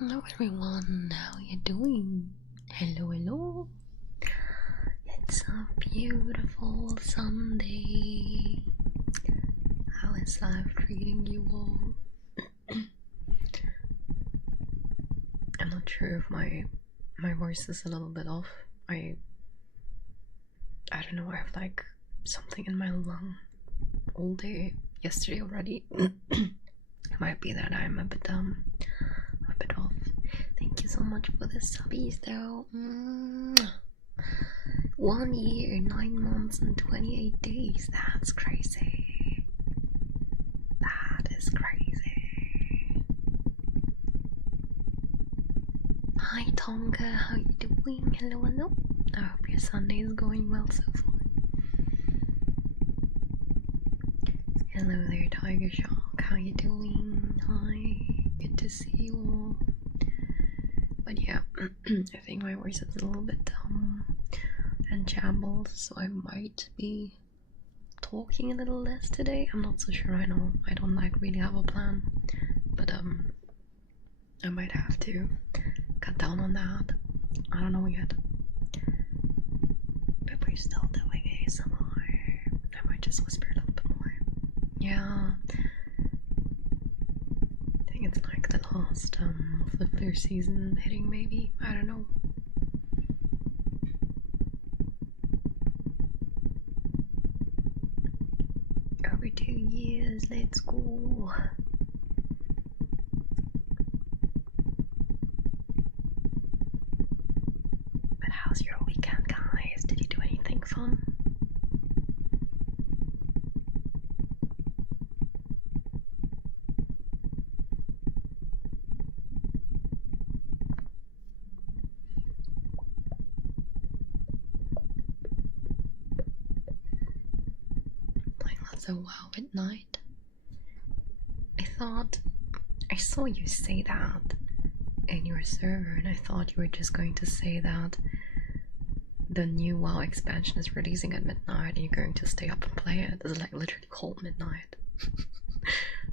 Hello everyone, how you doing? Hello, hello. It's a beautiful Sunday. How is life treating you all? I'm not sure if my voice is a little bit off. I don't know, I have like something in my lung all day yesterday already. It might be that I'm a bit off. Thank you so much for the subbies though. 1 year, 9 months and 28 days. That's crazy. That is crazy. Hi Tonka, how you doing? Hello, hello. I hope your Sunday is going well so far. Hello there, Tiger Shark. How you doing? Hi. Good to see you all. But yeah, I think my voice is a little bit dumb and jumbled, so I might be talking a little less today. I'm not so sure. I know I don't like really have a plan, but I might have to cut down on that. I don't know yet. But we're still doing ASMR. I might just whisper a little bit more. Yeah. I think it's like the last of the flu season hitting, maybe. I don't know. Over 2 years, let's go. But how's your weekend, guys? Did you do anything fun? So wow, midnight. I saw you say that in your server, and I thought you were just going to say that the new WoW expansion is releasing at midnight and you're going to stay up and play it. It's like literally called midnight.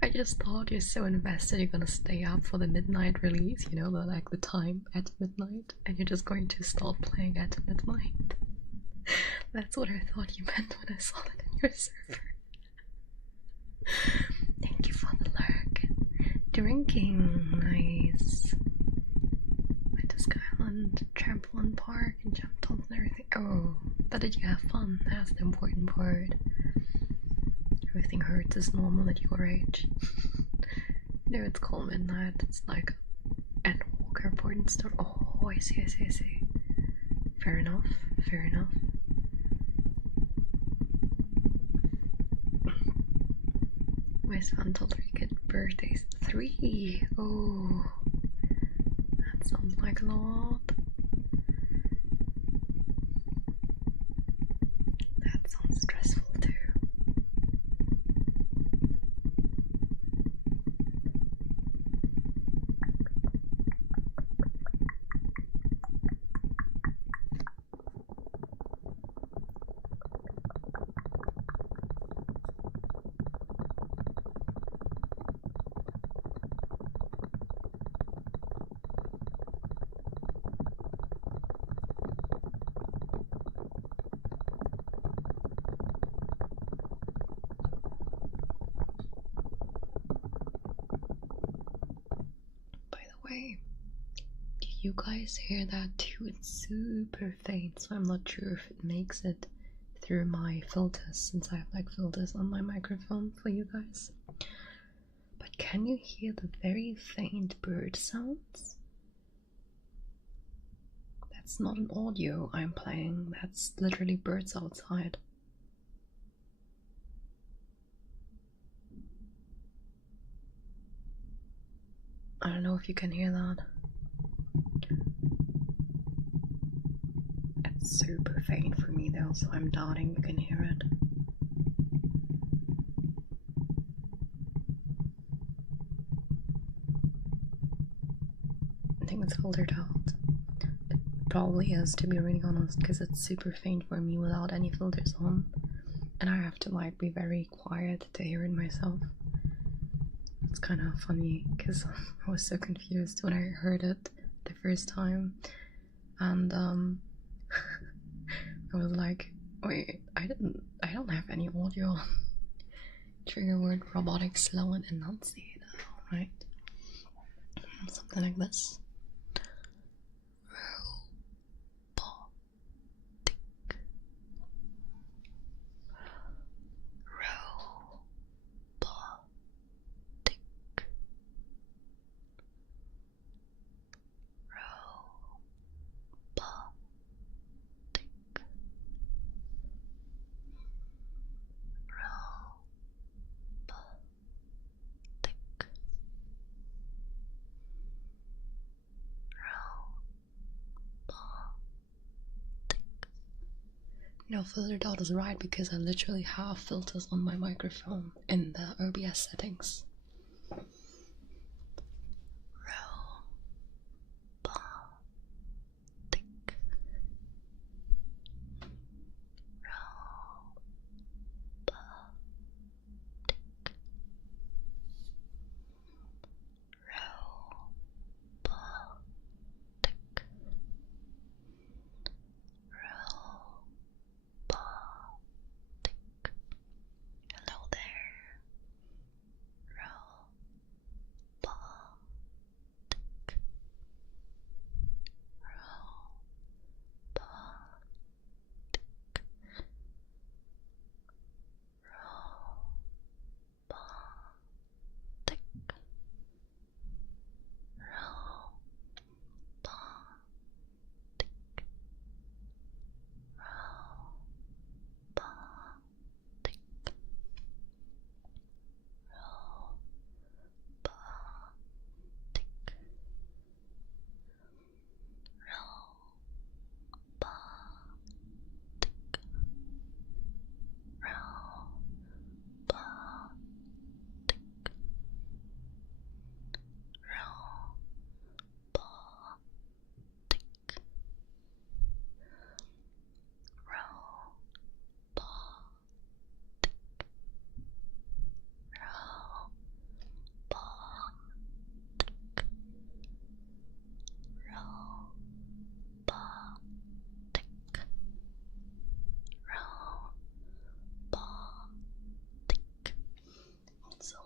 I just thought you're so invested you're gonna stay up for the midnight release, you know, the time at midnight, and you're just going to start playing at midnight. That's what I thought you meant when I saw that in your server. Thank you for the lurk. Drinking, nice. Went to Skyland, Trampoline Park, and jumped on and everything. Oh, but did you have fun? That's the important part. Everything hurts is normal at your age. No, it's called midnight. It's like Endwalker important stuff. Oh, I see, I see, I see. Fair enough, fair enough. My son told 3 kid birthdays. 3! Oh, that sounds like a lot. That sounds stressful too. Do you guys hear that too? It's super faint, so I'm not sure if it makes it through my filters, since I have like filters on my microphone for you guys. But can you hear the very faint bird sounds? That's not an audio I'm playing, that's literally birds outside. I don't know if you can hear that. It's super faint for me though, so I'm doubting you can hear it. I think it's filtered out. It probably is, to be really honest, because it's super faint for me without any filters on. And I have to like be very quiet to hear it myself. It's kind of funny because I was so confused when I heard it the first time, and I was like, wait, I don't have any audio. Trigger word robotic, slow and enunciate, right? Something like this. No, filter dot is right because I literally have filters on my microphone in the OBS settings. Hello there.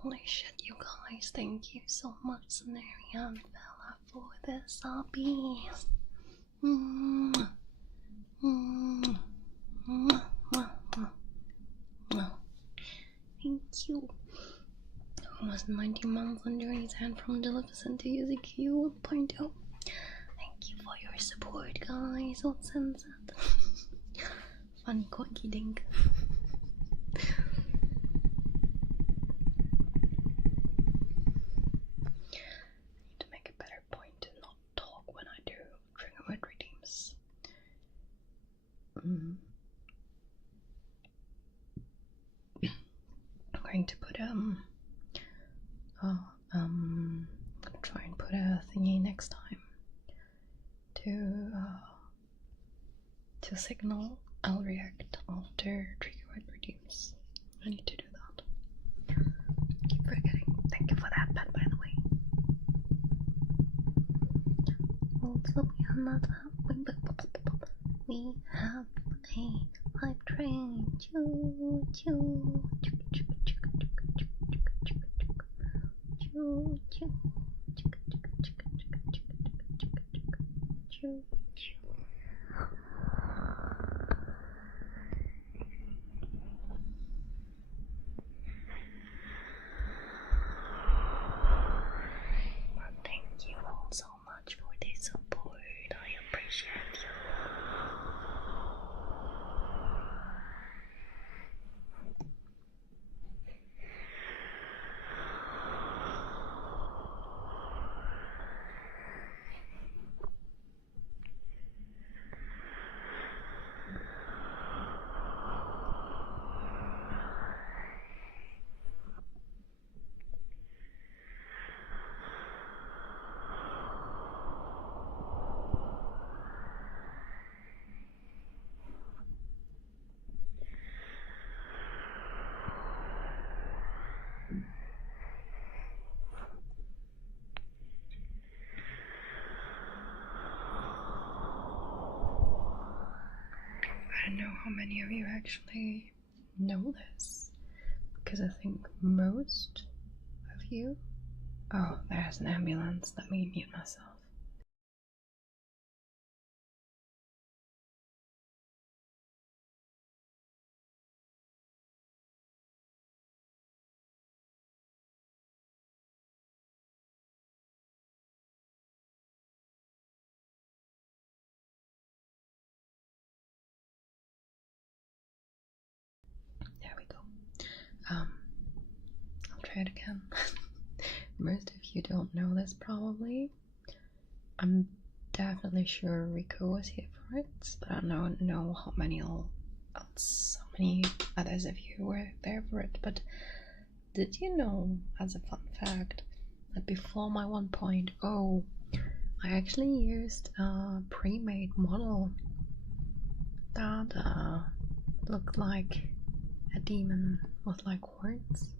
Holy shit, you guys, thank you so much, Scenario and Bella, for the subbies. Thank you. Almost 19 months under his hand from Delificent to Yuzuki Yuu 1.0. Thank you for your support, guys. What's censored? Funny quirky dink. I'm going to put I'm gonna try and put a thingy next time to signal I'll react after trigger word redeems. I need to do that. Keep forgetting. Thank you for that pet, by the way. Also, we have a hype train. Choo choo choo choo choo choo choo choo choo choo choo. Thank you all so much for the support. I appreciate you. I don't know how many of you actually know this, because I think most of you. Oh, there's an ambulance. Let me mute myself. There we go. I'll try it again. Most of you don't know this probably. I'm definitely sure Rico was here for it, but I don't know how many others of you were there for it. But did you know, as a fun fact, that before my 1.0, I actually used a pre-made model that looked like a demon with like horns.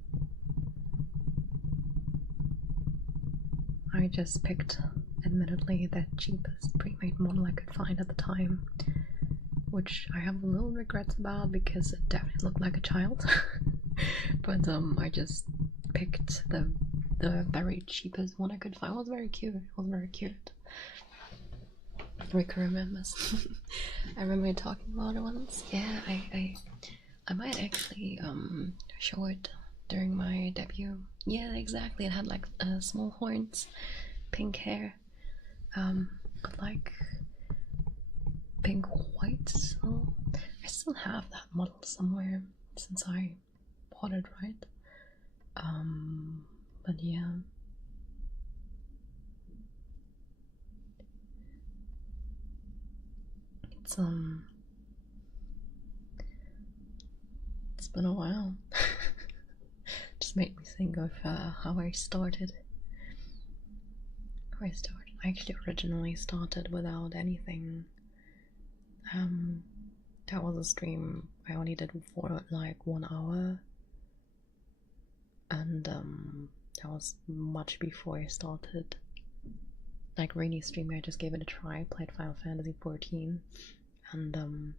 I just picked, admittedly, the cheapest pre-made model I could find at the time, which I have little regrets about because it definitely looked like a child. But I just picked the very cheapest one I could find. It was very cute. It was very cute. Rico remembers. I remember talking about it once. Yeah, I might actually show it during my debut. Yeah, exactly. It had like small horns, pink hair, but like pink white. So I still have that model somewhere since I bought it, right? But yeah. It's been a while. Just made me think of how I started. I actually originally started without anything. That was a stream I only did for like 1 hour, and that was much before I started like really streaming. I just gave it a try, played Final Fantasy 14, and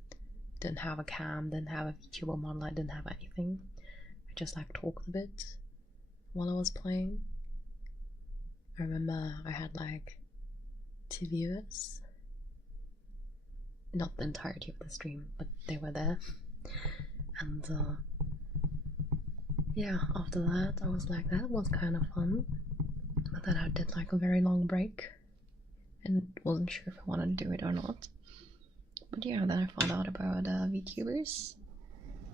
didn't have a cam, didn't have a VTuber model, I didn't have anything. I just like talked a bit while I was playing. I remember I had like 2 viewers, not the entirety of the stream, but they were there. And yeah, after that I was like, that was kind of fun, but then I did like a very long break and wasn't sure if I wanted to do it or not. But yeah, then I found out about VTubers,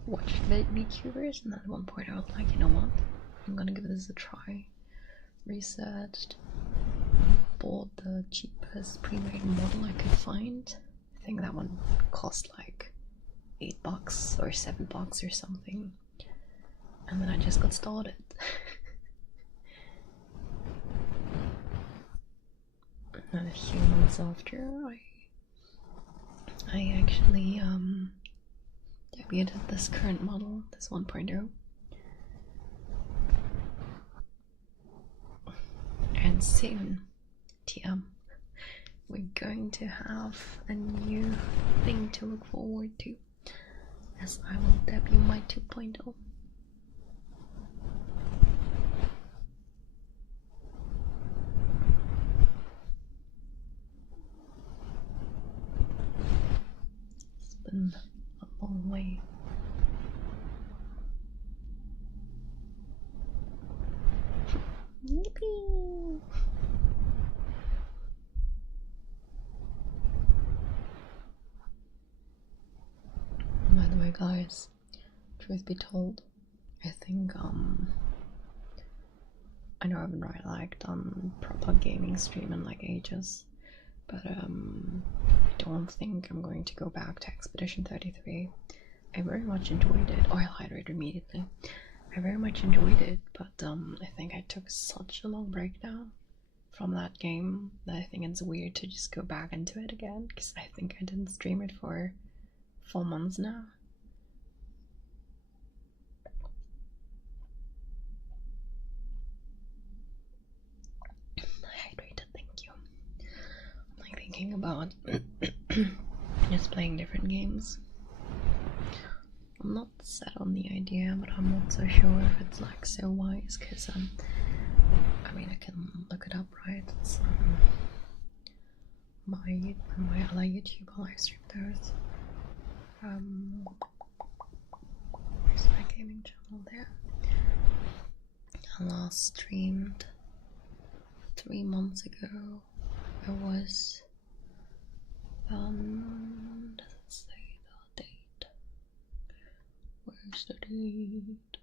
watched VTubers, and at one point I was like, you know what, I'm gonna give this a try. Researched, bought the cheapest pre-made model I could find. I think that one cost like $8 or $7 or something, and then I just got started. And a few months after, I actually debuted this current model, this 1.0. And soon, TM, we're going to have a new thing to look forward to, as I will debut my 2.0. It's been a long way. Yippee! By the way, guys, truth be told, I think I know I haven't really like done proper gaming stream in like ages, but I don't think I'm going to go back to Expedition 33. I very much enjoyed it. I'll hydrate immediately. I very much enjoyed it, but I think I took such a long break now from that game that I think it's weird to just go back into it again, because I think I didn't stream it for 4 months now. Hydrated, thank you. I'm like thinking about just playing different games. I'm not set on the idea, but I'm not so sure if it's like so wise, because I mean, I can look it up, right? It's my other YouTuber live stream those. Where's my gaming channel there? I last streamed 3 months ago. It was does it say the date? Where's the date?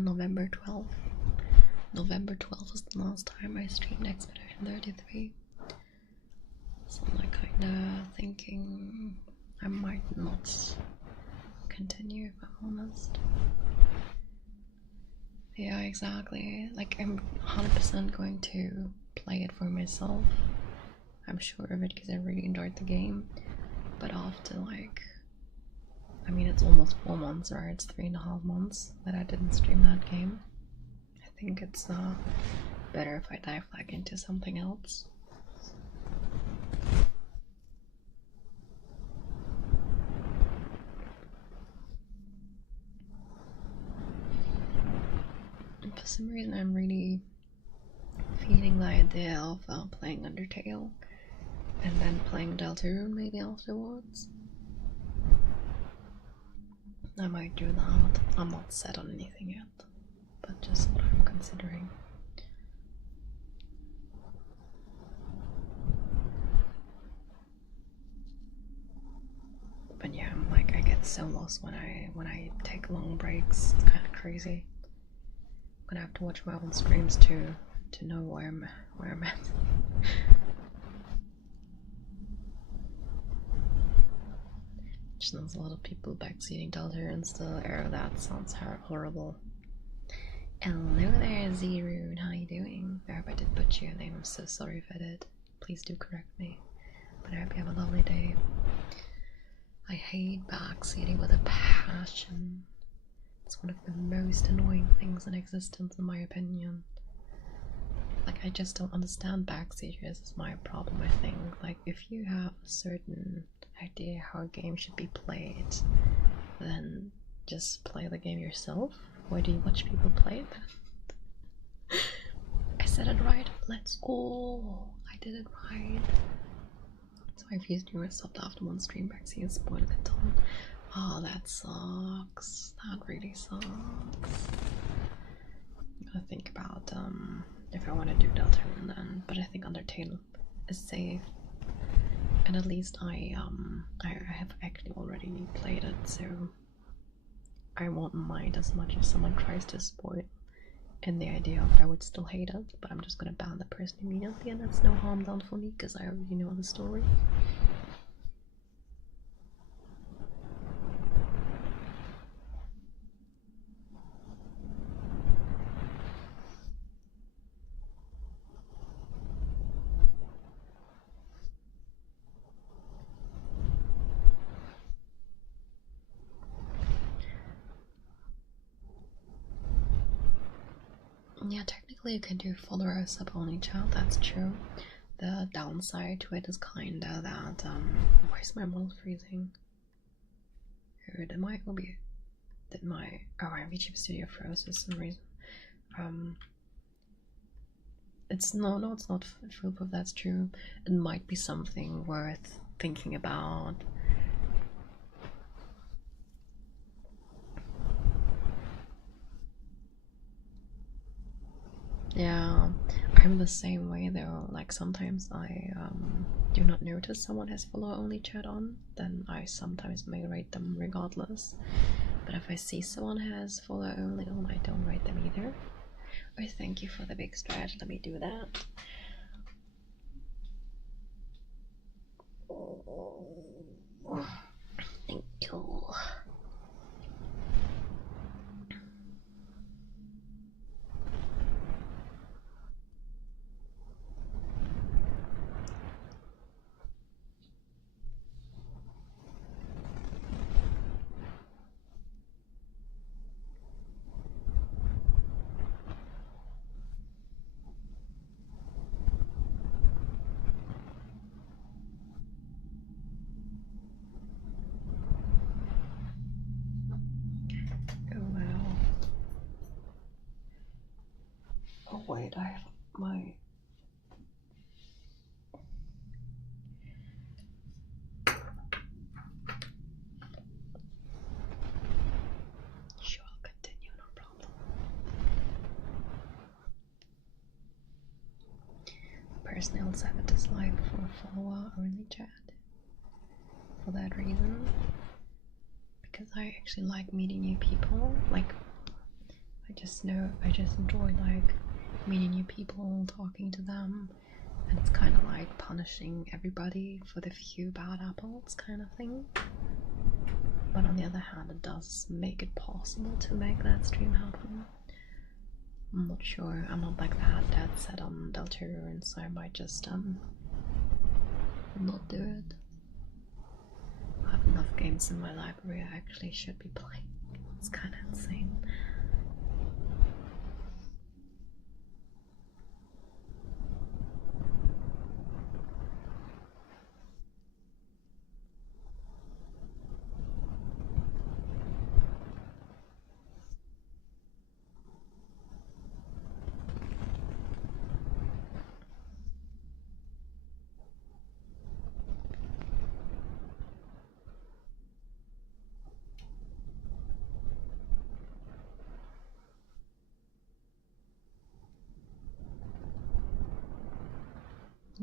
November 12th. November 12th was the last time I streamed Expedition 33. So I'm like kinda thinking I might not continue, if I'm honest. Yeah, exactly. Like, I'm 100% going to play it for myself. I'm sure of it because I really enjoyed the game. But after, like, I mean, it's almost 4 months, or it's 3.5 months that I didn't stream that game. I think it's better if I dive back into something else. And for some reason, I'm really feeling the idea of playing Undertale and then playing Deltarune maybe afterwards. I might do that. I'm not set on anything yet, but just what I'm considering. But yeah, I'm like, I get so lost when I take long breaks. It's kind of crazy. I'm gonna have to watch my own streams to know where I'm at. Just knows a lot of people backseating Deltarune still. Arrow, that sounds horrible. Hello there, Zerune. How you doing? I hope I did butcher your name. I'm so sorry if I did. Please do correct me. But I hope you have a lovely day. I hate backseating with a passion. It's one of the most annoying things in existence, in my opinion. Like, I just don't understand backseaters is my problem, I think. Like, if you have a certain idea how a game should be played, then just play the game yourself. Why do you watch people play it? I said it right. Let's go. I did it right. So I refused to stopped after one stream backseat and spoiled it done. Oh, that sucks. That really sucks. I'm gonna think about if I want to do Deltarune then, but I think Undertale is safe, and at least I have actually already played it, so I won't mind as much if someone tries to spoil. And the idea of I would still hate it, but I'm just gonna ban the person immediately, and that's no harm done for me because I already know the story. Yeah, technically you can do follower sub only chat, that's true. The downside to it is kinda that, why is my model freezing? Did my VTuber studio froze for some reason. It's no, it's not foolproof, that's true. It might be something worth thinking about. Yeah, I'm the same way though. Like, sometimes I do not notice someone has follow only chat on, then I sometimes may rate them regardless. But if I see someone has follow only on, I don't rate them either. Oh, thank you for the big stretch. Let me do that. Thank you. Wait, I have my... Sure, I'll continue, no problem. Personally, also have a dislike for follower-only chat. For that reason. Because I actually like meeting new people. Like, I just enjoy like meeting new people, talking to them, and it's kind of like punishing everybody for the few bad apples kind of thing. But on the other hand, it does make it possible to make that stream happen. I'm not sure, I'm not like that dead set on Deltarune, so I might just not do it. I have enough games in my library I actually should be playing. It's kind of insane.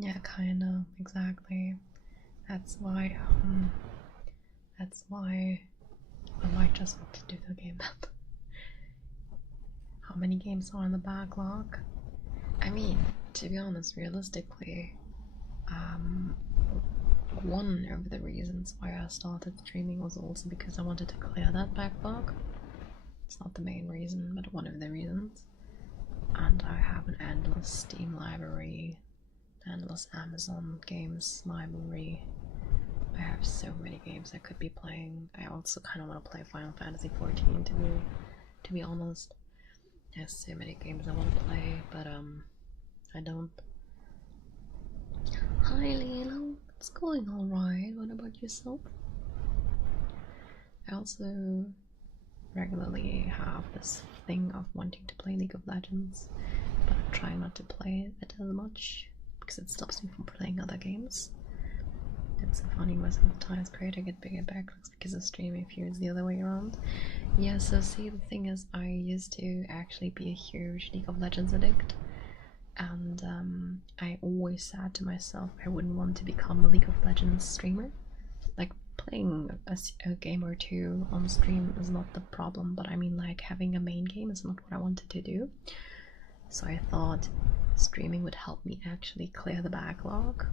Yeah, kind of, exactly. That's why I might just want to do the game map. How many games are in the backlog? I mean, to be honest, realistically, one of the reasons why I started streaming was also because I wanted to clear that backlog. It's not the main reason, but one of the reasons. And I have an endless Steam library, endless Amazon games library. I have so many games I could be playing. I also kind of want to play Final Fantasy XIV to be honest. There's so many games I want to play, but I don't. Hi Lilo, it's going alright. What about yourself? I also regularly have this thing of wanting to play League of Legends, but I'm trying not to play it as much because it stops me from playing other games. It's so funny, most of the times creator get bigger backlogs because of streaming views the other way around. Yeah, so see, the thing is, I used to actually be a huge League of Legends addict, and I always said to myself I wouldn't want to become a League of Legends streamer. Like, playing a game or two on stream is not the problem, but I mean, like, having a main game is not what I wanted to do. So I thought streaming would help me actually clear the backlog,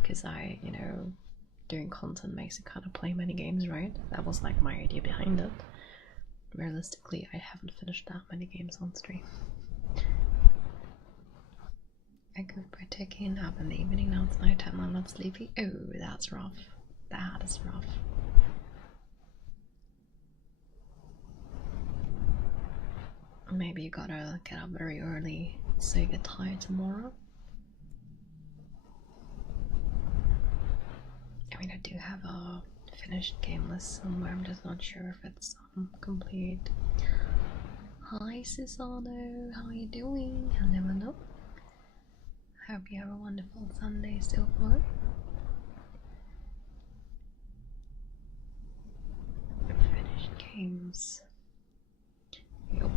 because you know, doing content makes you kind of play many games, right? That was like my idea behind it. Realistically, I haven't finished that many games on stream. I go by taking a nap in the evening, now it's nighttime, I'm not sleepy. Oh, that's rough. That is rough. Maybe you gotta get up very early so you get tired tomorrow. I mean, I do have a finished game list somewhere, I'm just not sure if it's complete. Hi Susano, how are you doing? Hello. Hope you have a wonderful Sunday so far. Finished games. Yup,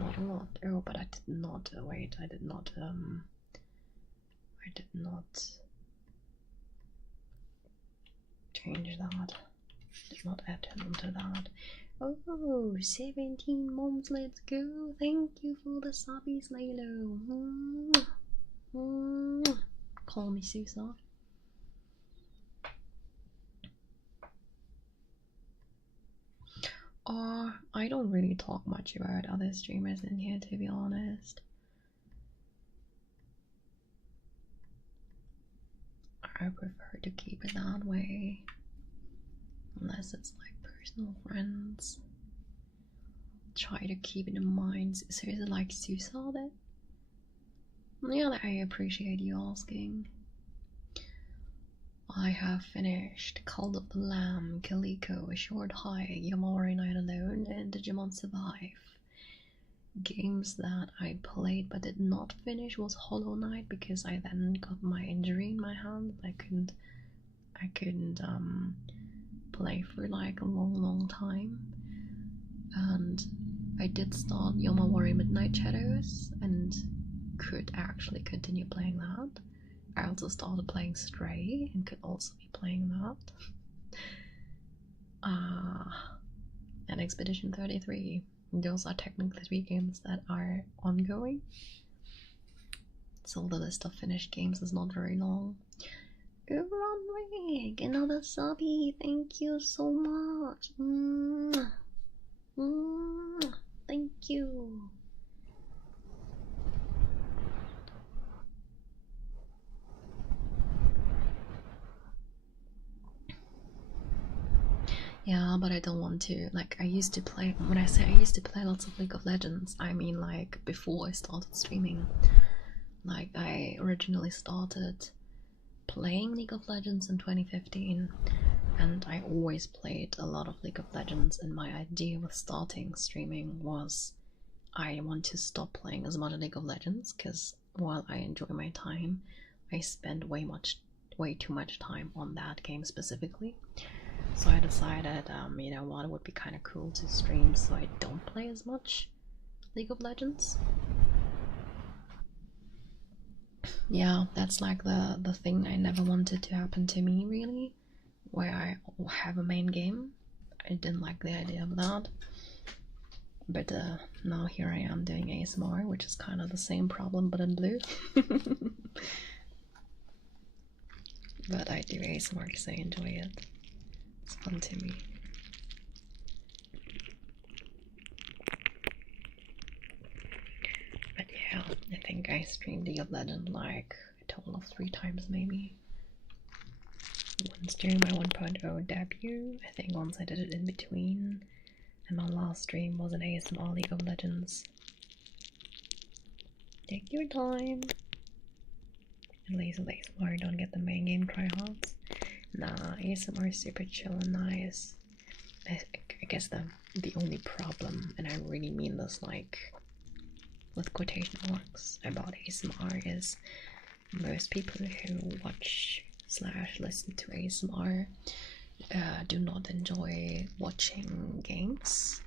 not a lot. Oh, but I did not wait, I did not change that. Did not add him to that. Oh, 17 months, let's go. Thank you for the subbies, Lalo. Call me Susa. I don't really talk much about other streamers in here, to be honest. I prefer to keep it that way, unless it's like personal friends. Try to keep it in mind. So is it like Susa then? Yeah, I appreciate you asking. I have finished Cult of the Lamb, Kaliko, A Short Hike, Yamori Night Alone, and Digimon Survive. games that I played but did not finish was Hollow Knight, because I then got my injury in my hand. I couldn't play for like a long time. And I did start Yomawari Midnight Shadows and could actually continue playing that. I also started playing Stray and could also be playing that. And Expedition 33. Those are technically 3 games that are ongoing. So the list of finished games is not very long. Rig, another subby, thank you so much. Thank you. Yeah, but I don't want to. Like, I used to play. When I say I used to play lots of League of Legends, I mean like before I started streaming. Like, I originally started playing League of Legends in 2015, and I always played a lot of League of Legends. And my idea with starting streaming was I want to stop playing as much League of Legends, because while I enjoy my time, I spend way too much time on that game specifically. So I decided, you know what, it would be kind of cool to stream so I don't play as much League of Legends. Yeah, that's like the thing I never wanted to happen to me, really, where I have a main game. I didn't like the idea of that. But now here I am doing ASMR, which is kind of the same problem but in blue. But I do ASMR because I enjoy it. It's fun to me. But yeah, I think I streamed League of Legends like a total of 3 times maybe. Once during my 1.0 debut, I think once I did it in between, and my last stream was an ASMR League of Legends. Take your time. At least with ASMR, don't get the main game tryhards. Nah, ASMR is super chill and nice. I guess the only problem, and I really mean this like with quotation marks, about ASMR is most people who watch / listen to ASMR do not enjoy watching games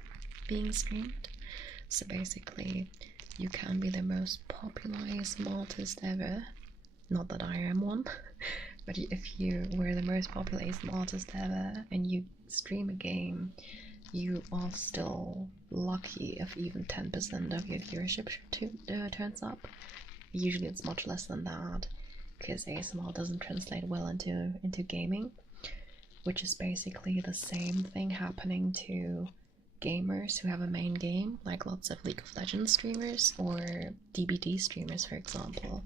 being streamed. So basically, you can be the most popular ASMR artist ever. Not that I am one. But if you were the most popular ASMR artist ever and you stream a game, you are still lucky if even 10% of your viewership turns up. Usually it's much less than that, because ASMR doesn't translate well into gaming, which is basically the same thing happening to gamers who have a main game, like lots of League of Legends streamers or DBD streamers, for example.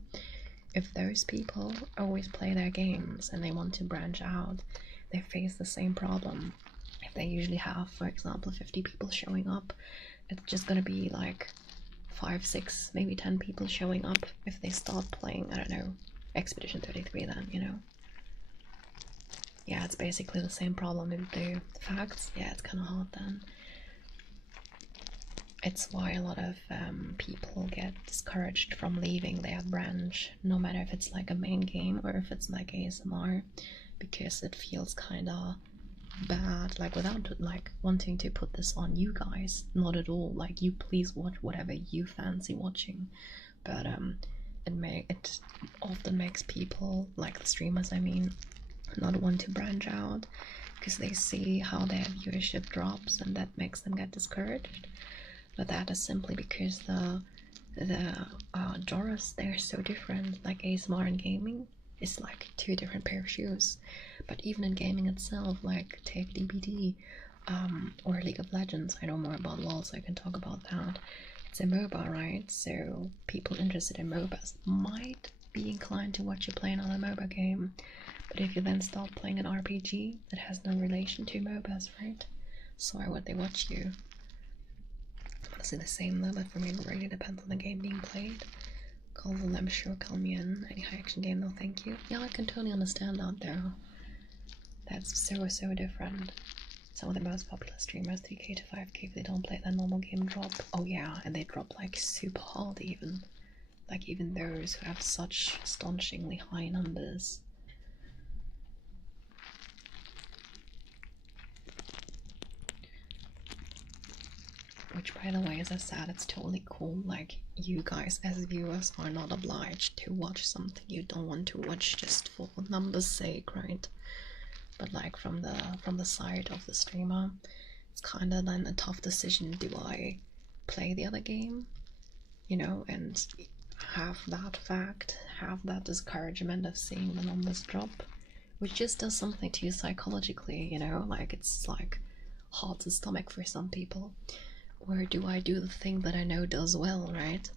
If those people always play their games and they want to branch out, they face the same problem. If they usually have, for example, 50 people showing up, it's just gonna be like 5, 6, maybe 10 people showing up if they start playing, I don't know, Expedition 33 then, you know? Yeah, it's basically the same problem with the facts. Yeah, it's kind of hard then. It's why a lot of people get discouraged from leaving their branch, no matter if it's like a main game or if it's like ASMR, because it feels kind of bad, like without like wanting to put this on you guys, not at all, like you please watch whatever you fancy watching, but it often makes people, like the streamers I mean, not want to branch out because they see how their viewership drops and that makes them get discouraged. But that is simply because the genres, they're so different. Like ASMR and gaming is like 2 different pair of shoes. But even in gaming itself, like take DBD or League of Legends, I know more about LoL, so I can talk about that. It's a MOBA, right? So people interested in MOBAs might be inclined to watch you play another MOBA game. But if you then start playing an RPG that has no relation to MOBAs, right? So why would they watch you? Honestly, the same though, but for me it really depends on the game being played. Call the Lamb, sure, call me in. Any high action game though, thank you. Yeah, I can totally understand that though. That's so different. Some of the most popular streamers 3k to 5k if they don't play their normal game drop. Oh yeah, and they drop like super hard even. Like even those who have such astonishingly high numbers. Which, by the way, as I said, it's totally cool. Like, you guys as viewers are not obliged to watch something you don't want to watch just for numbers' sake, right? But like from the side of the streamer, it's kind of then a tough decision. Do I play the other game, you know, and have that fact, have that discouragement of seeing the numbers drop, which just does something to you psychologically, you know, like it's like hard to stomach for some people. Or do I do the thing that I know does well, right?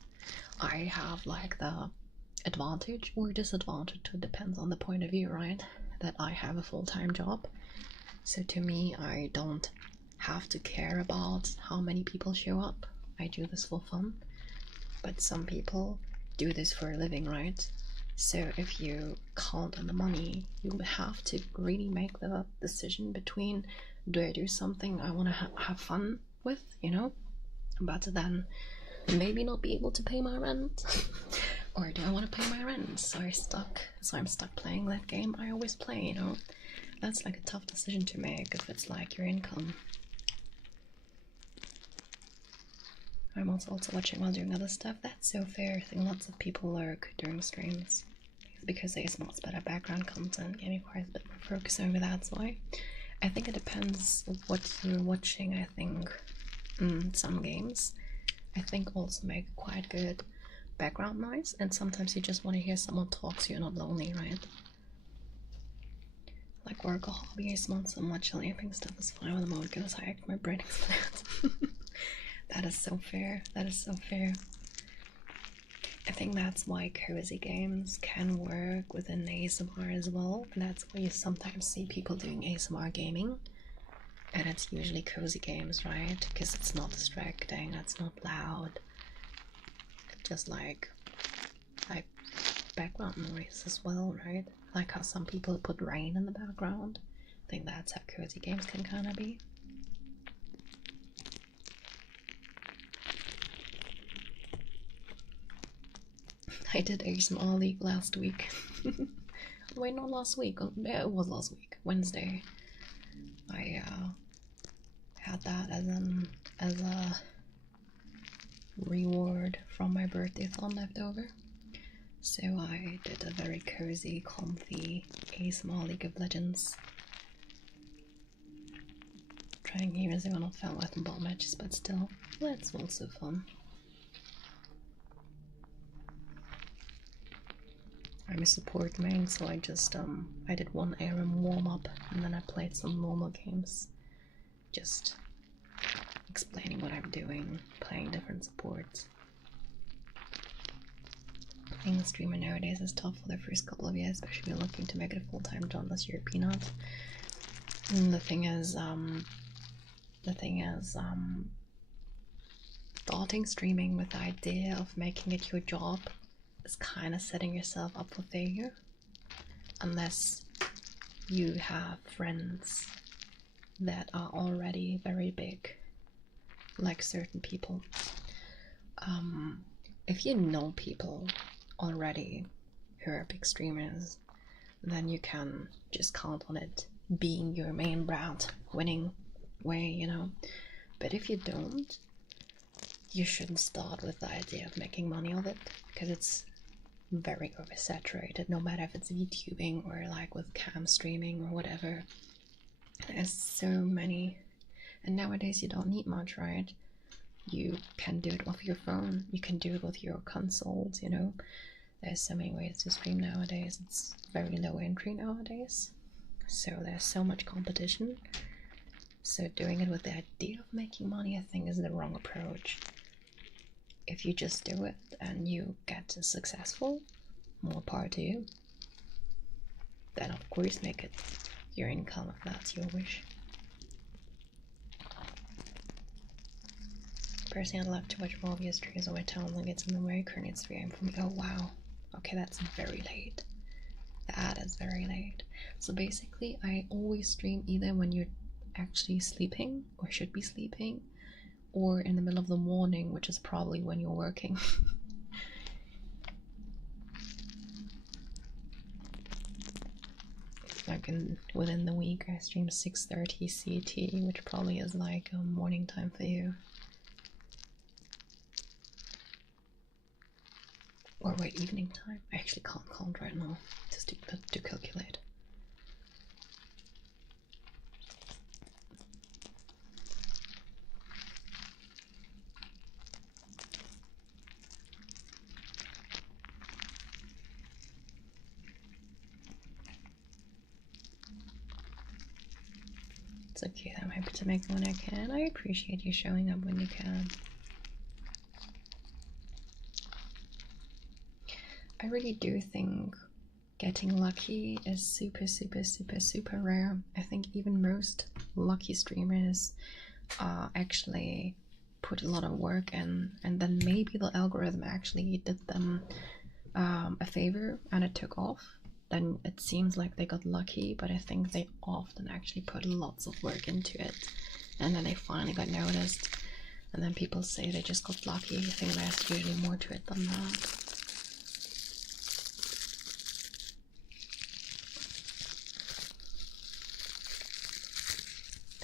I have like the advantage or disadvantage, it depends on the point of view, right? That I have a full-time job. So to me, I don't have to care about how many people show up. I do this for fun. But some people do this for a living, right? So if you count on the money, you have to really make the decision between, do I do something I want to have fun with, you know, but then maybe not be able to pay my rent, or do I want to pay my rent, so I'm stuck playing that game I always play, you know. That's like a tough decision to make if it's like your income. I'm also watching while doing other stuff. That's so fair. I think lots of people lurk during streams because ASMR's better background content. Game requires a bit more focus over that, so I think it depends what you're watching. I think some games I think also make quite good background noise, and sometimes you just want to hear someone talk so you're not lonely, right? Like work or hobby ASMR so much, sleeping stuff is fine when the mode goes high, my brain explodes. That is so fair, that is so fair. I think that's why cozy games can work within ASMR as well, and that's why you sometimes see people doing ASMR gaming. And it's usually cozy games, right? Because it's not distracting, it's not loud. Just like background noise as well, right? Like how some people put rain in the background. I think that's how cozy games can kind of be. I did ASMR League last week. Wait, not last week. Yeah, it was last week. Wednesday. I had that as a reward from my birthday thon left over. So I did a very cozy, comfy ASMR League of Legends. Trying here as if I'm not felt with in ball matches, but still, that's also fun. I'm a support main, so I just I did one ARM warm up and then I played some normal games. Just explaining what I'm doing, playing different supports. Being a streamer nowadays is tough for the first couple of years, especially looking to make it a full-time job unless you're a peanut. And the thing is, starting streaming with the idea of making it your job is kind of setting yourself up for failure, unless you have friends that are already very big, like certain people. If you know people already who are big streamers, then you can just count on it being your main route, winning way, you know. But if you don't, you shouldn't start with the idea of making money of it, because it's very oversaturated, no matter if it's VTubing or like with cam streaming or whatever. There's so many, and nowadays you don't need much, right? You can do it with your phone, you can do it with your consoles, you know. There's so many ways to stream nowadays. It's very low entry nowadays, so there's so much competition. So doing it with the idea of making money, I think, is the wrong approach. If you just do it and you get successful, more power to you. Then of course make it your income if that's your wish. Personally, I'd love to watch more of your streams on my channel when it's in the way. Currently it's 3 AM for me. Oh wow. Okay, that's very late. That is very late. So basically I always stream either when you're actually sleeping or should be sleeping, or in the middle of the morning, which is probably when you're working. Like within the week I stream 6:30 CT, which probably is like morning time for you. Or wait, evening time? I actually can't count right now, just to calculate. It's okay, I'm happy to make when I can. I appreciate you showing up when you can. I really do think getting lucky is super rare. I think even most lucky streamers actually put a lot of work in, and then maybe the algorithm actually did them a favor and it took off. Then it seems like they got lucky, but I think they often actually put lots of work into it, and then they finally got noticed, and then people say they just got lucky. I think there's usually more to it than that.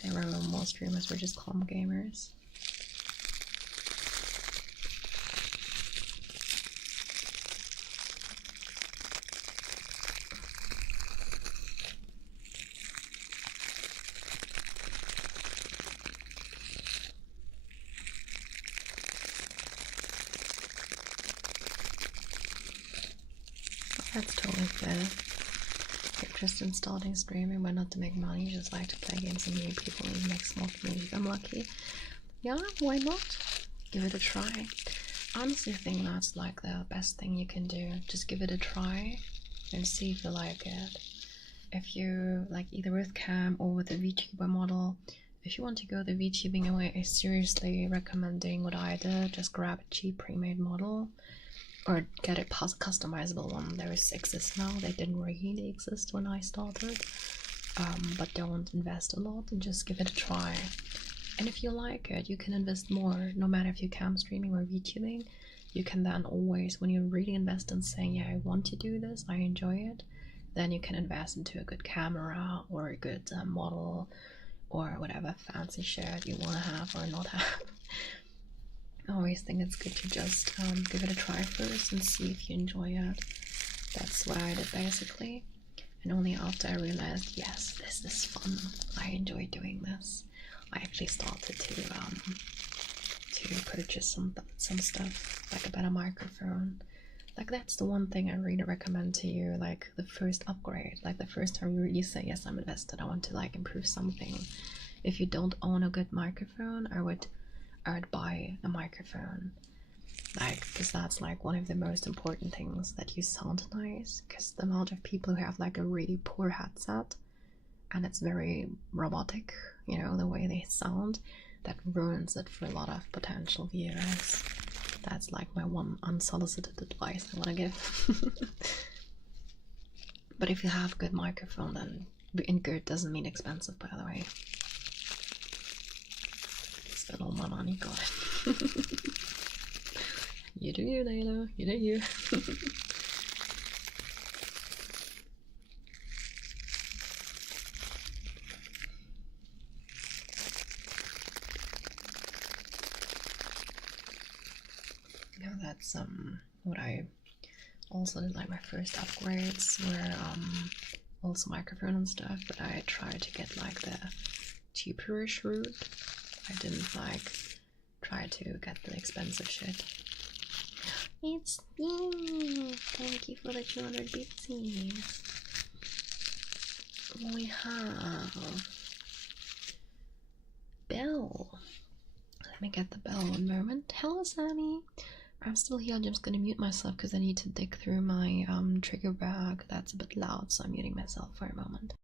There were more streamers were just calm gamers. That's totally fair. Interest in starting streaming, but not to make money, just like to play games and meet people and make small community. I'm lucky. Yeah, why not? Give it a try. Honestly, I think that's like the best thing you can do. Just give it a try and see if you like it. If you like either with cam or with a VTuber model, if you want to go the VTubing way, I seriously recommend doing what I did. Just grab a cheap pre-made model or get a customizable one. There exist now. They didn't really exist when I started, but don't invest a lot and just give it a try. And if you like it, you can invest more. No matter if you cam streaming or VTubing, you can then always, when you really invest in saying, yeah, I want to do this, I enjoy it, then you can invest into a good camera or a good model or whatever fancy shirt you want to have or not have. I always think it's good to just give it a try first and see if you enjoy it. That's what I did basically, and only after I realized, yes, this is fun, I enjoy doing this, I actually started to purchase some stuff, like a better microphone. Like that's the one thing I really recommend to you, like the first upgrade, like the first time you really say, yes, I'm invested, I want to like improve something. If you don't own a good microphone, I would buy a microphone, like, because that's like one of the most important things, that you sound nice. Because the amount of people who have like a really poor headset and it's very robotic, you know, the way they sound, that ruins it for a lot of potential viewers. That's like my one unsolicited advice I want to give. But if you have good microphone, then in good doesn't mean expensive, by the way. Spend all my money, got it. You do you, Layla. You do you. Yeah, that's what I also did. Like my first upgrades were also microphone and stuff, but I tried to get like the cheaperish route. I didn't like try to get the expensive shit. It's you! Thank you for the 200 bitsy. We have Bell. Let me get the bell one moment. Hello, Sammy. I'm still here. I'm just gonna mute myself because I need to dig through my trigger bag. That's a bit loud, so I'm muting myself for a moment.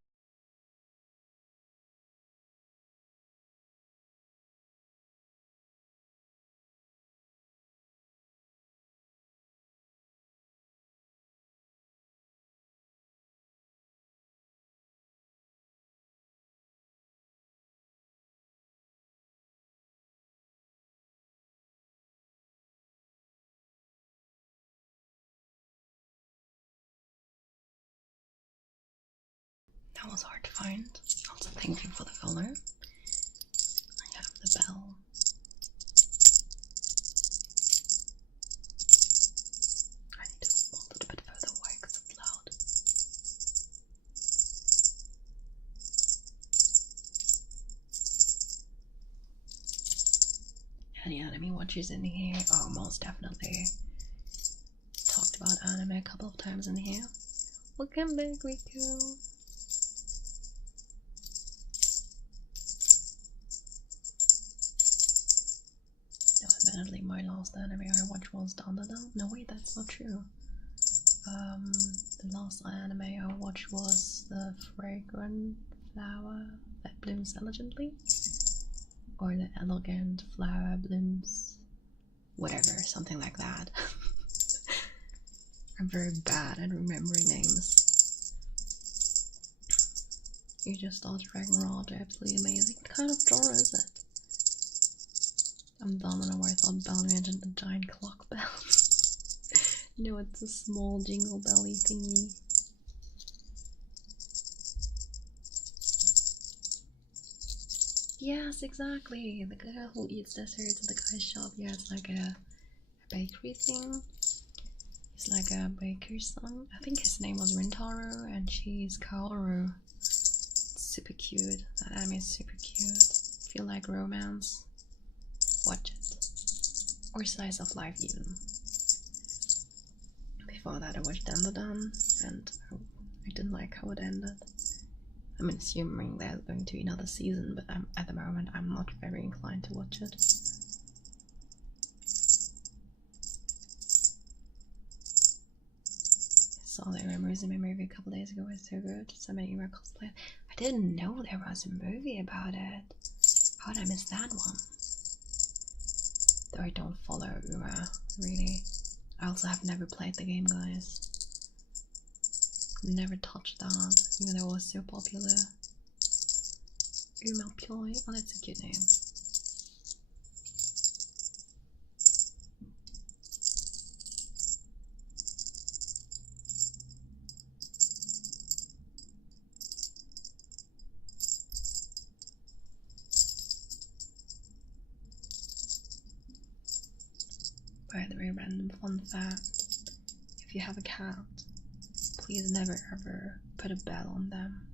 That was hard to find. Also, thank you for the follow. I have the bell. I need to move a little bit further away because it's loud. Any anime watchers in here? Oh, most definitely. Talked about anime a couple of times in here. Welcome back, Rico. No, admittedly, my last anime I watched was Dandadan. No, wait, that's not true. The last anime I watched was the fragrant flower that blooms elegantly, or the elegant flower blooms, whatever, something like that. I'm very bad at remembering names. You just thought Ragnarok absolutely amazing. What kind of genre is it? I'm dumb and I thought bell mentioned a giant clock bell. No, it's a small jingle belly thingy. Yes, exactly. The girl who eats desserts at the guy's shop. Yeah, it's like a bakery thing. He's like a baker's son. I think his name was Rintaro and she's Kaoru. Super cute. That anime is super cute. If you like romance, watch it. Or slice of life even. Before that I watched Dandadan and I didn't like how it ended. I'm assuming there's going to be another season, but at the moment I'm not very inclined to watch it. Saw the Musume movie a couple days ago. It's so good. So many Uma cosplay. I didn't know there was a movie about it. How did I miss that one? Though I don't follow Uma, really. I also have never played the game, guys. Never touched that, even though it was so popular. Uma Ploy. Oh, that's a cute name. By the way, random fun fact, if you have a cat, please never ever put a bell on them.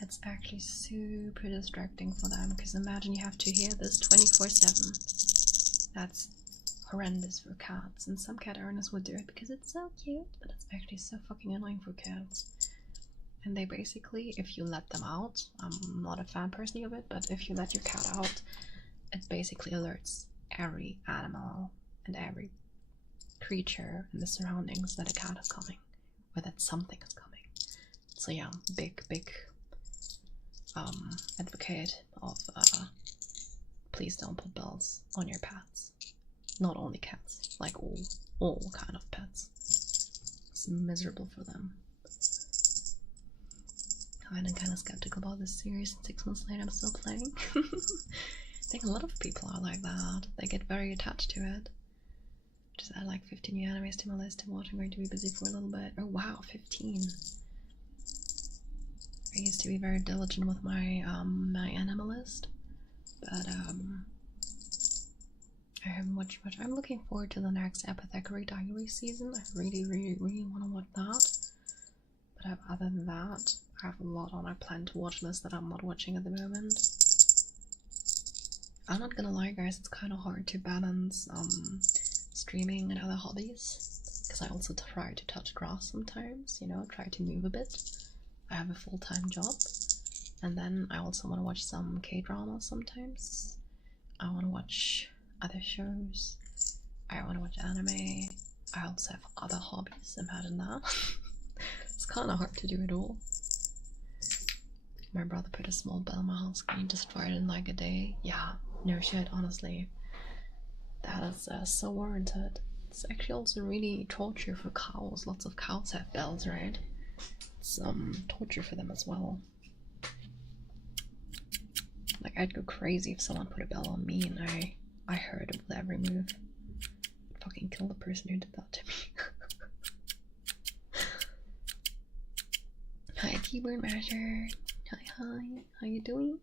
It's actually super distracting for them, because imagine you have to hear this 24/7. That's horrendous for cats, and some cat owners would do it because it's so cute, but it's actually so fucking annoying for cats. And they basically, if you let them out, I'm not a fan personally of it, but if you let your cat out, it basically alerts every animal and every creature in the surroundings that a cat is coming, or that something is coming. So yeah, big advocate of please don't put bells on your pets. Not only cats, like all kind of pets. It's miserable for them. I'm kind of skeptical about this series, and 6 months later I'm still playing. I think a lot of people are like that. They get very attached to it. Just add like 15 new animes to my list to watch. I'm going to be busy for a little bit. Oh wow, 15. I used to be very diligent with my my anime list, but I haven't watched much. I'm looking forward to the next Apothecary Diary season. I really want to watch that. But other than that, I have a lot on my plan to watch list that I'm not watching at the moment. I'm not gonna lie, guys, it's kind of hard to balance streaming and other hobbies, because I also try to touch grass sometimes, you know, try to move a bit. I have a full-time job, and then I also want to watch some K-dramas sometimes. I want to watch other shows. I want to watch anime. I also have other hobbies, imagine that. It's kind of hard to do it all. My brother put a small bell in my house screen, destroyed it in like a day. Yeah, no shit, honestly. That is so warranted. It's actually also really torture for cows. Lots of cows have bells, right? It's torture for them as well. Like, I'd go crazy if someone put a bell on me and I heard it with every move. I'd fucking kill the person who did that to me. Hi Keyboard measure. Hi, how you doing?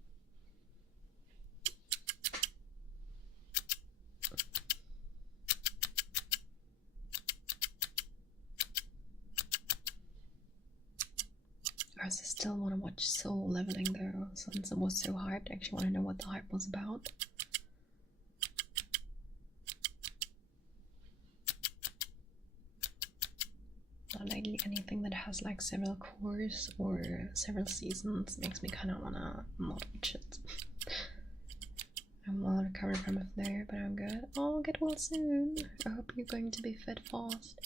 I still want to watch Soul Leveling though, since it was so hyped. I actually want to know what the hype was about. But lately, anything that has like several cores or several seasons makes me kind of wanna not watch it. I'm well recovered from a flare, but I'm good. Oh, get well soon. I hope you're going to be fit fast.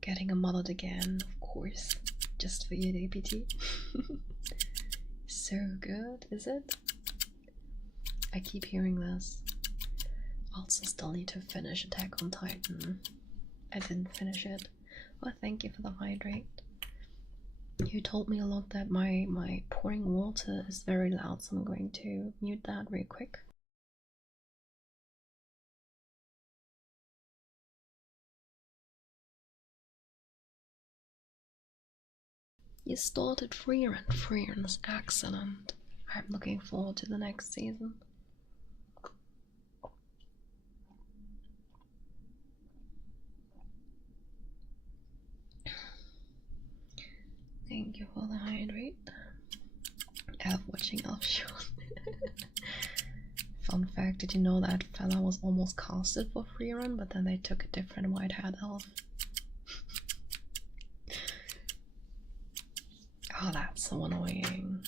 Getting a modded again, of course. Just for you, APT. So good, is it? I keep hearing this. Also still need to finish Attack on Titan. I didn't finish it. Well, thank you for the hydrate. You told me a lot that my pouring water is very loud, so I'm going to mute that real quick. You started Freerun. Freerun is excellent. I'm looking forward to the next season. Thank you for the hydrate. Elf watching Elf show. Fun fact, did you know that fella was almost casted for Freerun, but then they took a different white hat elf? Oh, that's so annoying.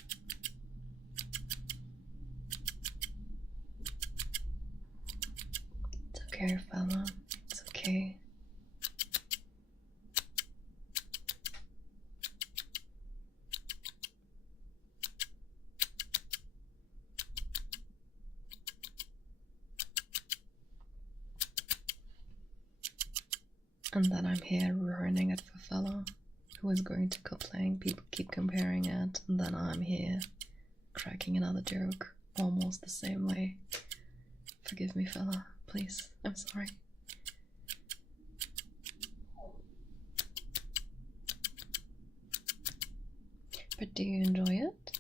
It's okay, fella. It's okay. And then I'm here ruining it for fella. Who is going to complain? People keep comparing it, and then I'm here cracking another joke almost the same way. Forgive me, fella, please. I'm sorry. But do you enjoy it?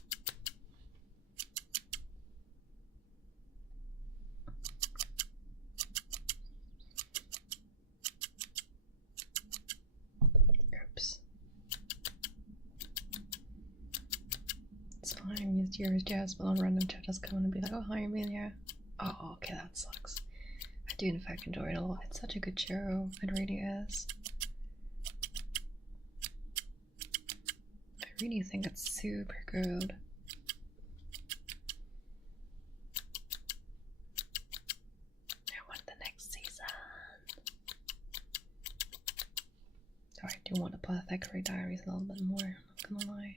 Oops. It's fine, I used yours, Jazz, but on random chat just come and be like, oh, hi, Amelia. Oh, okay, that sucks. I do, in fact, enjoy it a lot. It's such a good show. It really is. I really think it's super good. I want the next season. Oh, I do want to play Thackeray Diaries a little bit more, I'm not gonna lie.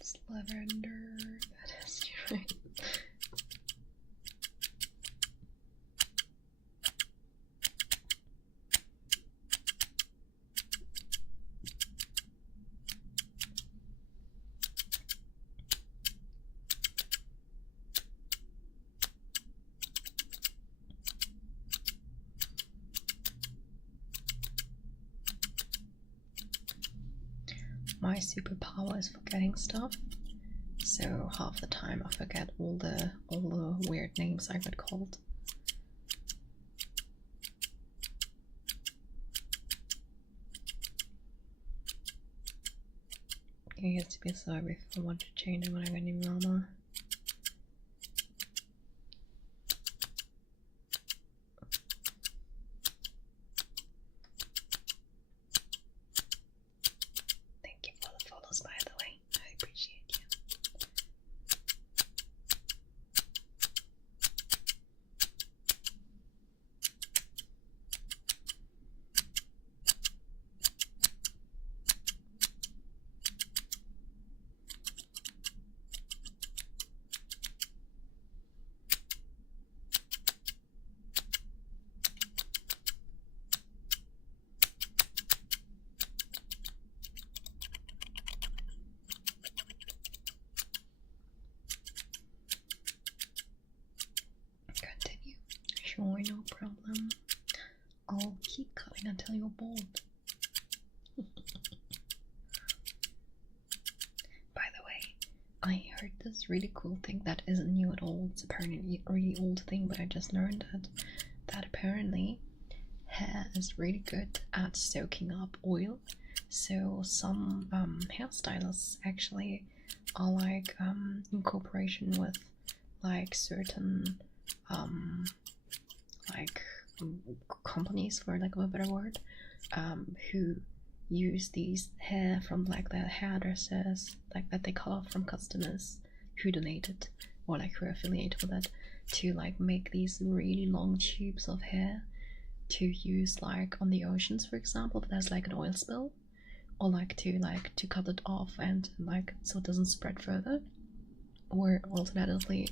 It's lavender, that is right. My superpower is forgetting stuff, so half the time I forget all the weird names I've been called. You used to be sorry if I want to change it when I got new mama. By the way, I appreciate you. Sure, no problem. I'll keep cutting until you're bald. I heard this really cool thing that isn't new at all. It's apparently a really old thing, but I just learned that apparently hair is really good at soaking up oil. So some hairstylists actually are like in cooperation with like certain like companies, for lack of a better word, who use these hair from like their hairdressers, like that they cut off from customers who donated or like who are affiliated with it, to like make these really long tubes of hair to use like on the oceans, for example, if there's like an oil spill, or like to cut it off and like so it doesn't spread further, or alternatively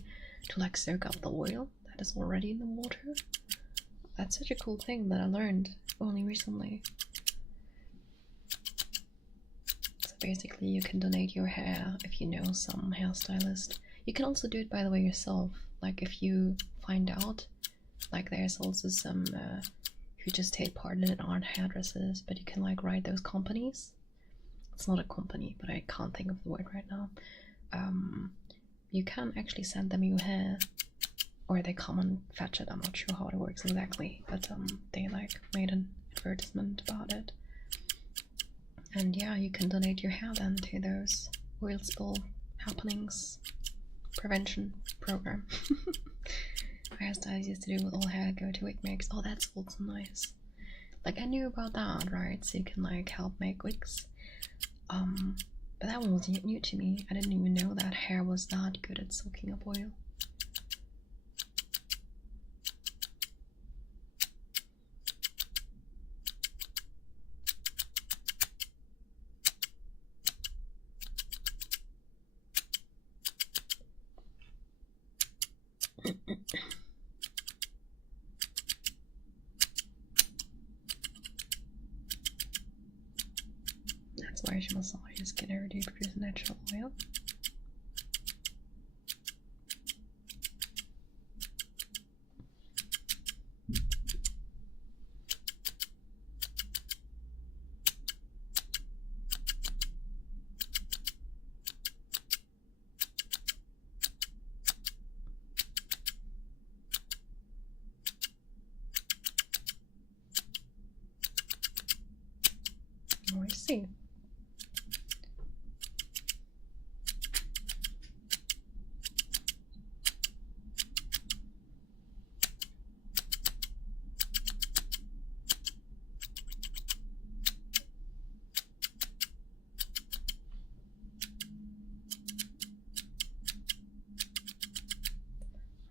to like soak up the oil that is already in the water. That's such a cool thing that I learned only recently. So basically you can donate your hair if you know some hairstylist. You can also do it, by the way, yourself. Like if you find out, like there's also some who just take part in it aren't hairdressers, but you can like write those companies. It's not a company, but I can't think of the word right now. You can actually send them your hair, or they come and fetch it. I'm not sure how it works exactly, but they like made an advertisement about it. And yeah, you can donate your hair then to those oil spill happenings prevention program. Hairstyles used to do with all hair go to wig makes. Oh, that's also nice. Like I knew about that, right? So you can like help make wigs. But that one was new to me. I didn't even know that hair was that good at soaking up oil. That's why she massage your skin every day to produce natural oil. Oh, I see.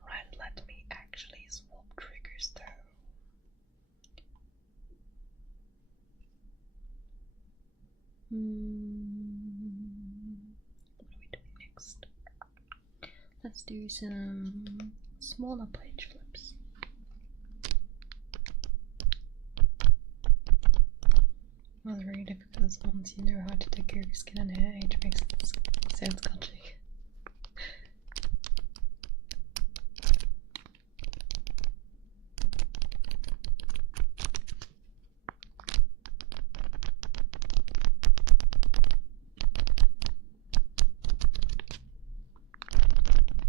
Right, let me actually swap triggers though. What are we doing next? Let's do some smaller page flips. Well, it's really difficult once you know how to take care of your skin and hair. It makes it so scotchy.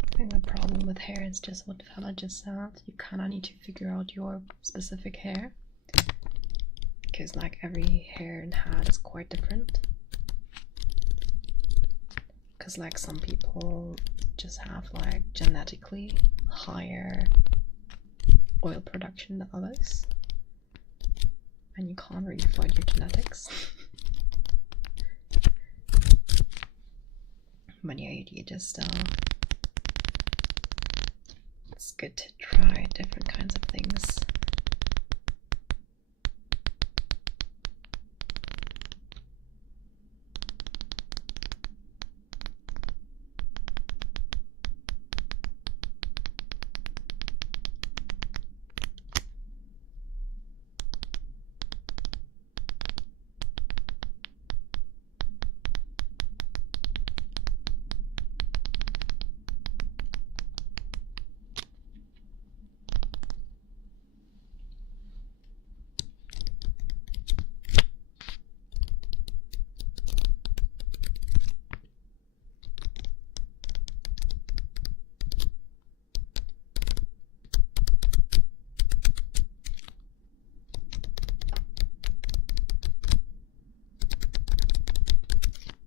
I think the problem with hair is just what Fella just said. You kinda need to figure out your specific hair, because like every hair and hat is quite different. Because like some people just have like genetically higher oil production than others, and you can't really fight your genetics. But yeah, you just it's good to try different kinds of things.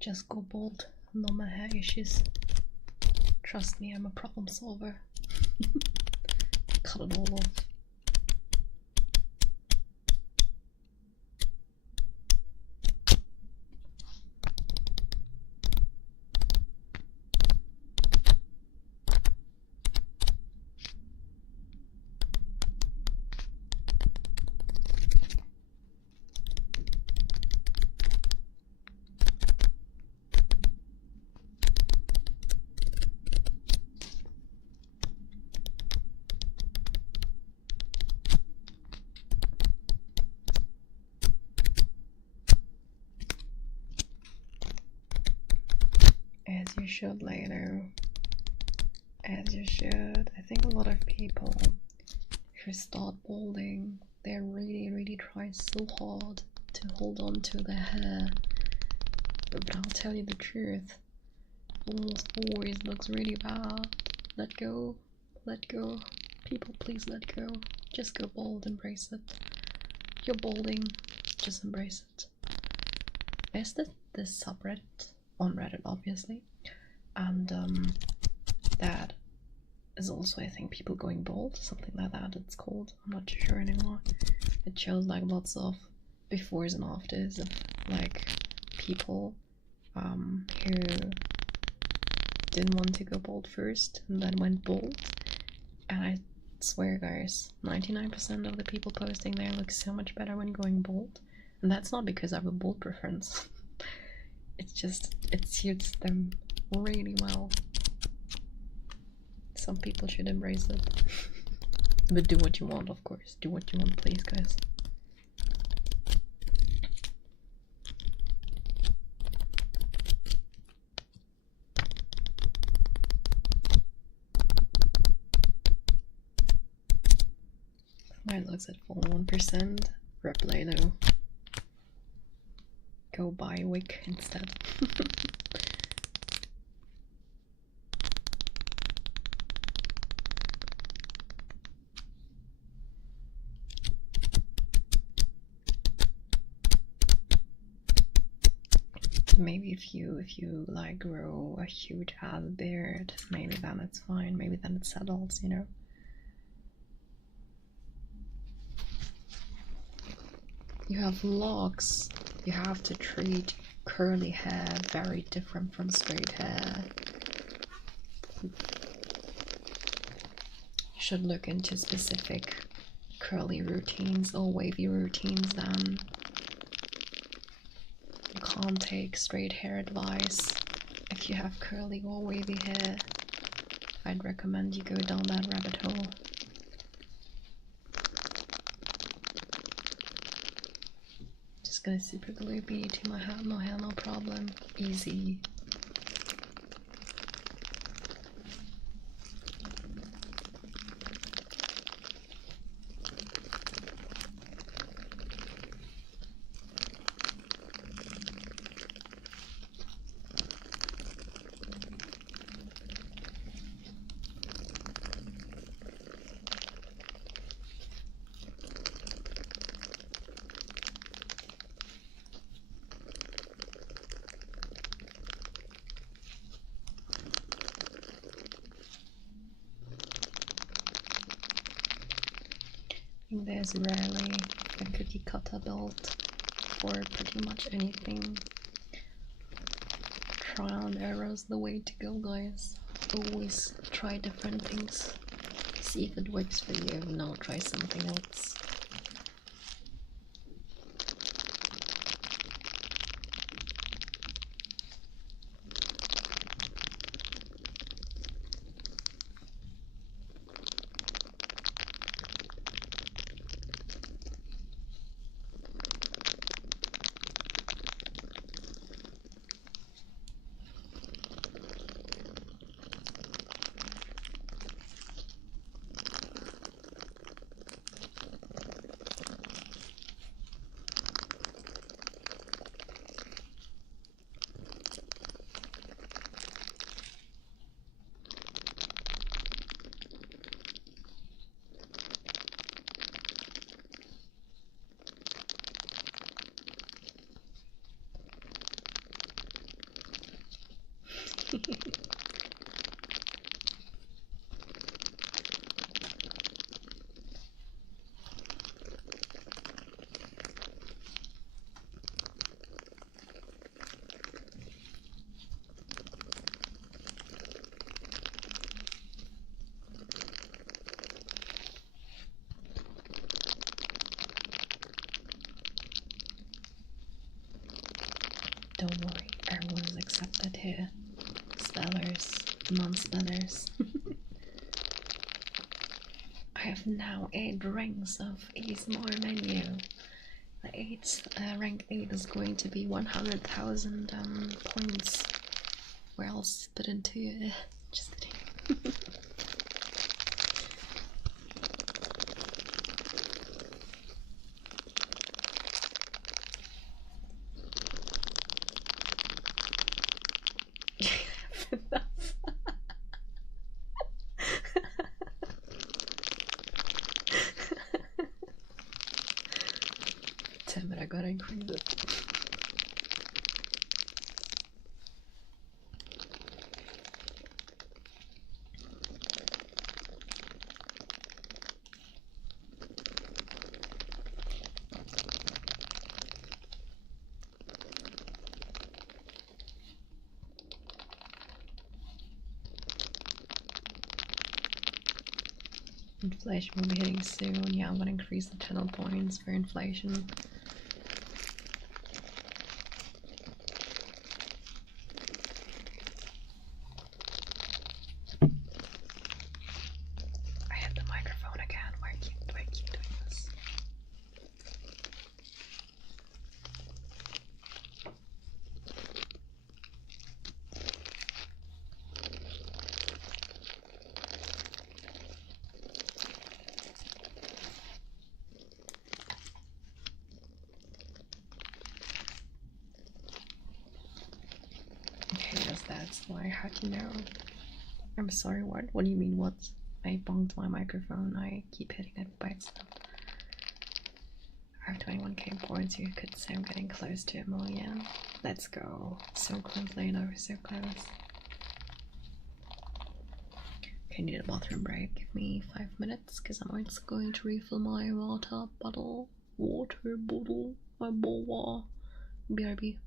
Just go bold. No my hair issues. Trust me, I'm a problem solver. Cut it all off. As you should later. As you should. I think a lot of people who start balding, they really try so hard to hold on to their hair. But I'll tell you the truth. Almost always looks really bad. Let go. Let go. People, please let go. Just go bald, embrace it. You're balding, just embrace it. There's this subreddit on Reddit, obviously, and that is also, I think, people going bald, something like that it's called. I'm not too sure anymore. It shows like lots of befores and afters of like people who didn't want to go bald first and then went bald, and I swear guys, 99% of the people posting there look so much better when going bald, and that's not because I have a bald preference. It's just, it suits them really well. Some people should embrace it. But do what you want, of course. Do what you want, please, guys. Mine looks at full 1%. Replay though. Go buy a wig instead. Maybe if you like grow a huge ass beard, maybe then it's fine. Maybe then it settles, you know. You have locks. You have to treat curly hair very different from straight hair. You should look into specific curly routines or wavy routines then. You can't take straight hair advice if you have curly or wavy hair. I'd recommend you go down that rabbit hole. Just gonna super glue bead to my hair, no problem. Easy. There's rarely a cookie cutter built for pretty much anything. Trial and error is the way to go, guys. Always try different things. See if it works for you. Now try something else. Don't worry, everyone is accepted here. Spellers, non-spellers. I have now 8 ranks of ASMR menu. The 8th, rank 8 is going to be 100,000 points. Where I'll spit into it. Just kidding. Damn it, I gotta increase it. Inflation will be hitting soon. Yeah, I'm gonna increase the channel points for inflation. I hit the microphone again. Why do I keep doing this? Okay, yes, that's why. How do you know? I'm sorry, what? What do you mean, what? I bonked my microphone, I keep hitting it by itself. I have 21k points, you could say I'm getting close to 1,000,000. Let's go. So close, Leno, so close. Okay, need a bathroom break. Give me 5 minutes, because I'm just going to refill my water bottle. My bowl. BRB.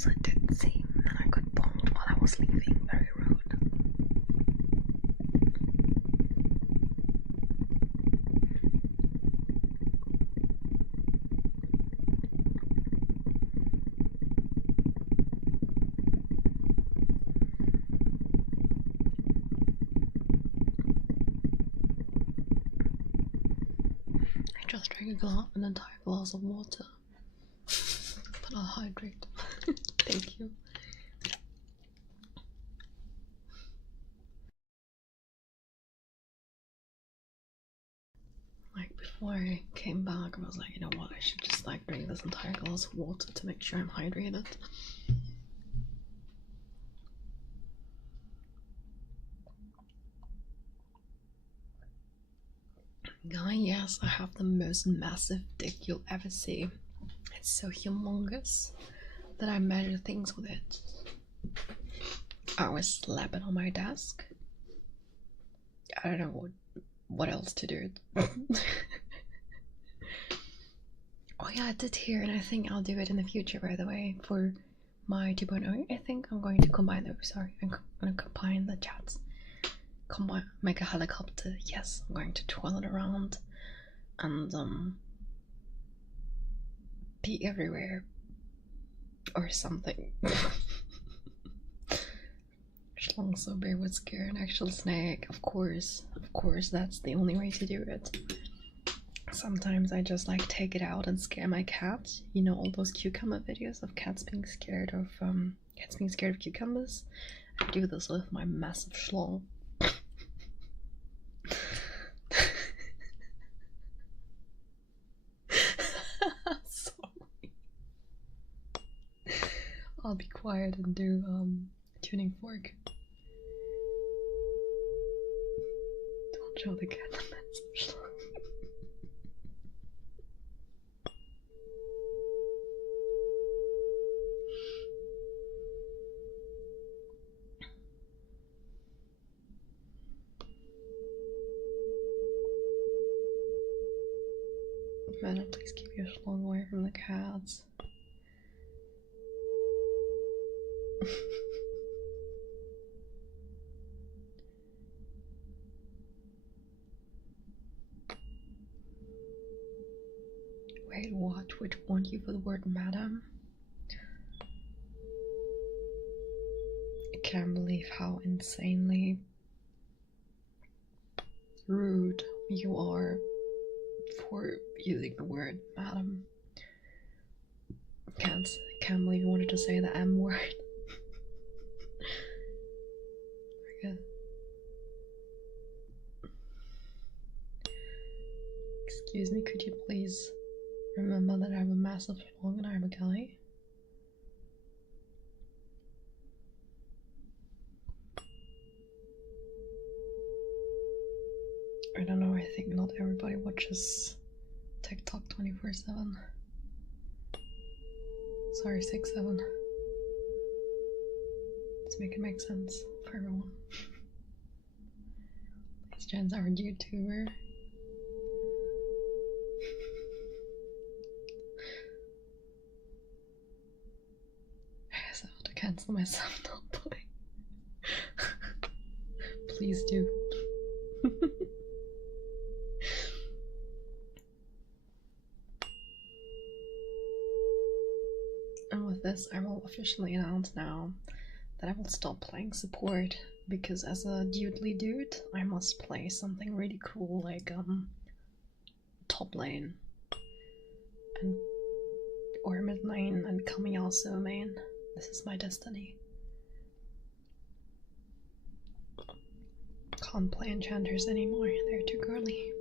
also did see that I got bombed while I was leaving. Very rude. I just drank an entire glass of water. But I'll hydrate. Thank you. Like before I came back, I was like, you know what, I should just like drink this entire glass of water to make sure I'm hydrated. Guy, yes, I have the most massive dick you'll ever see. It's so humongous that I measure things with it. I always slap it on my desk. I don't know what else to do. Oh yeah, I did hear, and I think I'll do it in the future, by the way, for my 2.0. I think I'm going to combine those. Sorry, I'm going to combine the chats. Make a helicopter. Yes, I'm going to twirl it around and be everywhere or something. Schlong so big would scare an actual snake. Of course, that's the only way to do it. Sometimes I just like take it out and scare my cat. You know, all those cucumber videos of cats being scared of cucumbers. I do this with my massive schlong. Sorry. I'll be quiet and do tuning fork. Don't show the cat the massive schlong. Man, please keep your schlong away from the cats. Wait, what? Which want you for the word madam? I can't believe how insanely rude you are for using the word madam. Can't believe you wanted to say the M word. Excuse me, could you please remember that I have a massive schlong and I'm a guy? I don't know, I think not everybody watches TikTok 24/7. Sorry, 6/7. Let's make it make sense for everyone. These Jen's our YouTuber. I guess I have to cancel myself now, boy. Please do. And with this, I will officially announce now that I will stop playing support, because as a dudely dude, I must play something really cool like top lane and or mid lane and coming also main. This is my destiny. Can't play enchanters anymore, they're too girly.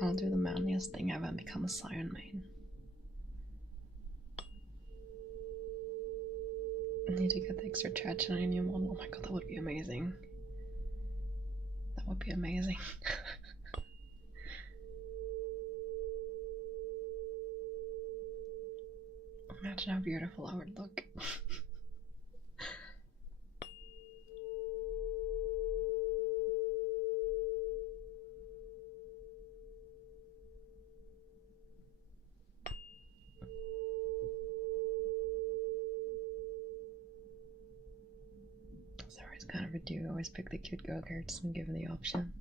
I'll do the manliest thing ever and become a Sion main. I need to get the extra traction on a new model. Oh my god, that would be amazing. That would be amazing. Imagine how beautiful I would look. Sorry, it's kind of a do. I always pick the cute girl characters when given the option.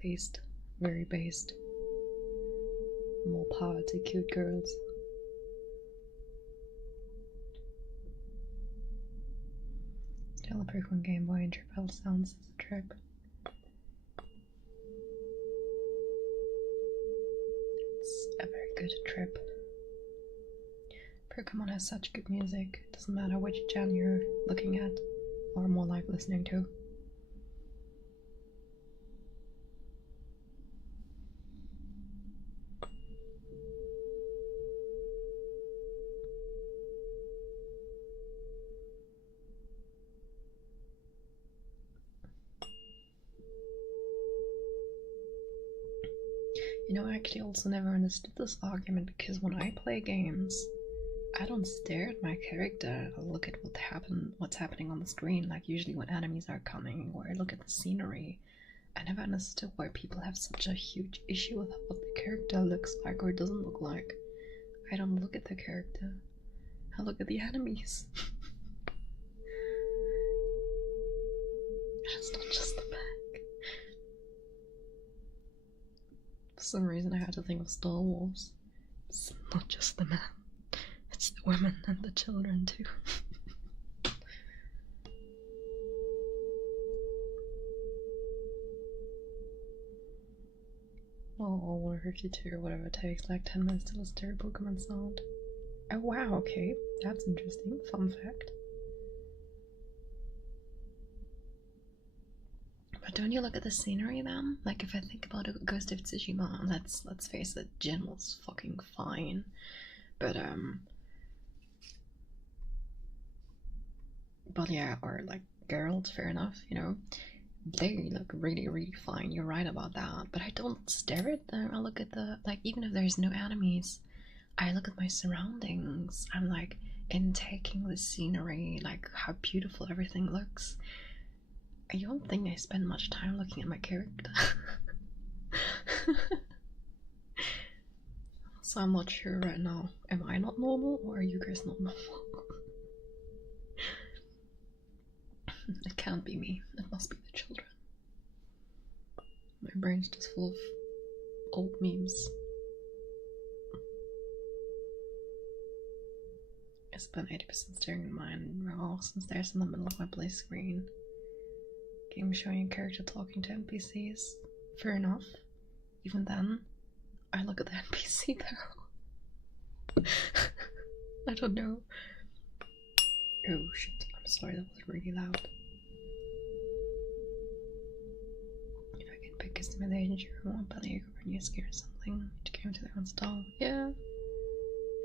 Based. Very based. More power to cute girls. Still a proof on Game Boy and Triple sounds as a trip. It's a very good trip. Pokemon has such good music, it doesn't matter which gen you're looking at, or more like listening to. You know, I actually also never understood this argument, because when I play games, I don't stare at my character. I look at what's happening on the screen, like usually when enemies are coming, or I look at the scenery. I never understood why people have such a huge issue with what the character looks like or doesn't look like. I don't look at the character. I look at the enemies. It's not just the back. For some reason I had to think of Star Wars. It's not just the man. It's the women and the children too. Oh, 152 or whatever it takes, like 10 minutes to listen to your Pokemon sound. Oh wow, okay, that's interesting. Fun fact. But don't you look at the scenery then? Like if I think about a Ghost of Tsushima, let's face it, Jin was fucking fine. But yeah, or like Geralt, fair enough, you know. They look really, really fine, you're right about that. But I don't stare at them, I look at the, like, even if there's no enemies, I look at my surroundings. I'm like intaking the scenery, like how beautiful everything looks. I don't think I spend much time looking at my character. So I'm not sure right now. Am I not normal or are you guys not normal? It can't be me. It must be the children. My brain's just full of old memes. I spent 80% staring at mine raw since there's in the middle of my play screen. Game showing a character talking to NPCs. Fair enough. Even then, I look at the NPC though. I don't know. Oh shit, I'm sorry, that was really loud. If I can pick customization, sure, I want belly or new skin or something to go into their own style. Yeah.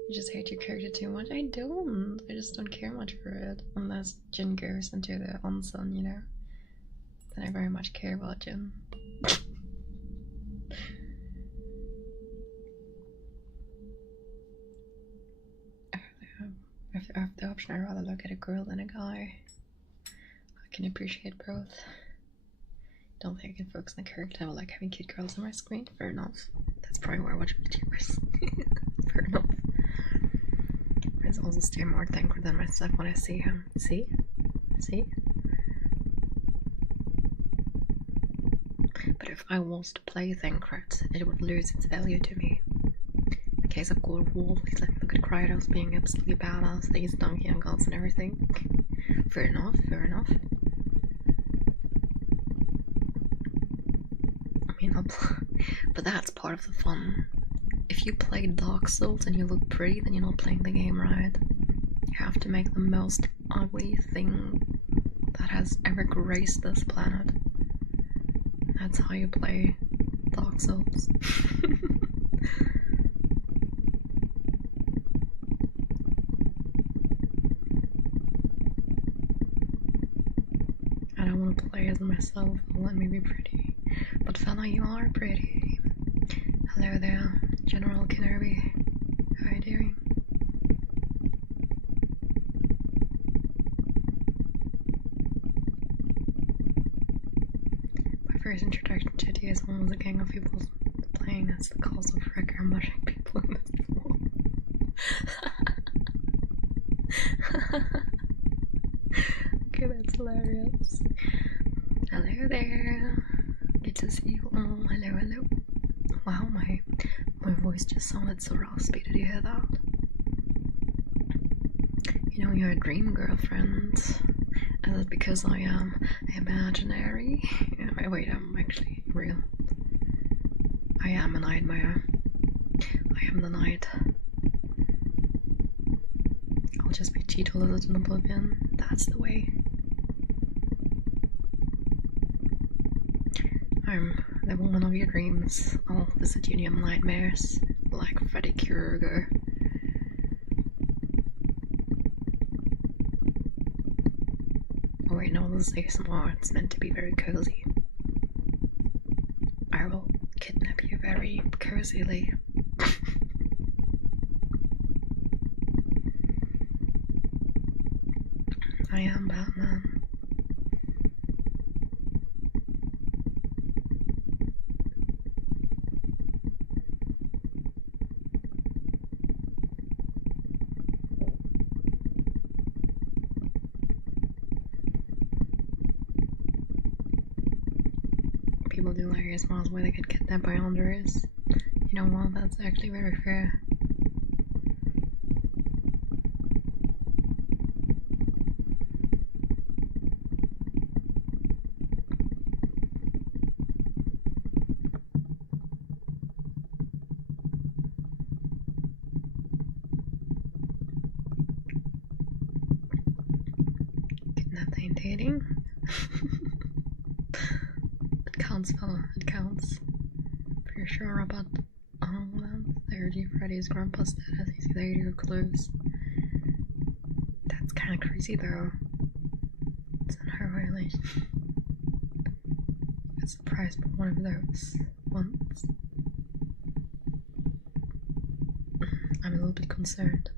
You just hate your character too much? I don't. I just don't care much for it. Unless Jin goes into the onsen, you know. Then I very much care about Jin. If I have the option, I'd rather look at a girl than a guy. I can appreciate both. Don't think I can focus on the character. I would like having cute girls on my screen. Fair enough. That's probably why I watch VTubers. Fair enough. I also stay more thankful than myself when I see him. See? See? But if I was to play Thancred, it would lose its value to me. In the case of God of War, please let me look at Kratos being absolutely badass, these donkey and gods and everything. Fair enough, fair enough. I mean, but that's part of the fun. If you play Dark Souls and you look pretty, then you're not playing the game right. You have to make the most ugly thing that has ever graced this planet. That's how you play Dark Souls. I don't want to play as myself, let me be pretty. But fella, you are pretty. Hello there, General Kenobi. How are you doing? My first introduction to DS1 was a gang of people playing as the cause of wreck and mushing people in this wall. Okay, that's hilarious. Hello there. Good to see you all. Hello, hello. Wow, my voice just sounded so raspy. Did you hear that? You know, you're a dream girlfriend. Is it because I am imaginary? Wait, I'm actually real. I am a nightmare. I am the night. I'll just be cheat lizard in oblivion. That's the way. I'm the woman of your dreams. I'll visit you in your nightmares, like Freddy Krueger. Oh wait, no, this is ASMR. It's meant to be very cozy. I will kidnap you very cozily. I am Batman. People do hilarious miles where they get kidnapped by Honduras. You know what? That's actually very fair. Kidnapped ain't dating. It counts, fella. It counts. For sure about the OG Freddy's grandpa's dead as he's later clues. That's kinda crazy though. It's in her violation. I got surprised by one of those once. I'm a little bit concerned.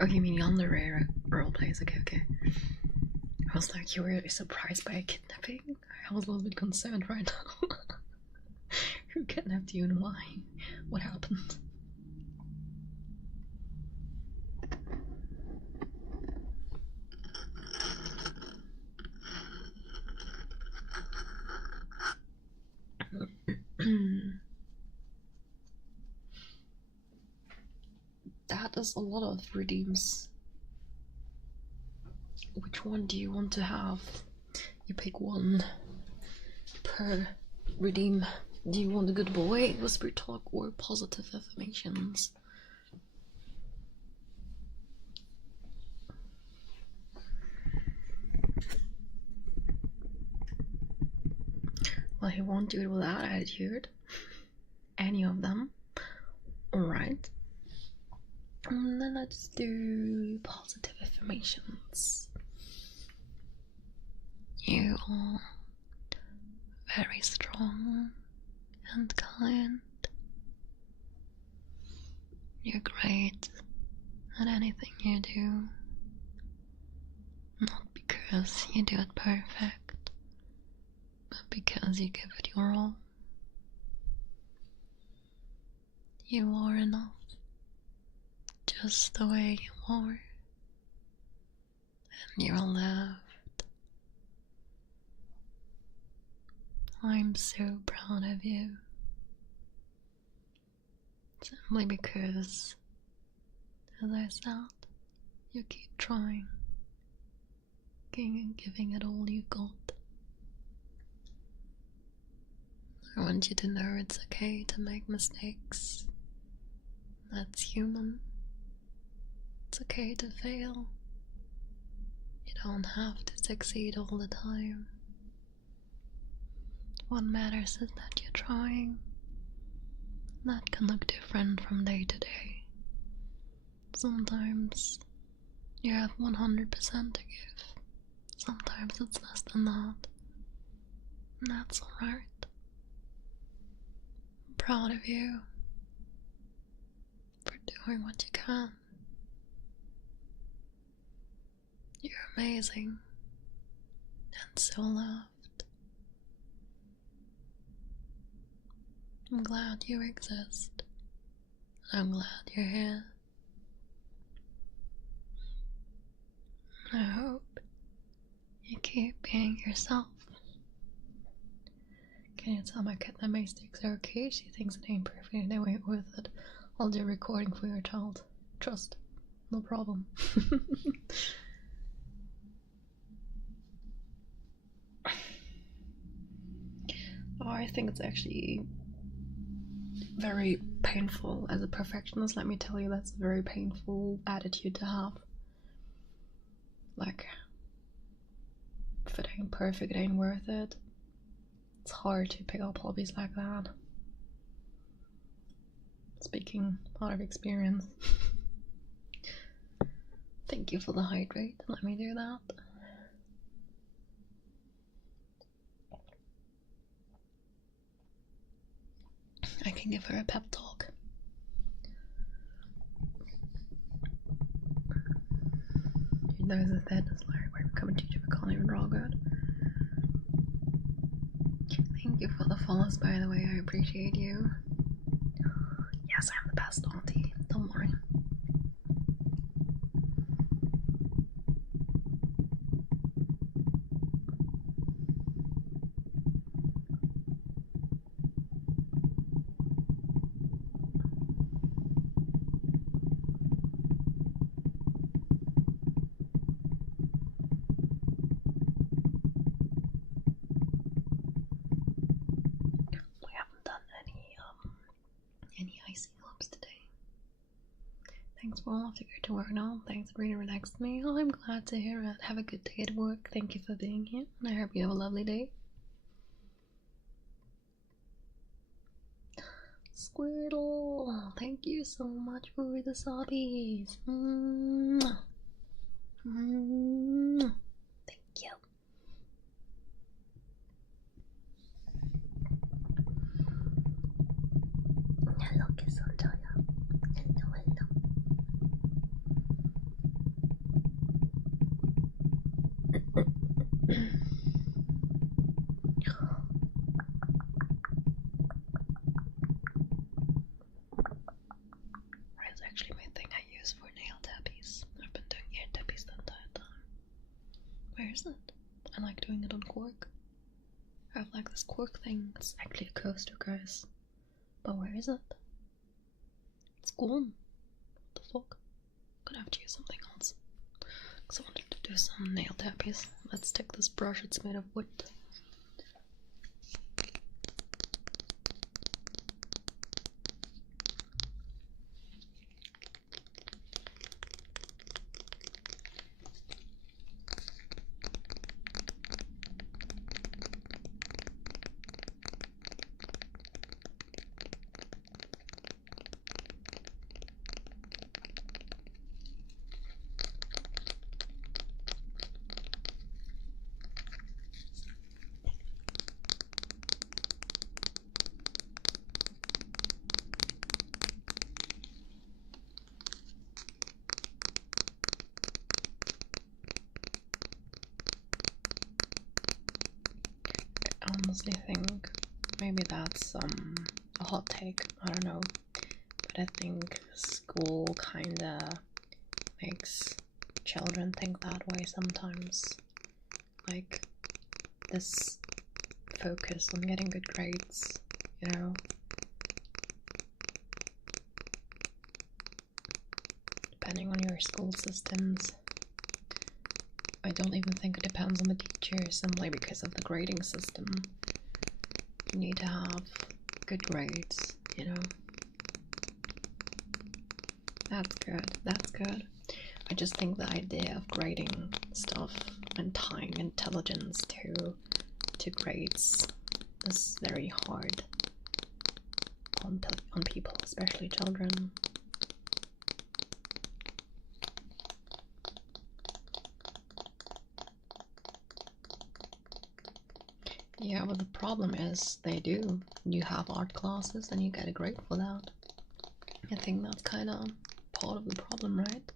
Oh, you mean the underwear roleplays? Okay. I was like, you were surprised by a kidnapping? I was a little bit concerned right now. Who kidnapped you and why? What happened? That is a lot of redeems. Which one do you want to have? You pick one per redeem. Do you want a good boy, whisper talk, or positive affirmations? Well, he won't do it without attitude. Any of them. Alright. And then let's do positive affirmations. You are very strong and kind. You're great at anything you do. Not because you do it perfect, but because you give it your all. You are enough, just the way you are, and you're loved. I'm so proud of you, simply because, as I said, you keep trying, giving it all you got. I want you to know it's okay to make mistakes. That's human. It's okay to fail. You don't have to succeed all the time. What matters is that you're trying. That can look different from day to day. Sometimes you have 100% to give. Sometimes it's less than that. And that's alright. I'm proud of you for doing what you can. You're amazing and so loved. I'm glad you exist. I'm glad you're here. I hope You keep being yourself. Can you tell my cat that my sticks are okay? She thinks it ain't perfect and they ain't worth it. I'll do recording for your child. Trust. No problem. Oh, I think it's actually very painful as a perfectionist. Let me tell you, that's a very painful attitude to have. Like, if it ain't perfect, it ain't worth it. It's hard to pick up hobbies like that. Speaking out of experience. Thank you for the hydrate. Let me do that. I can give her a pep talk. There's a fitness liar where we come and teach you we can't even draw good. Thank you for the follows, by the way. I appreciate you. Yes, I'm the best auntie. Don't worry. Thanks for all have to go to work now. Thanks for really relaxed me. Oh, I'm glad to hear it. Have a good day at work. Thank you for being here, and I hope you have a lovely day. Squirtle, thank you so much for the sobbies. Thank you. Hello, kiss on Toya. Hello, hello. It's actually my thing I use for nail tappies. I've been doing ear tappies the entire time. Where is it? I like doing it on cork. I have like this cork thing. It's actually a coaster, guys. But where is it? It's gone. What the fuck? I'm gonna have to use something else. Because I wanted to do some nail tappies. Let's take this brush, it's made of wood. I honestly think maybe that's a hot take, I don't know, but I think school kinda makes children think that way sometimes. Like, this focus on getting good grades, you know? Depending on your school systems. I don't even think it depends on the teacher, simply because of the grading system. You need to have good grades, you know? That's good, that's good. I just think the idea of grading stuff and tying intelligence to grades is very hard on people, especially children. Yeah, but the problem is they do. You have art classes and you get a grade for that. I think that's kind of part of the problem, right?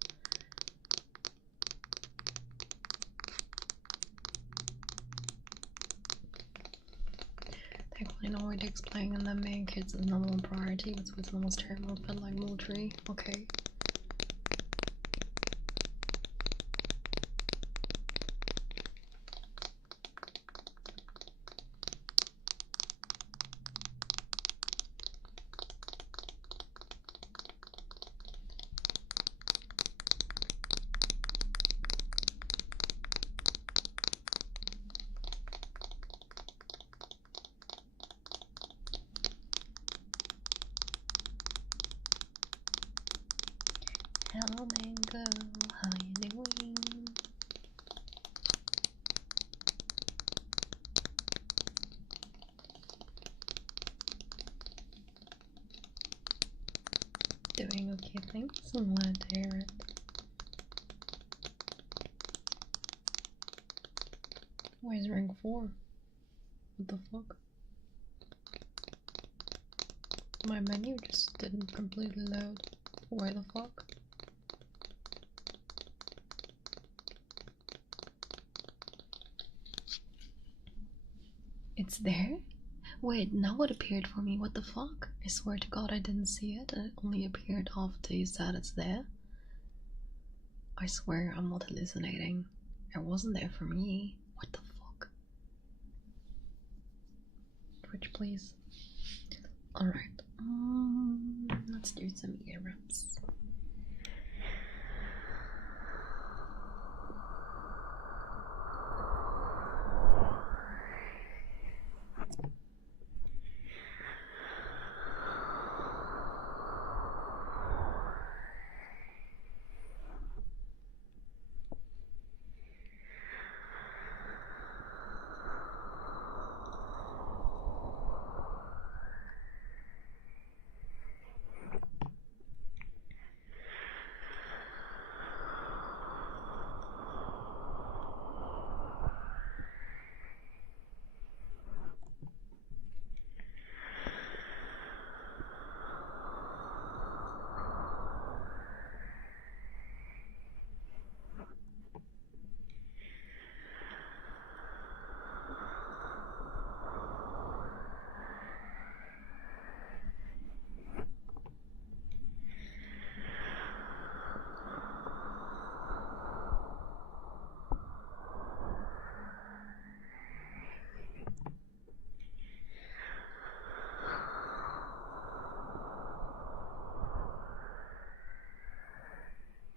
Thankfully, no way to explain and then making kids is number one priority. What's almost terrible, but like military. Okay. Hello Mango, how you doing? Doing okay, thanks. I'm glad to hear it. Where's rank 4? What the fuck? My menu just didn't completely load. Why the fuck? It's there? Wait, now it appeared for me. What the fuck? I swear to god I didn't see it and it only appeared after you said it's there. I swear I'm not hallucinating. It wasn't there for me. What the fuck? Twitch, please. Alright. Let's do some ear rubs.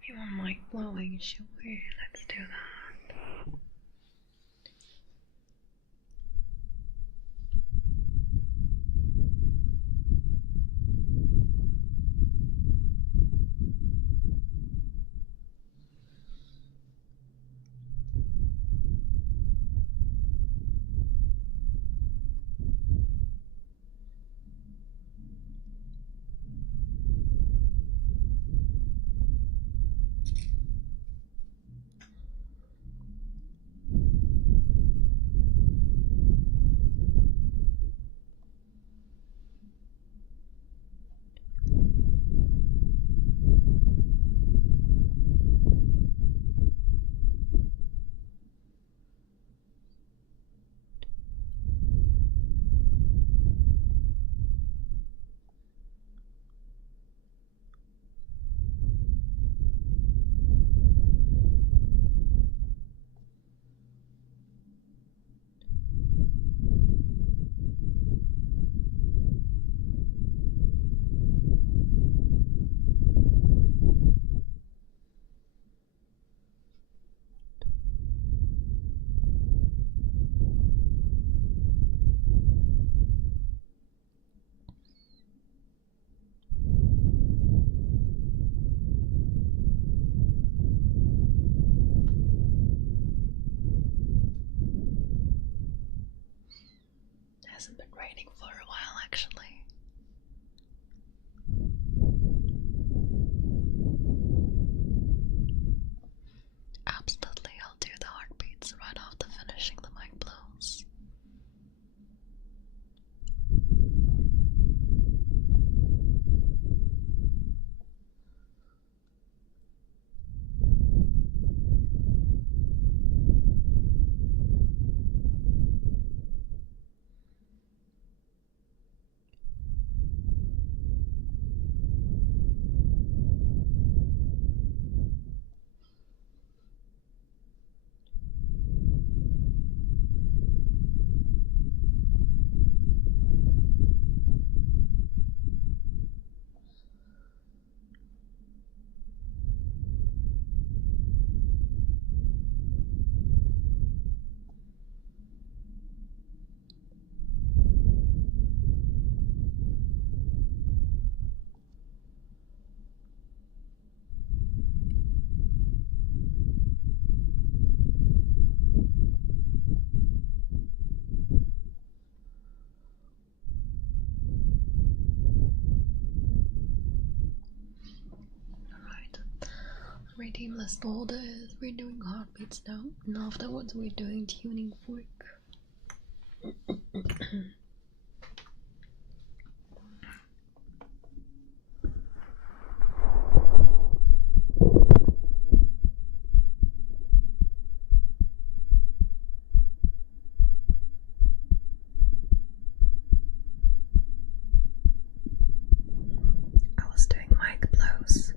You want mic blowing? Sure, let's do that. Hasn't been raining for a while, actually. Absolutely, I'll do the heartbeats right after finishing the mic blows. redeem list orders. We're doing heartbeats now, and afterwards we're doing tuning fork. I was doing mic blows,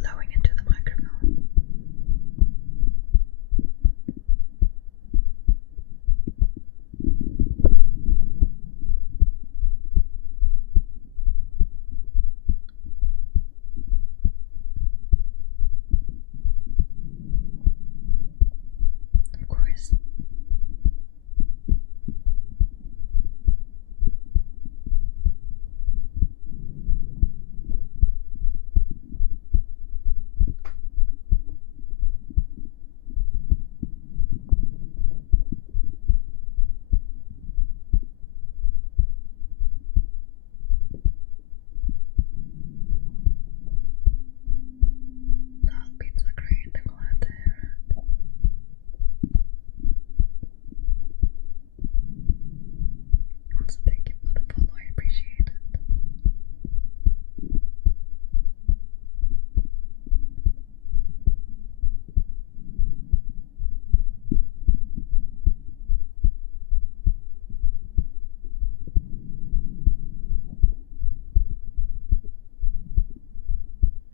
blowing into the microphone. Of course. The heartbeats are great, I'm glad to hear it. Also, thank you for the follow, I appreciate it.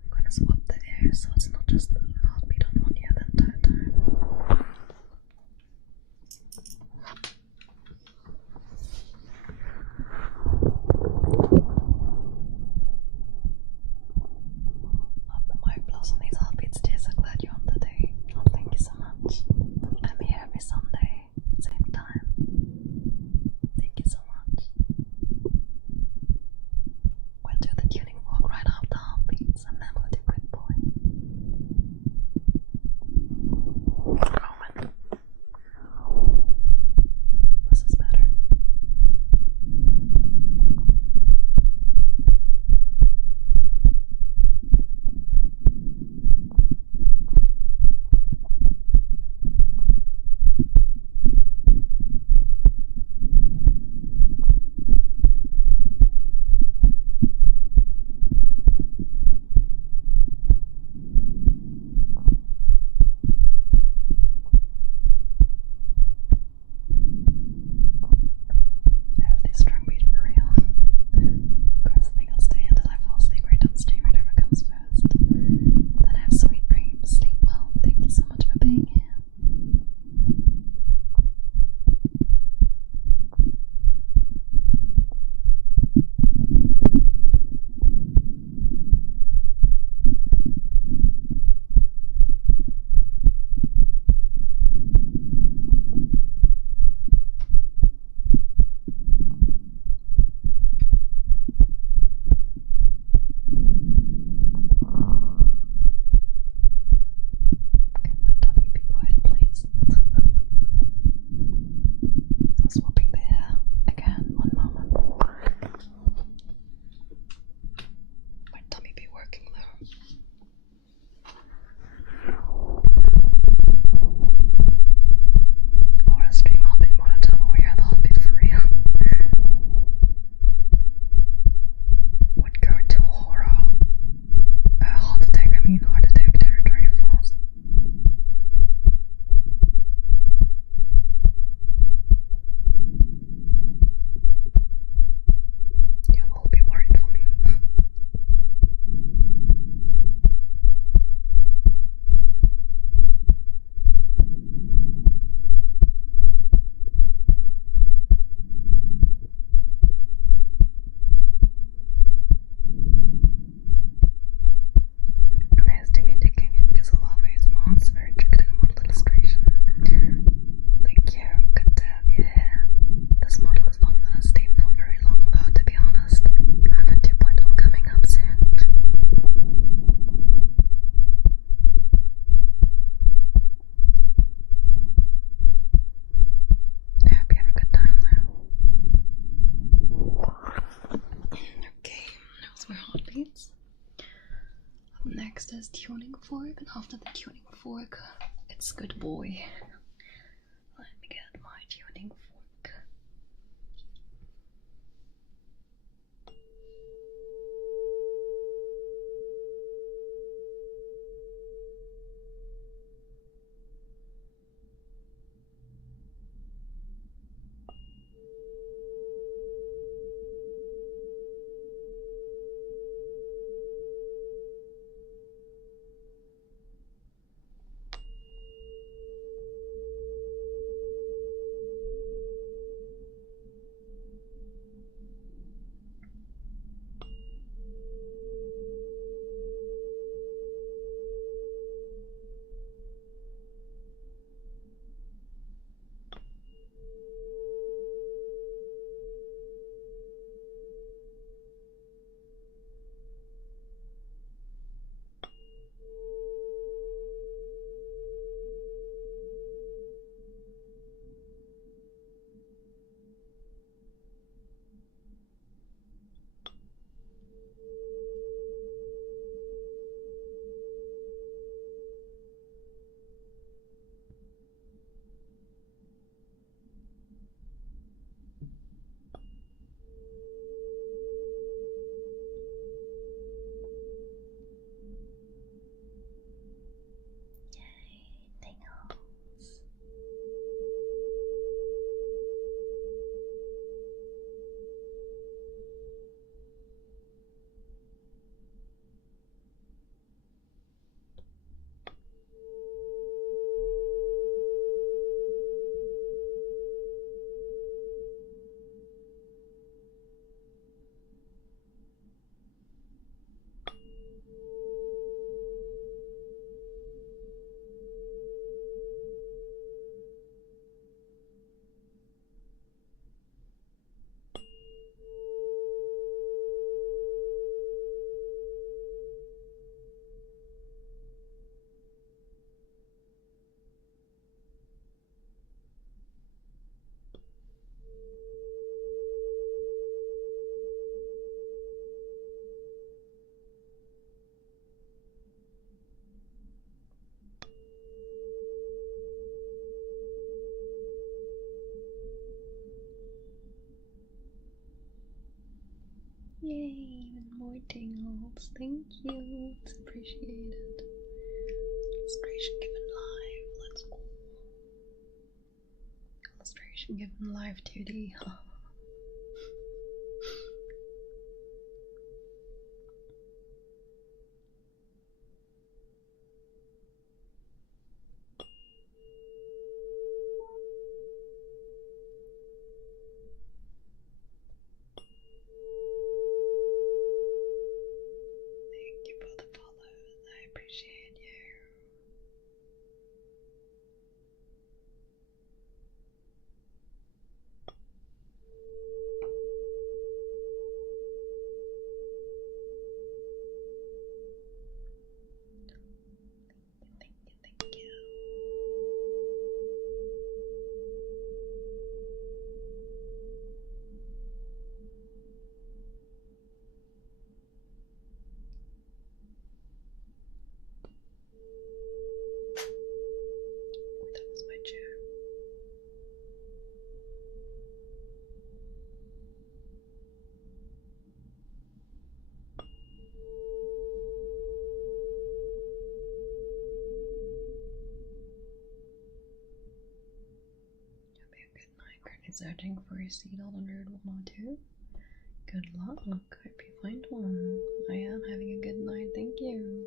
I'm gonna swap the air so it's not just the heartbeat on one ear the entire time. Love the mic blows on these heartbeats too, so glad you're on today. Oh, thank you so much. I'm here every Sunday, same time. Thank you so much. We'll do the tuning fork right after heartbeats and then we'll do good boy. Next is tuning fork, and after the tuning fork, it's good boy. Let me get my tuning fork. Yay, even more tingles. Thank you. It's appreciated. Illustration given live. Let's go. Illustration given live 2D. Thank you for the follows. I appreciate you. Thank you, thank you. Oh, that was my chair. Have a good night. Currently searching for a seat on road 102. Good luck. Hope you find one. I am having a good night. Thank you.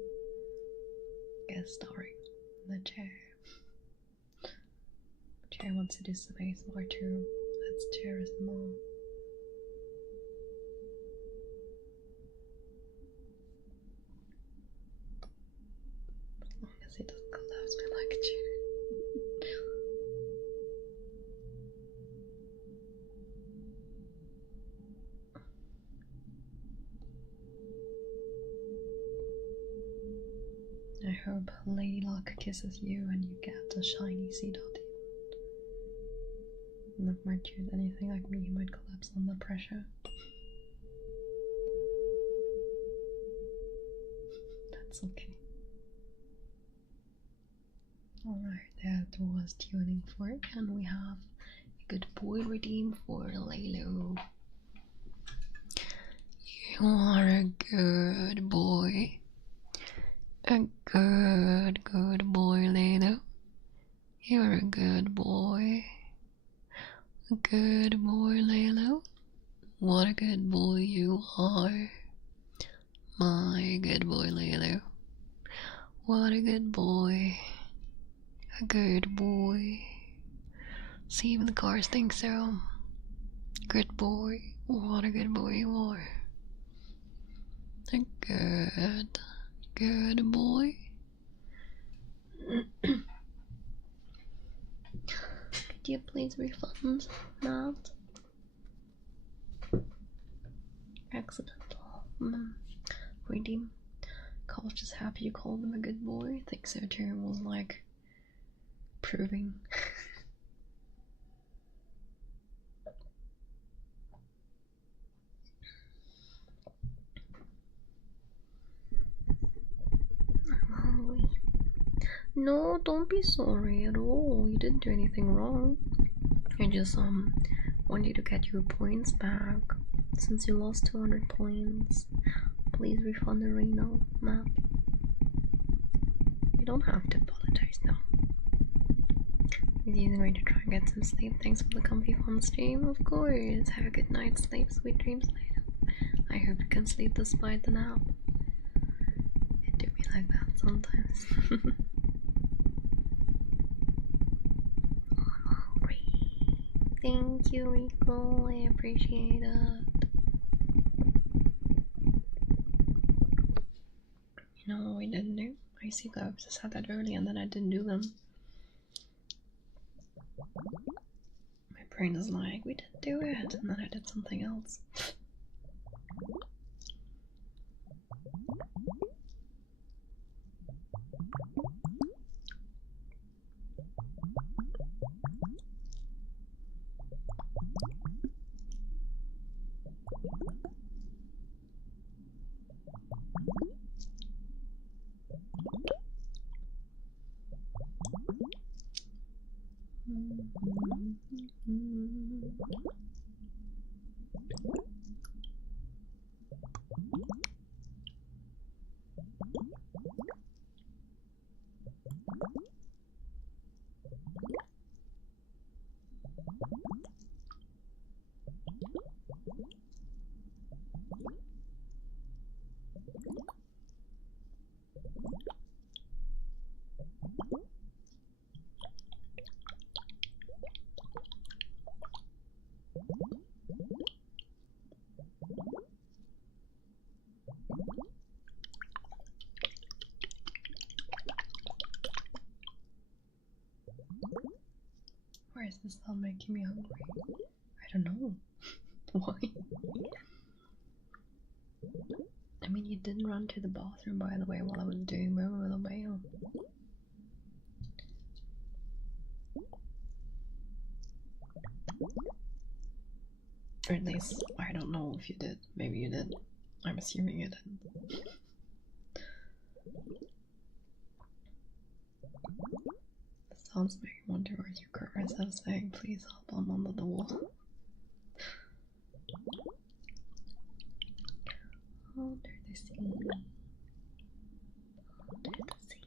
Guest starring the chair. Chair wants to do space more too. That's chair is more. As long as it doesn't collapse me like a chair. I hope Lady Luck kisses you and you get a shiny sea dot. And if my chair is anything like me, he might collapse under pressure. That's okay. Alright, that was tuning for it, and we have a good boy redeem for Lalo. You are a good boy. A good boy, Lalo. You're a good boy. A good boy, Lalo. What a good boy you are. My good boy, Lalo. What a good boy. A good boy. See, even the cars think so. Good boy. What a good boy you are. A good boy. Could you please refund that? Accidental. Redeem. Carl was just happy you called him a good boy. I think so too. Was like proving. I'm hungry. No, don't be sorry at all. You didn't do anything wrong. I just want you to get your points back since you lost 200 points. Please refund the Reno map. You don't have to apologize now. He's going to try and get some sleep. Thanks for the comfy fun stream. Of course. Have a good night's sleep. Sweet dreams later. I hope you can sleep despite the nap. It do be like that sometimes. I'm hungry. Thank you, Rico. I appreciate it. You know what we didn't do? I see that I just had that early and then I didn't do them. My brain is like, we didn't do it, and then I did something else. Why is this not making me hungry? I don't know. Why? I mean, you didn't run to the bathroom, by the way, while I was doing my little mail. Or at least, I don't know if you did. Maybe you did. I'm assuming you did. This sounds make me wonder where you caught myself saying, please hop on under the wall. Under the sea. Under the sea.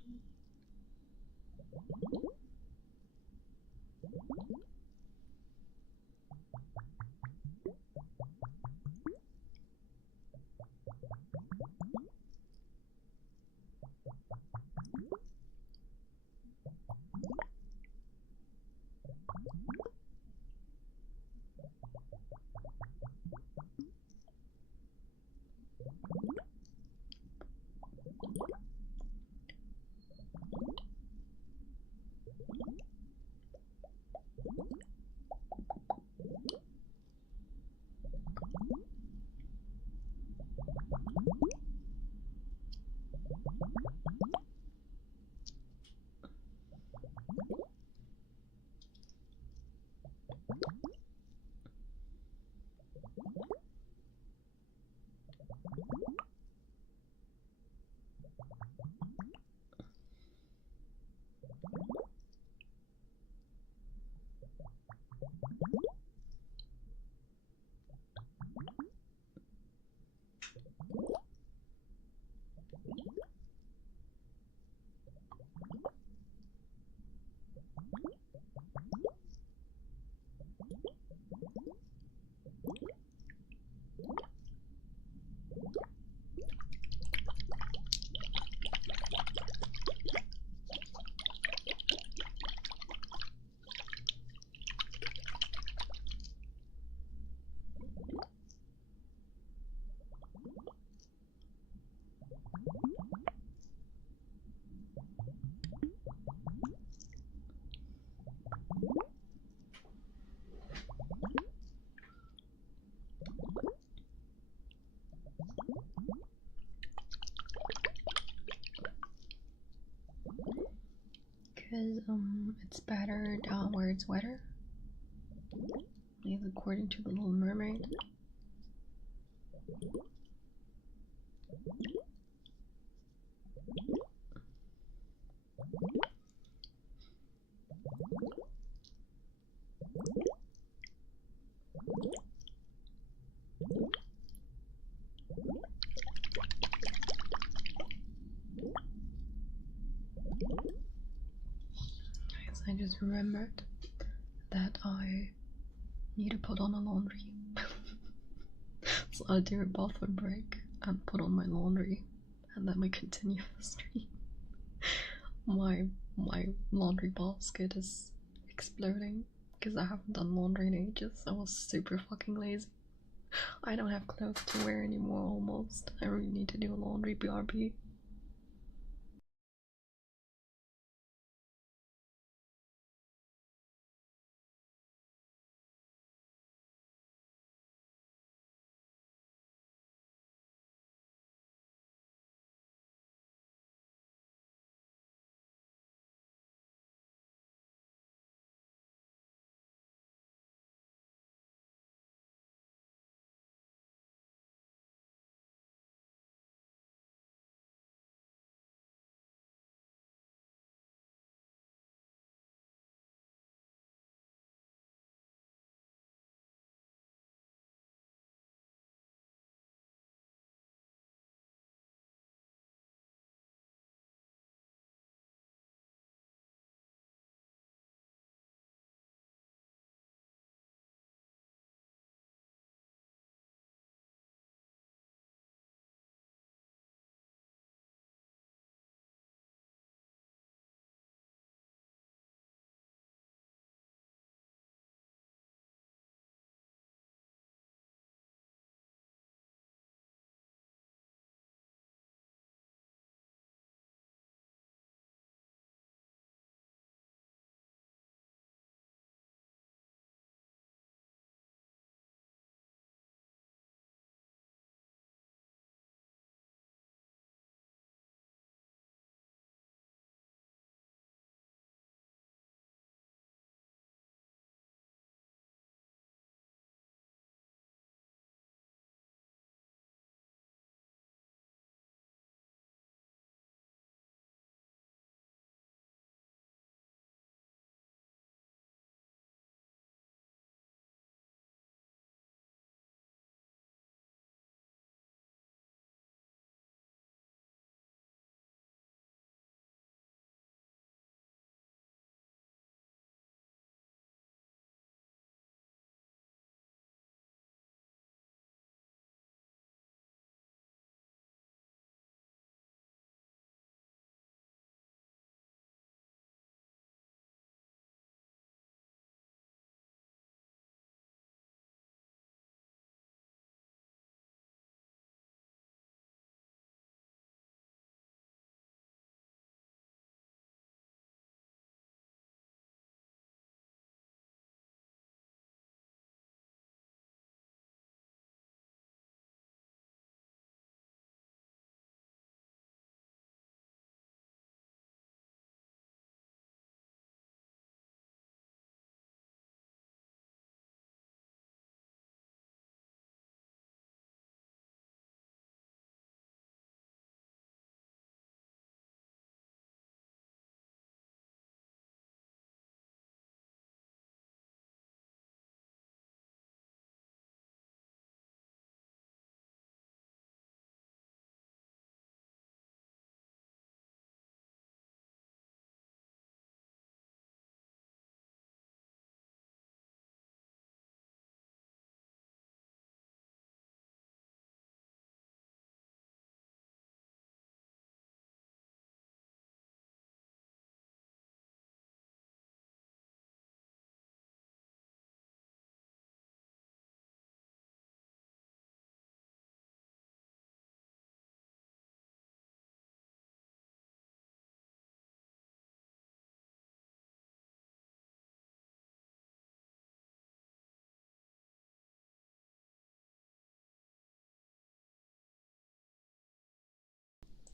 because it's better down where it's wetter. At least according to the Little Mermaid. Guys, I just remembered that I need to put on a laundry. So I'll do a bathroom break and put on my laundry, and then we continue the stream. My laundry basket is exploding because I haven't done laundry in ages. I was super fucking lazy. I don't have clothes to wear anymore almost. I really need to do a laundry BRB.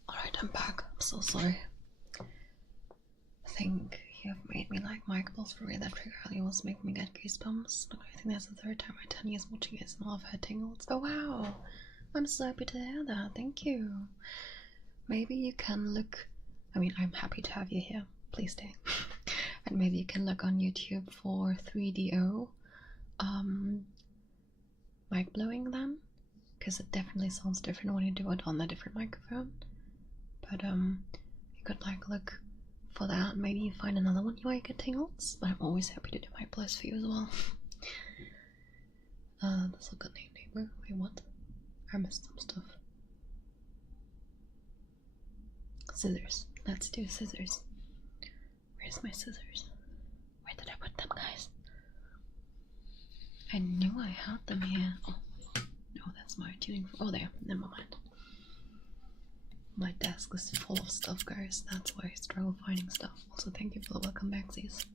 Alright, I'm back. I'm so sorry. I think You have made me like Michael's for real. That trigger always make me get goosebumps. Look, I think that's the third time in 10 years watching ASMR I've had tingles. Oh wow! I'm so happy to hear that. Thank you. Maybe you can look. I mean, I'm happy to have you here. Please stay. And maybe you can look on YouTube for 3DO mic blowing then, because it definitely sounds different when you do it on a different microphone. But you could like look for that. Maybe you find another one you might get tingles. But I'm always happy to do mic blows for you as well. That's a good name, neighbor. Wait, what? I missed some stuff. Scissors. Let's do scissors. Where's my scissors? Where did I put them, guys? I knew I had them here. Oh, no, that's my tuning. Oh, there. Never mind. My desk is full of stuff, guys. That's why I struggle finding stuff. Also, thank you for the welcome backsies.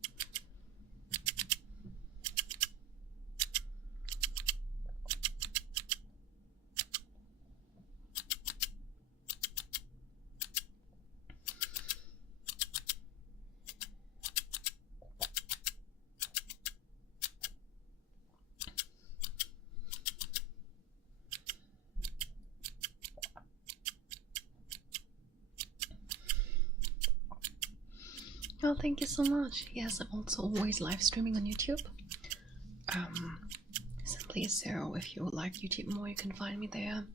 Oh, thank you so much. Yes, I'm also always live streaming on YouTube. Simply so if you like YouTube more, you can find me there.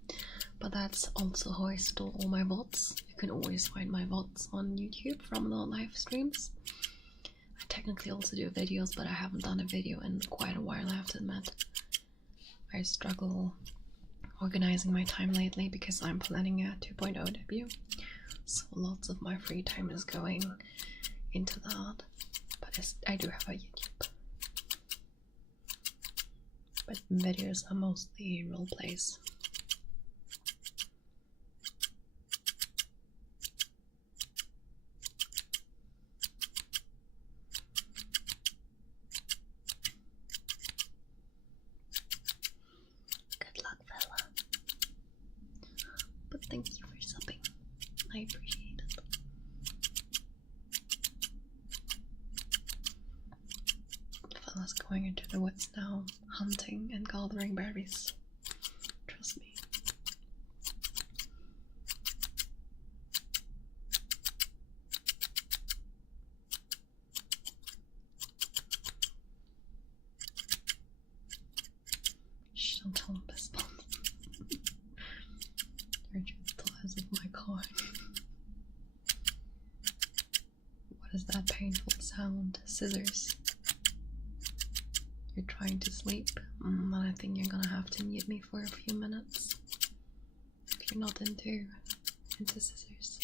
But that's also how I store all my VODs. You can always find my VODs on YouTube from the live streams. I technically also do videos, but I haven't done a video in quite a while, I have to admit. I struggle organizing my time lately because I'm planning a 2.0 debut. So lots of my free time is going into that, but I do have a YouTube. But videos are mostly role plays. Good luck, fella. But thank you for subbing. I appreciate it. Fella's going into the woods now, hunting and gathering berries. Trust me. Gentle response. You're gentle as of my car. What is that painful sound? Scissors. You're trying to sleep? I think you're gonna have to mute me for a few minutes if you're not into scissors.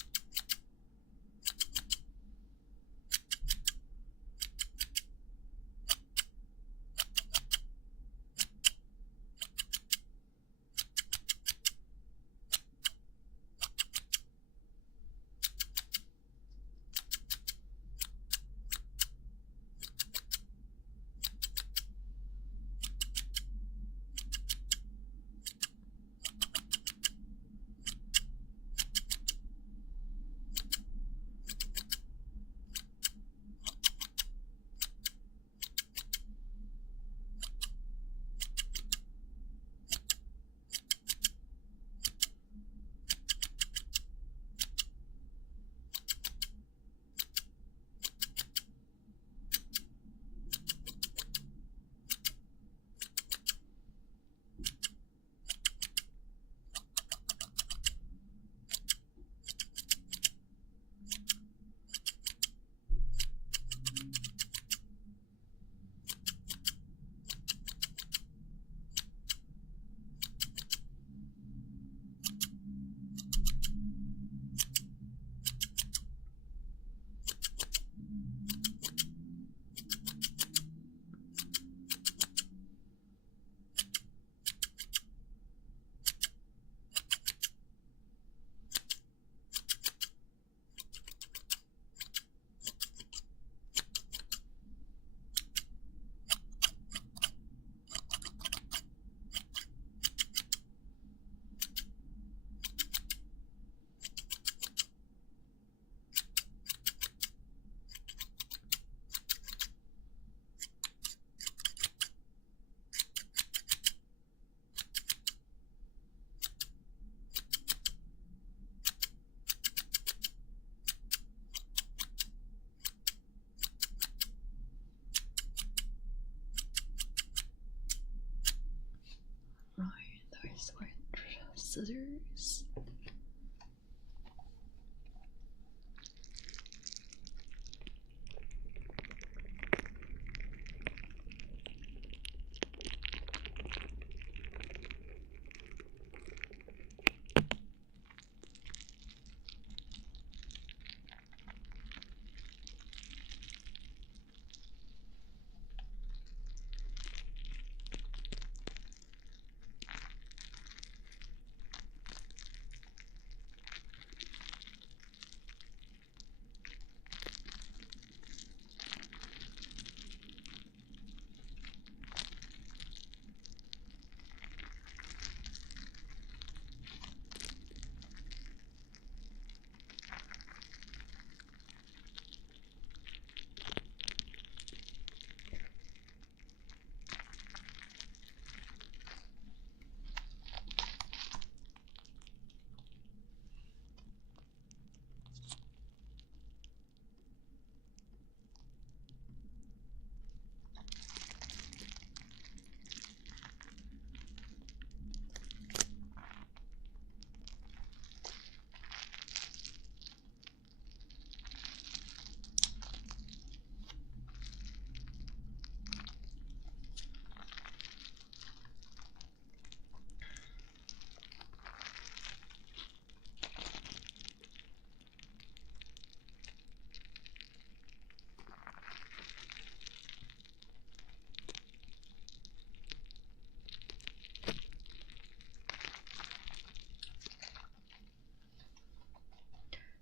Right, those were scissors.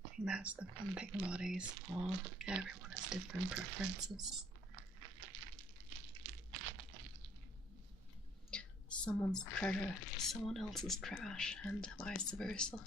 I think that's the fun thing about ASMR. Everyone has different preferences. Someone's treasure is someone else's trash, and vice versa.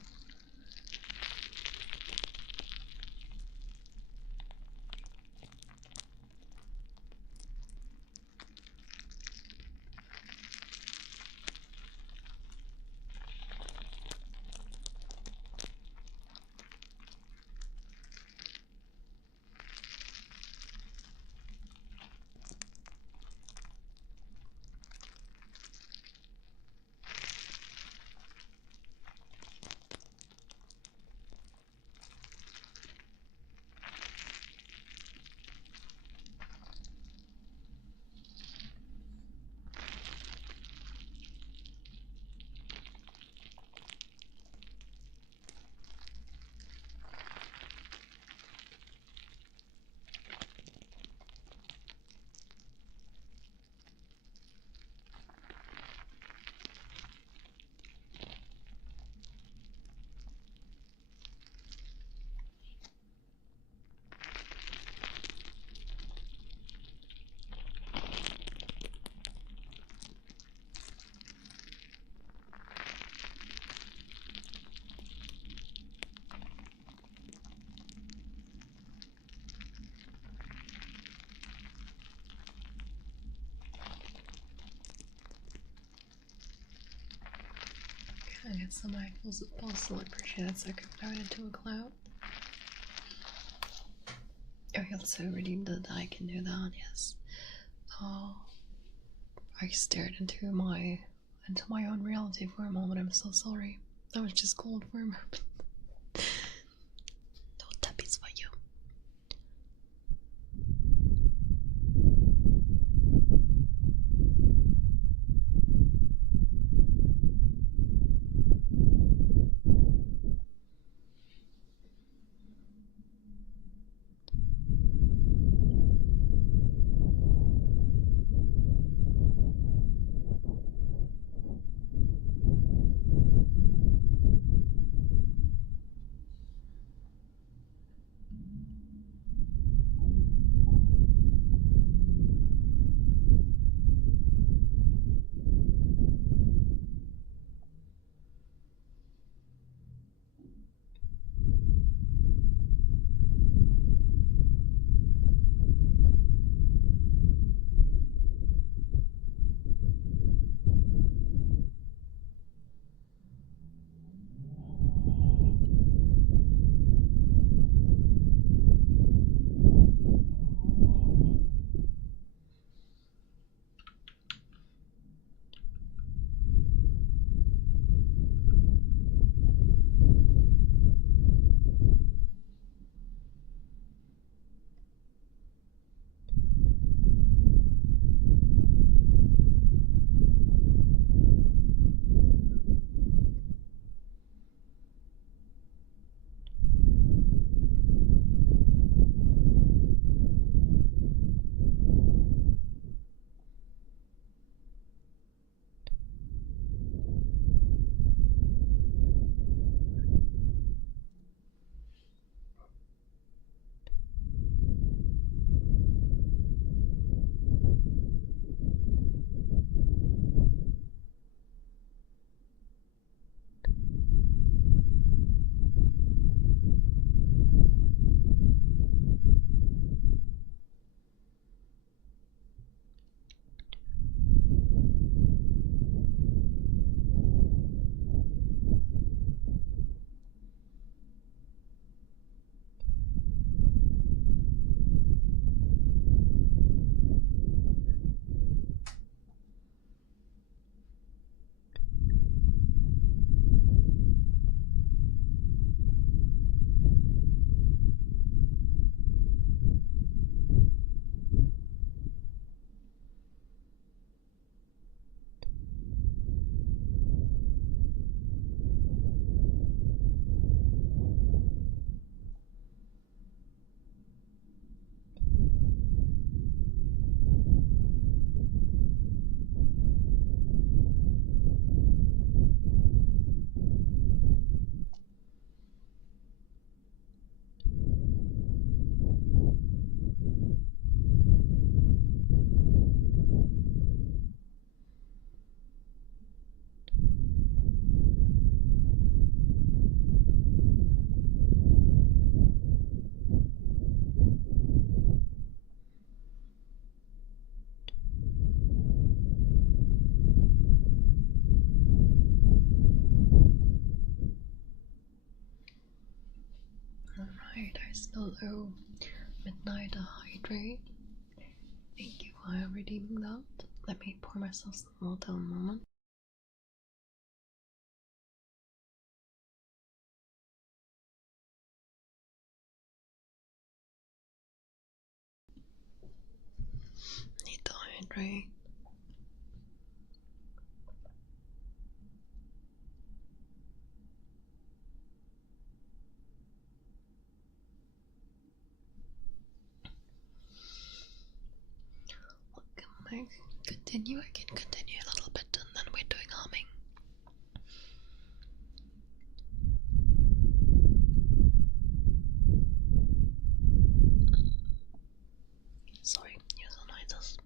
I get some eyeballs of puzzle appreciated so I can throw it into a cloud. Oh, he also redeemed that I can do that, yes. Oh, I stared into my own reality for a moment. I'm so sorry. I was just cold for a moment. No tappies for you. the low midnight hydrate. Thank you for redeeming that. Let me pour myself some water a moment. Need to hydrate. I can continue a little bit and then we're doing humming. Sorry, use the noises.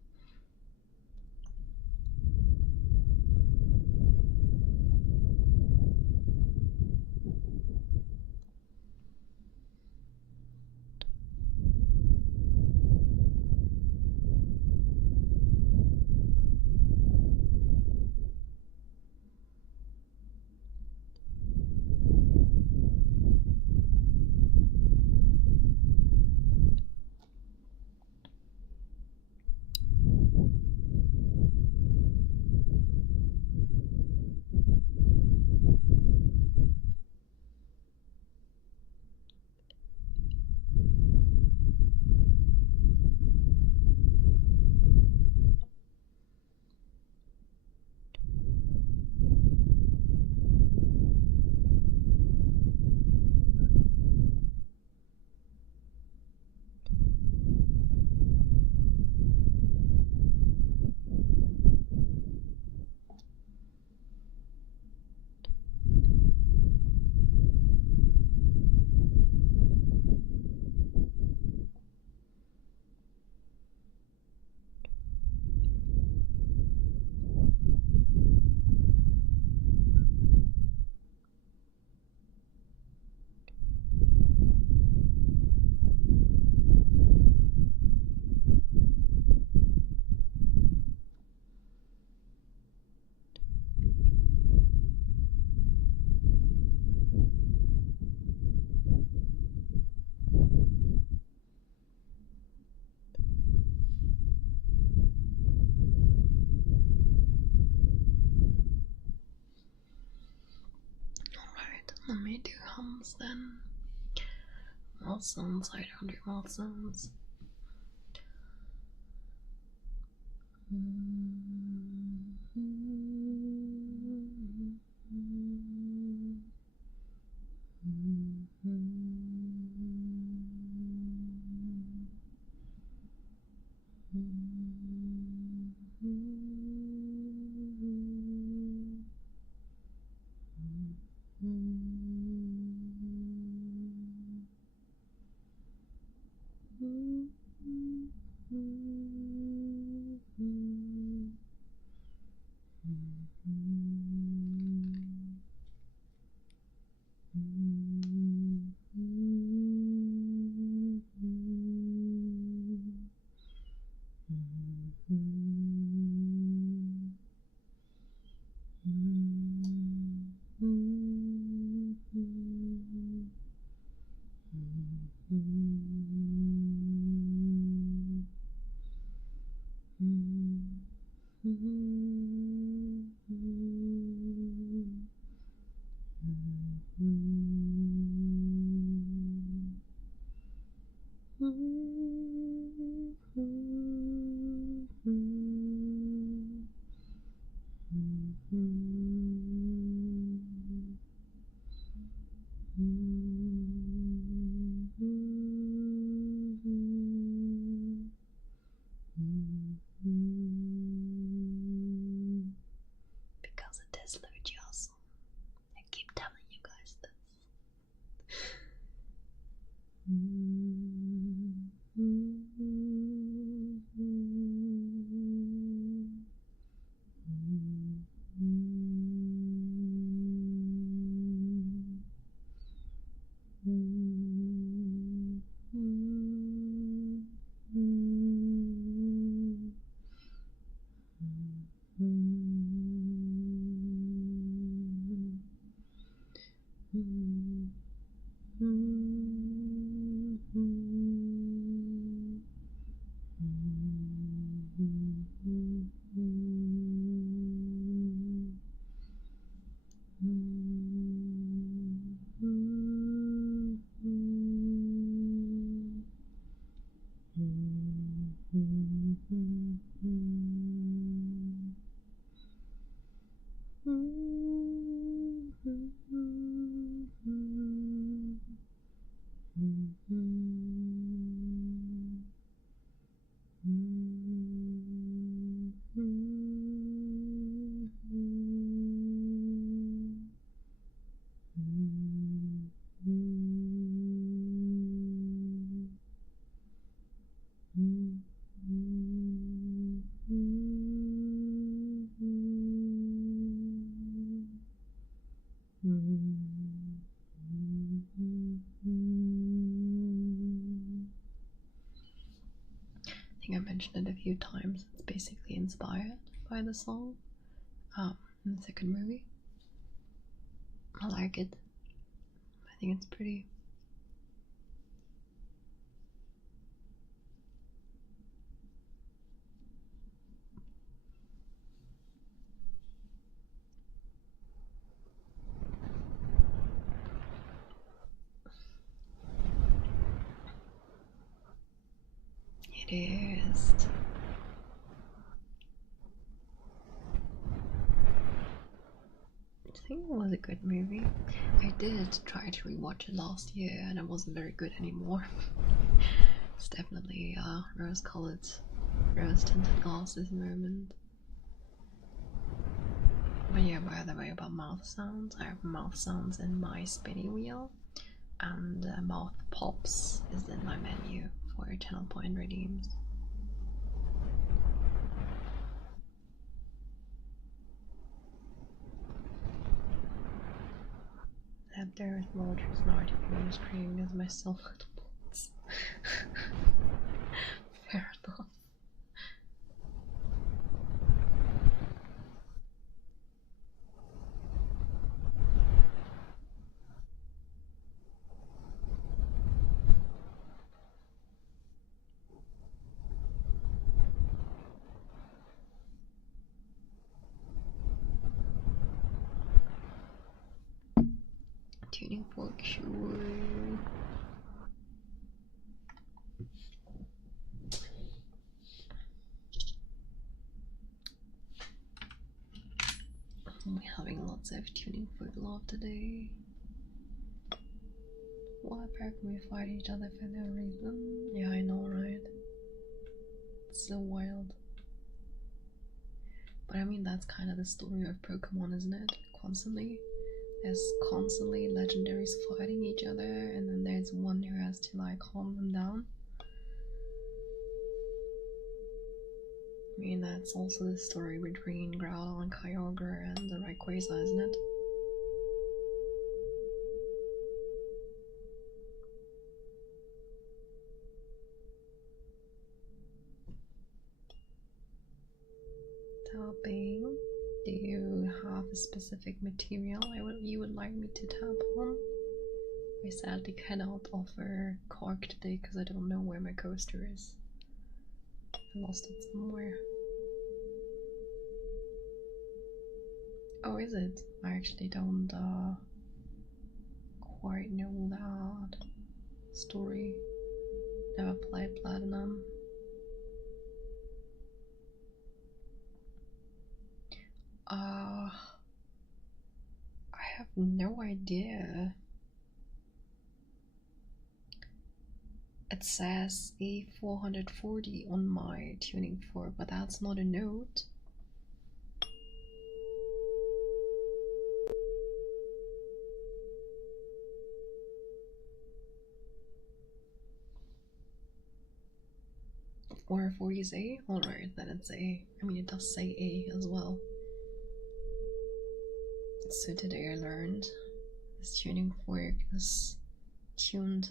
Let me do hums then. Mouth sounds, I don't do mouth sounds. Because it is lewd, yes. I keep telling you guys this. think I mentioned it a few times. It's basically inspired by the song in the second movie. I like it. I think it's pretty. It is. I think it was a good movie. I did try to rewatch it last year and it wasn't very good anymore. It's definitely rose-colored, rose-tinted glasses moment. But yeah, by the way, about mouth sounds, I have mouth sounds in my spinning wheel, and mouth pops is in my menu for channel point redeems. That there's Walter's not even screaming as myself at once. Fair enough. Tuning fork, sure. We're having lots of tuning fork love today. Why can we fight each other for no reason? Yeah, I know, right? It's so wild. But I mean, that's kind of the story of Pokemon, isn't it? There's constantly legendaries fighting each other, and then there's one who has to like calm them down. I mean, that's also the story between Groudon and Kyogre and the Rayquaza, isn't it? Tapping. Do you have a specific material you would like me to tap on? I sadly cannot offer cork today because I don't know where my coaster is. I lost it somewhere. Oh, is it? I actually don't quite know that story. Never played Platinum. I have no idea. It says a 440 on my tuning fork, but that's not a note. Or 40 is A? Alright, then it's A. I mean, it does say A as well. So today I learned this tuning fork is tuned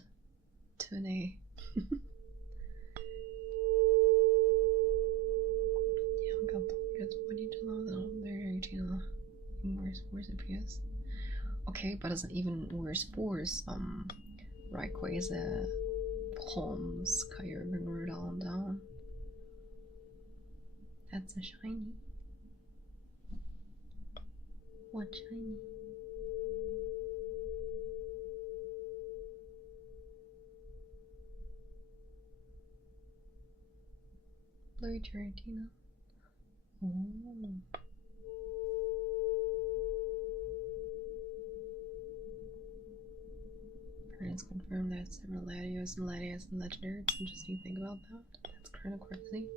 to an A. Yeah, I got pockets. Why do you know that they're 18 worse force appears? Okay, but it's an even worse force. Rayquaza palms Kyogre and Groudon down. That's a shiny. What shiny? Blue Giratina. Oh. Parents confirmed that several Latios and Latias and legendary. It's interesting to think about that. That's kind of crazy.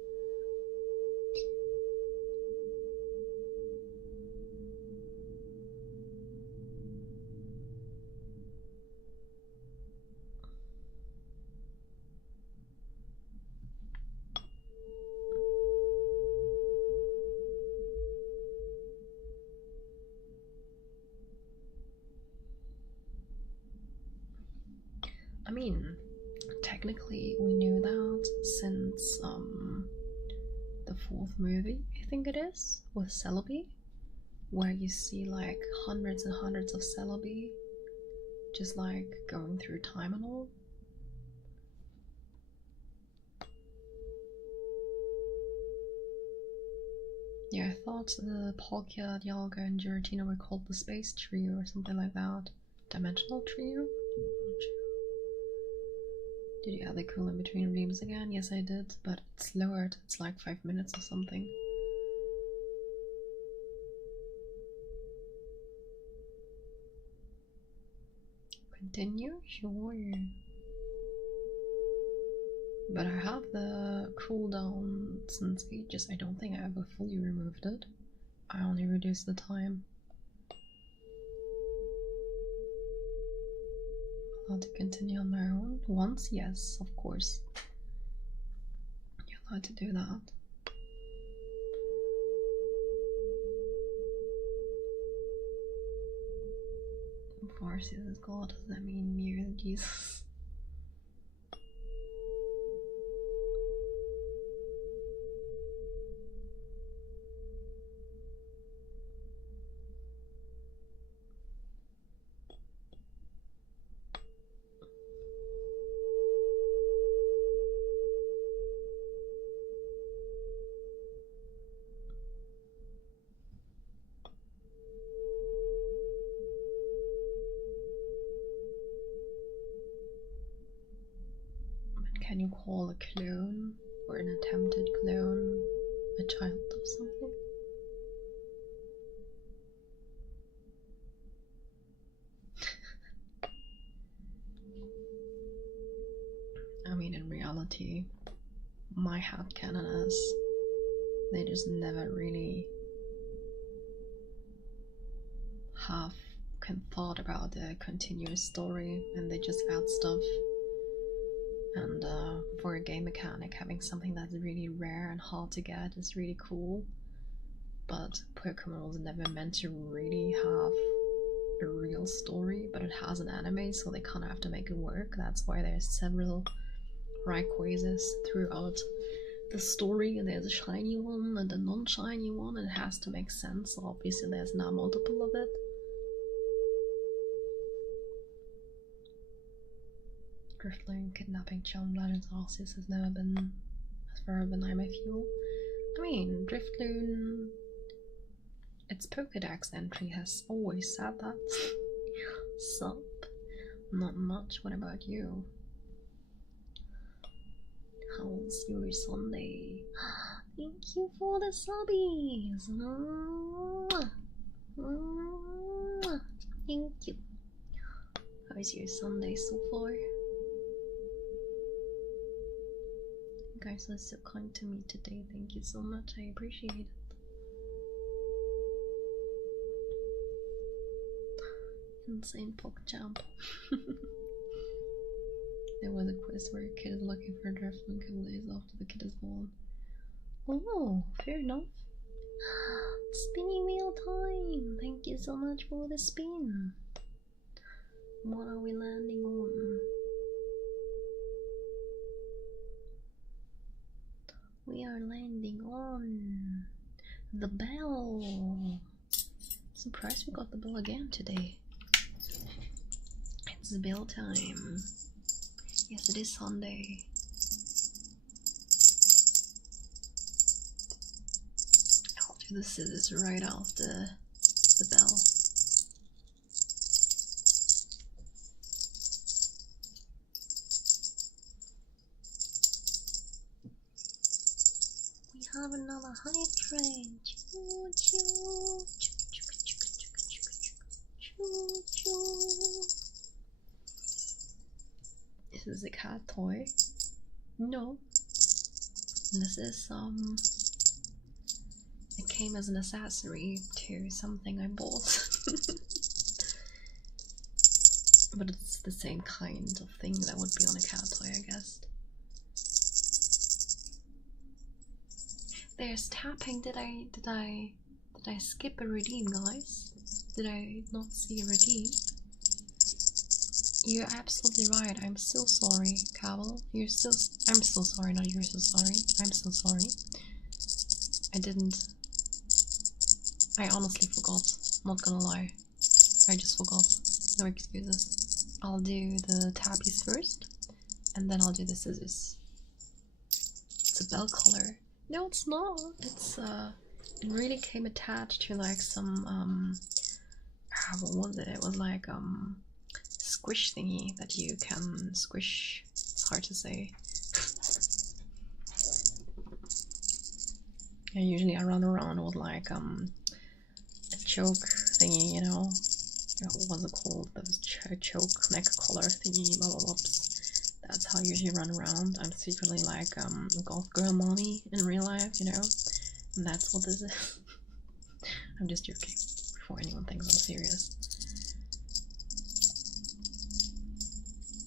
I mean, technically we knew that since the 4th movie, I think it is, with Celebi, where you see like hundreds and hundreds of Celebi just like going through time and all. Yeah, I thought the Palkia, Dialga, and Giratina were called the Space Trio or something like that. Dimensional Trio? Did you add the cool in between reams again? Yes, I did, but it's lowered. It's like 5 minutes or something. Continue? Sure. But I have the cooldown since ages. I don't think I ever fully removed it. I only reduced the time. Allowed to continue on my own? Once, yes, of course. You're allowed to do that. Farsi is God, does that mean near Jesus? Can you call a clone or an attempted clone a child of something? I mean, in reality, my headcanon is they just never really have thought about the continuous story, and they just add stuff. And for a game mechanic, having something that's really rare and hard to get is really cool. But Pokemon was never meant to really have a real story, but it has an anime, so they kind of have to make it work. That's why there's several Rayquazas throughout the story, and there's a shiny one and a non-shiny one, and it has to make sense. So obviously there's now multiple of it. Driftloon kidnapping John Legends Arceus has never been as far as my fuel. I mean, Driftloon, its Pokedex entry has always said that. Sup? Not much. What about you? How's your Sunday? Thank you for the subbies. Thank you. How's your Sunday so far? You guys are so kind to me today. Thank you so much. I appreciate it. Insane PogChamp. There was a quiz where a kid is looking for a Driftloon a couple days after the kid is born. Oh, fair enough. Spinning wheel time! Thank you so much for the spin. What are we landing on? We are landing on the bell. Surprised we got the bell again today. It's bell time. Yes, it is Sunday. I'll do the scissors right after the bell. We have another hype train. Choo choo choo choo. Is this a cat toy? No. This is it came as an accessory to something I bought. But it's the same kind of thing that would be on a cat toy, I guess. There's tapping. Did I skip a redeem, guys? Did I not see a redeem? You're absolutely right. I'm so sorry, Cabell. You're so. I'm so sorry. Not you're so sorry. I'm so sorry. I didn't. I honestly forgot. Not gonna lie. I just forgot. No excuses. I'll do the tappies first, and then I'll do the scissors. It's a bell collar. No, it's not. It's it really came attached to like some what was it? It was like squish thingy that you can squish. It's hard to say. Yeah, usually I run around with like a choke thingy, you know. What was it called? Those choke neck collar thingy. Blah blah blah. That's how I usually run around. I'm secretly like goth girl mommy in real life, you know. And that's what this is. I'm just joking. Before anyone thinks I'm serious.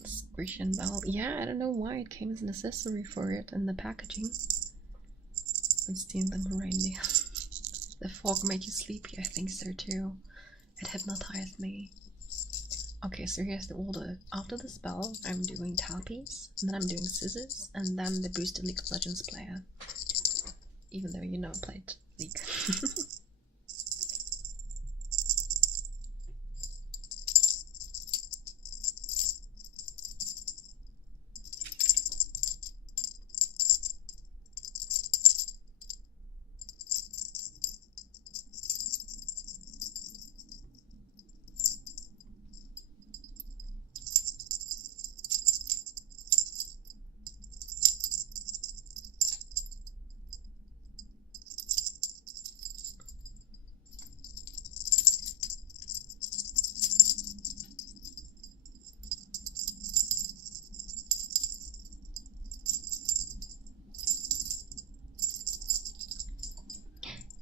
Squish and bell. Yeah, I don't know why it came as an accessory for it in the packaging. And seeing them reindeer. The fog made you sleepy. I think so too. It hypnotized me. Okay, so here's the order. After the spell, I'm doing tappies, and then I'm doing scissors, and then the boosted League of Legends player. Even though you never played League.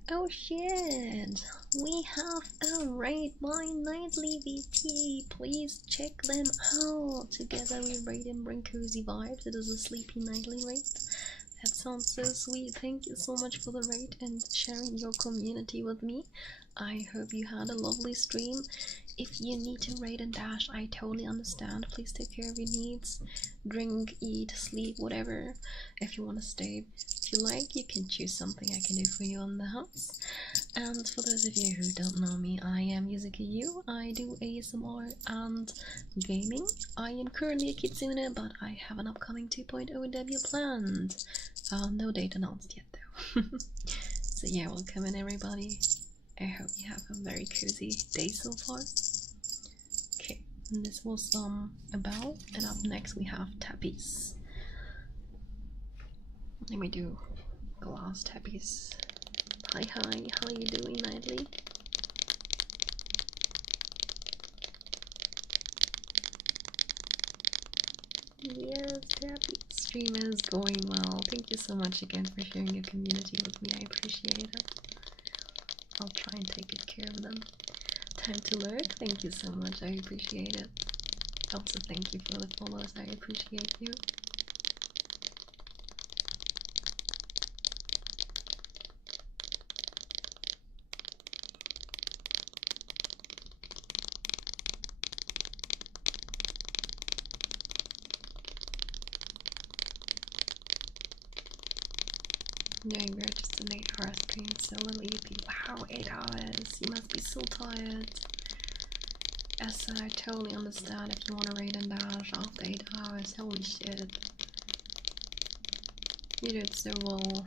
Oh shit! We have a raid by Nightly VT. Please check them out. Together we raid and bring cozy vibes. It is a sleepy nightly raid. That sounds so sweet. Thank you so much for the raid and sharing your community with me. I hope you had a lovely stream. If you need to raid and dash, I totally understand. Please take care of your needs. Drink, eat, sleep, whatever. If you want to stay, if you like, you can choose something I can do for you in the house. And for those of you who don't know me, I am Yuzuki Yuu. I do ASMR and gaming. I am currently a kitsune, but I have an upcoming 2.0 debut planned. No date announced yet though. So yeah, welcome in everybody. I hope you have a very cozy day so far. Okay, and this was a bell, and up next we have tappies. Let me do glass tappies. Hi, how you doing, Nightly? Yes, tappy stream is going well. Thank you so much again for sharing your community with me. I appreciate it. I'll try and take good care of them. Time to lurk. Thank you so much. I appreciate it. Also, thank you for the follows. I appreciate you. No, you're just an 8-hour stream, so will you be? Wow, 8 hours. You must be so tired. Yes, I totally understand if you want to raid and dash after 8 hours. Holy shit. You did so well.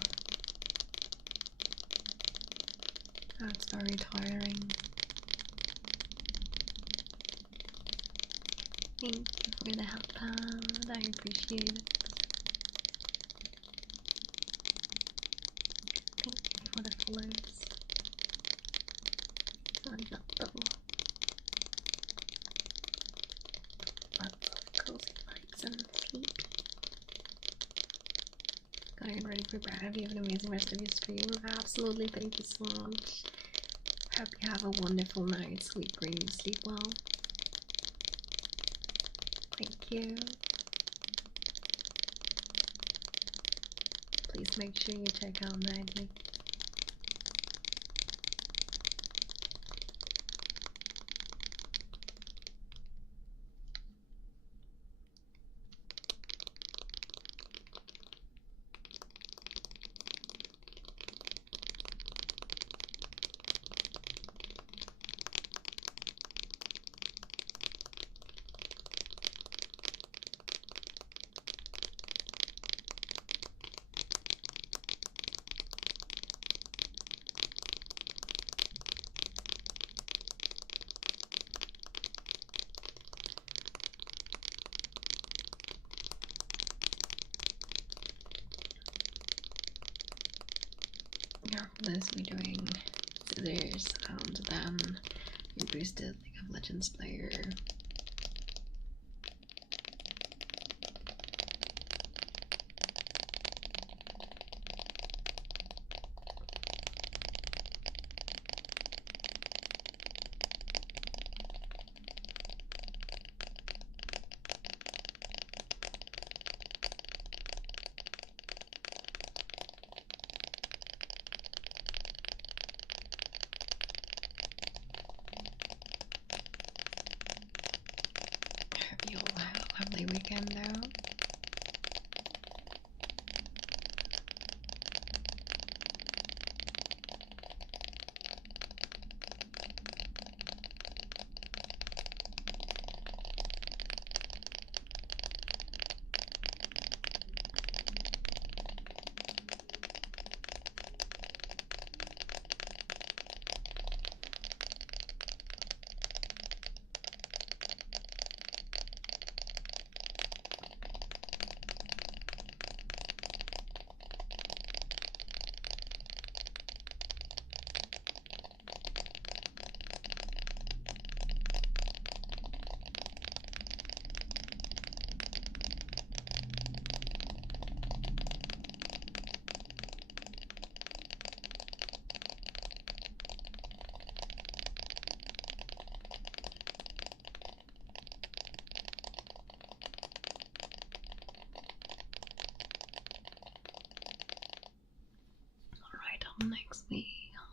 That's very tiring. Thank you for the help, pad. I appreciate it. Thank you for the follows. Lots of cozy vibes and sleep. Gotta get ready for bed. Have you have an amazing rest of your stream? Absolutely, thank you so much. Hope you have a wonderful night. Sweet dreams. Sleep well. Thank you. Please make sure you check out Nightly. For this, we're doing scissors and then your boosted League of Legends player. Hope you all have a lovely weekend though. Alright, up next we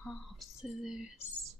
have scissors.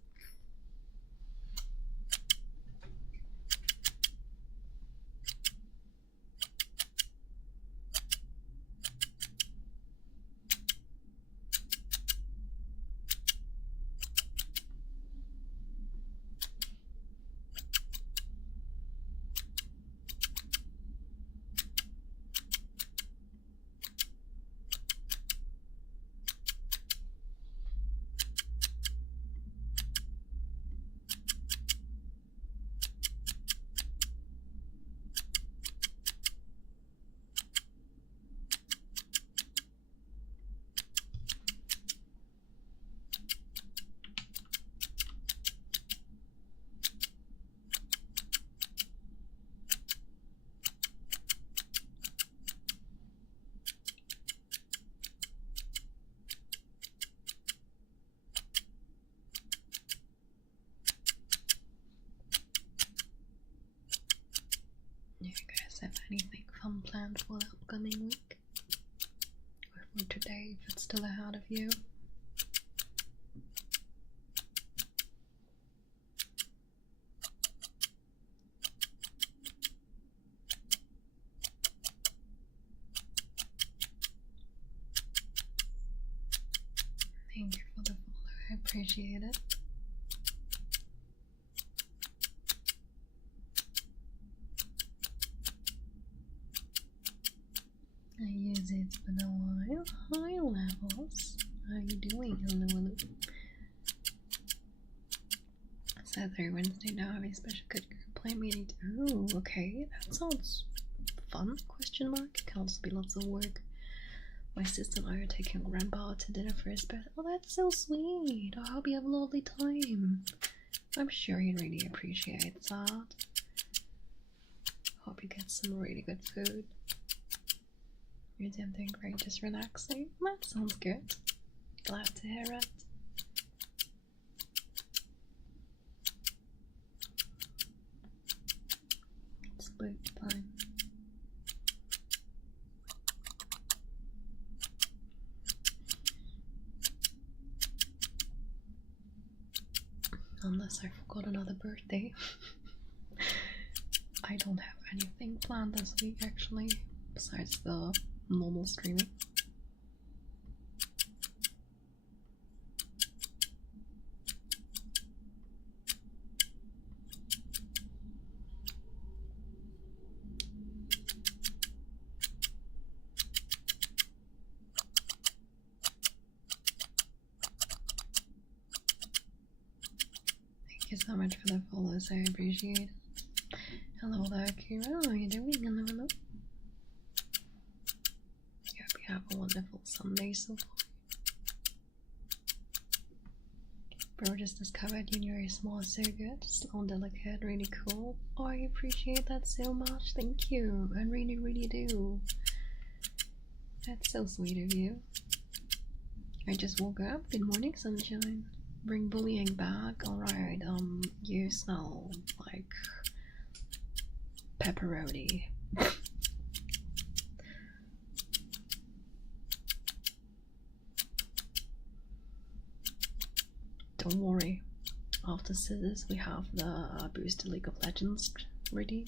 Do you guys have anything fun planned for the upcoming week? Or for today if it's still ahead of you? Thank you for the follow, I appreciate it. I use it's been a while. Hi Levels, how you doing? Hello. Saturday, Wednesday now have a special good play meeting. Ooh, okay, that sounds fun? Question mark. It can also be lots of work. My sister and I are taking Grandpa out to dinner for his birthday. Oh, that's so sweet. I hope you have a lovely time. I'm sure he really appreciates that. Hope you get some really good food. You're doing great, just relaxing. That sounds good. Glad to hear it. It's good time. Unless I forgot another birthday. I don't have anything planned this week actually, besides the normal streaming. Thank you so much for the follows, I appreciate it. Hello there, Kira, how are you doing? Hello. Hope you have a wonderful Sunday so far. Bro just discovered Junior small so good, slow and delicate, really cool. Oh, I appreciate that so much, thank you. I really, really do. That's so sweet of you. I just woke up. Good morning, sunshine. Bring bullying back. Alright, you smell like pepperoni. Don't worry. After scissors, we have the boosted League of Legends ready,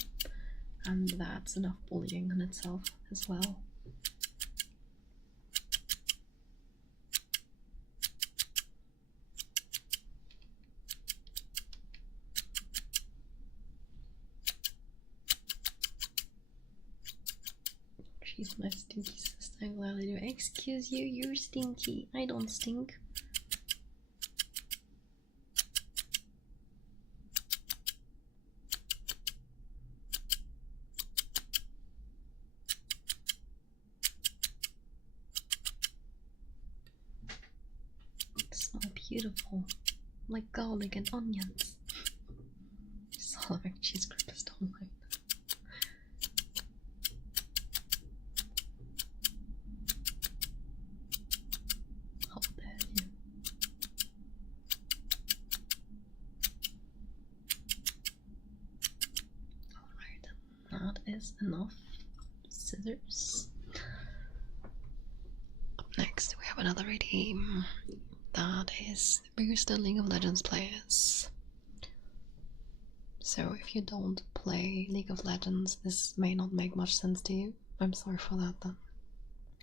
and that's enough bullying in itself as well. She's my stinky sister. I'm glad I do. Excuse you, you're stinky. I don't stink. It's not beautiful. Like garlic and onions. Slavic cheese grippers don't like that. How dare you? Alright, that is enough scissors. Up next, we have another redeem. That is boosted League of Legends players. So if you don't play League of Legends, this may not make much sense to you. I'm sorry for that then.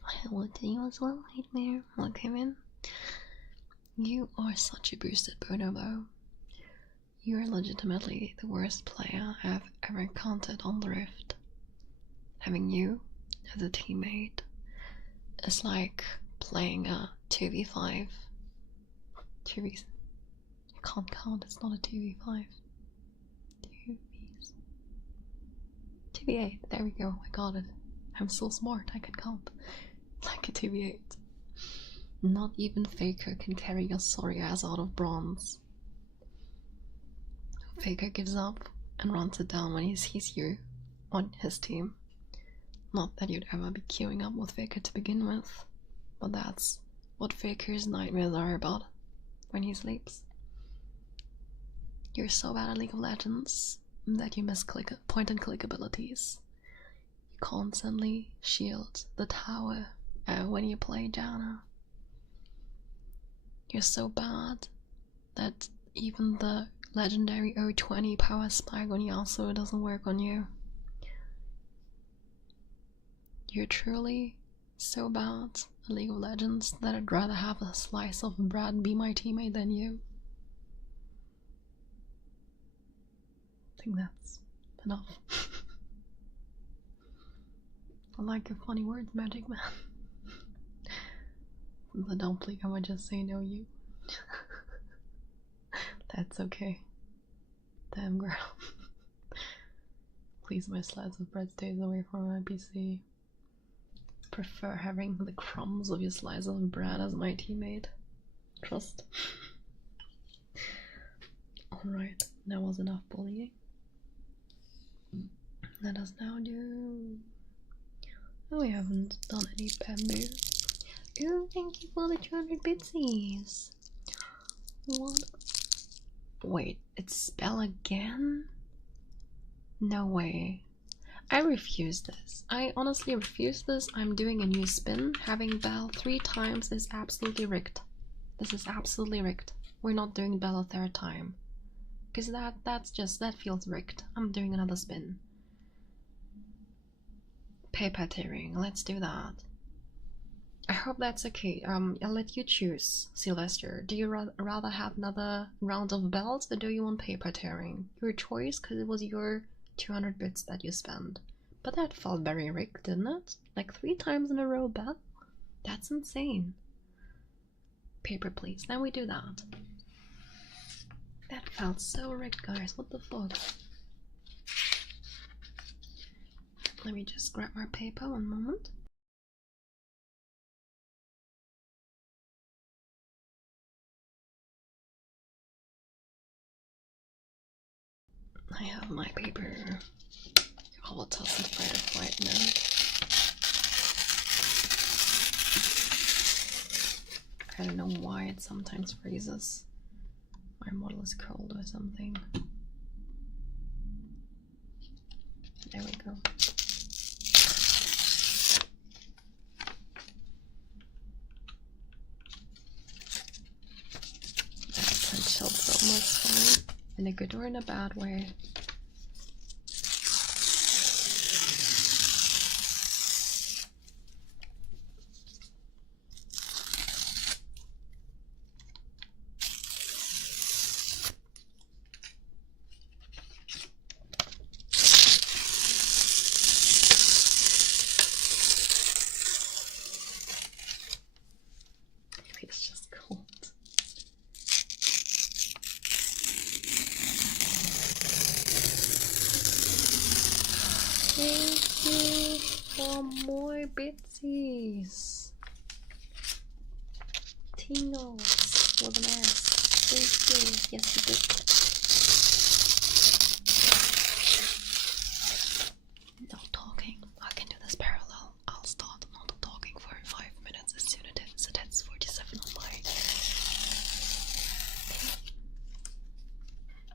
Hello to you as well, Nightmare. Welcome in. You are such a boosted bonobo. You are legitimately the worst player I have ever encountered on the Rift. Having you as a teammate is like playing a 2v5. 2v. You can't count, it's not a 2v5. 2v's. 2v8, there we go, I got it. I'm so smart, I can count. Like a 2v8. Not even Faker can carry your sorry ass out of bronze. Faker gives up and runs it down when he sees you on his team. Not that you'd ever be queuing up with Faker to begin with, but that's what Faker's nightmares are about when he sleeps. You're so bad at League of Legends that you miss point and click abilities. You constantly shield the tower when you play Janna. You're so bad that even the legendary 020 power spike on Yasuo doesn't work on you. You're truly so bad at League of Legends that I'd rather have a slice of bread be my teammate than you. I think that's enough. I like your funny words, Magic Man. Since I don't blink, I might just say no you. That's okay. Damn girl. Please my slice of bread stays away from my PC. Prefer having the crumbs of your slice of bread as my teammate. Trust. Alright, that was enough bullying. Let us now do... Oh, we haven't done any bamboo. Ooh, thank you for the 200 bitsies. What? Wait, it's spell again? No way. I refuse this. I honestly refuse this. I'm doing a new spin. Having Bell 3 times is absolutely rigged. This is absolutely rigged. We're not doing Bell a 3rd time. Because that feels rigged. I'm doing another spin. Paper tearing, let's do that. I hope that's okay. I'll let you choose, Sylvester. Do you rather have another round of bells or do you want paper tearing? Your choice, because it was your 200 bits that you spent. But that felt very rigged, didn't it? Like 3 times in a row, Bell? That's insane. Paper, please. Now we do that. That felt so rigged, guys. What the fuck? Let me just grab our paper, one moment. I have my paper. I will toss it right now. I don't know why it sometimes freezes. My model is cold or something. There we go. That's almost fine. In a good or in a bad way. It's just cold. Thank you for more bitsies. Tingles with an S. Thank you. Yes, you did. No talking. I can do this parallel. I'll start not talking for 5 minutes as soon as it hits 47 on mine.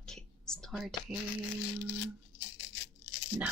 Okay, starting now.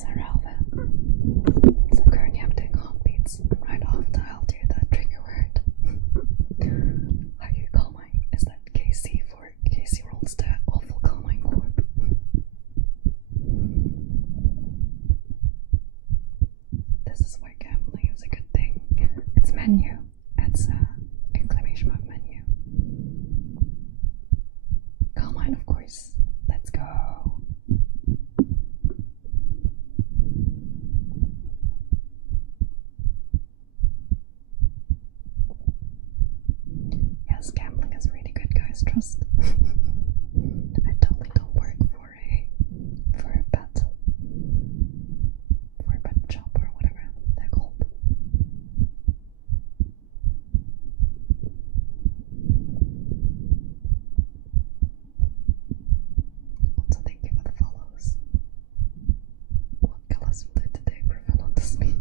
heartbeats are over. So currently I'm doing heartbeats. Right after I'll do the trigger word. How do you call my? Is that KC for Casey rolls the awful calming orb? This is why gambling is a good thing. It's menu. It's exclamation mark menu. Carmine, of course. Let's go. Yes, gambling is really good, guys. Trust. I totally don't work for a bet shop or whatever they're called. Also, thank you for the follows. What colors will it today prefer not to speak?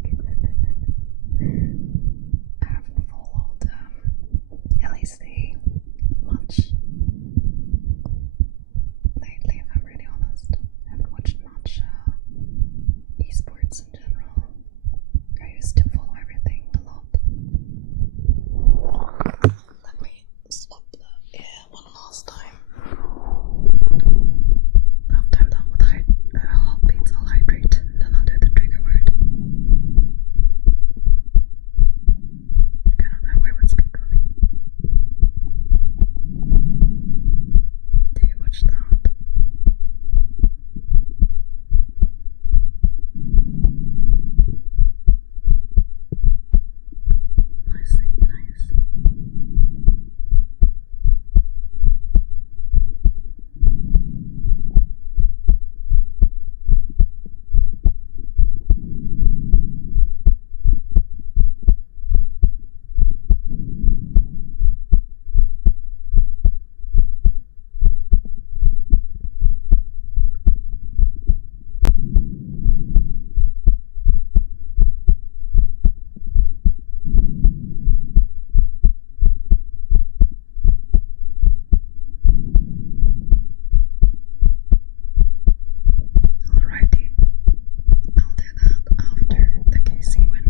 I haven't followed LAC much lately, if I'm really honest. I haven't watched much esports in general. I used to follow everything a lot. Let me swap the air one last time. After I'm done with heartbeats, I'll hydrate, and then I'll do the trigger word. Kind of that way with speedrunning. Do you watch that? I see, nice. Alrighty, I'll do that after the KC win.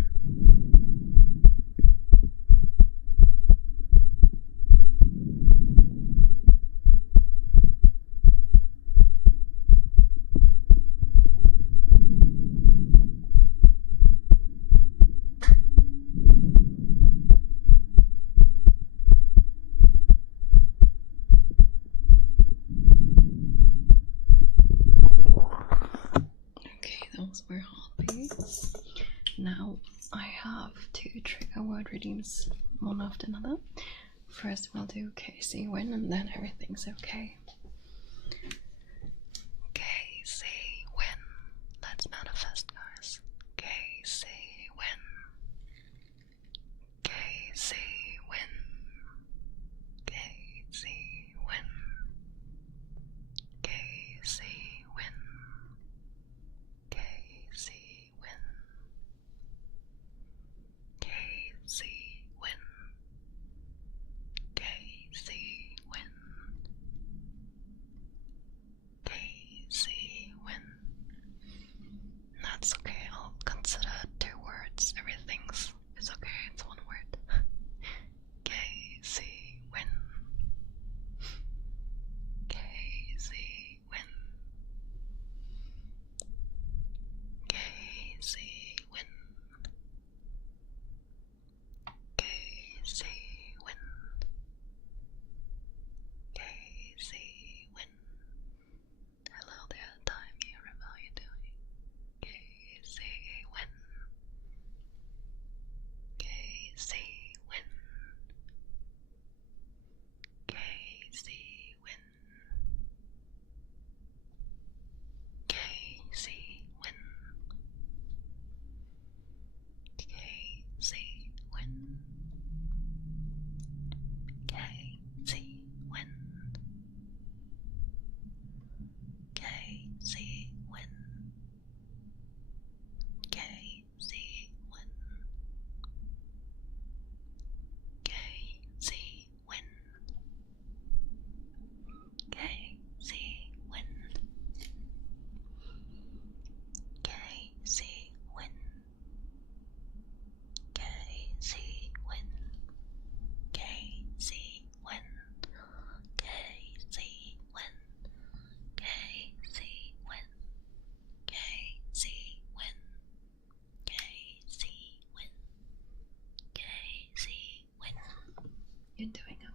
Okay, those were heartbeats. Now I have two trigger word redeems, one after another. First we'll do KC win, and then everything's okay. KC win. Let's manifest, guys. KC win. KC win. KC win. KC win. KC win. KC win. KC win.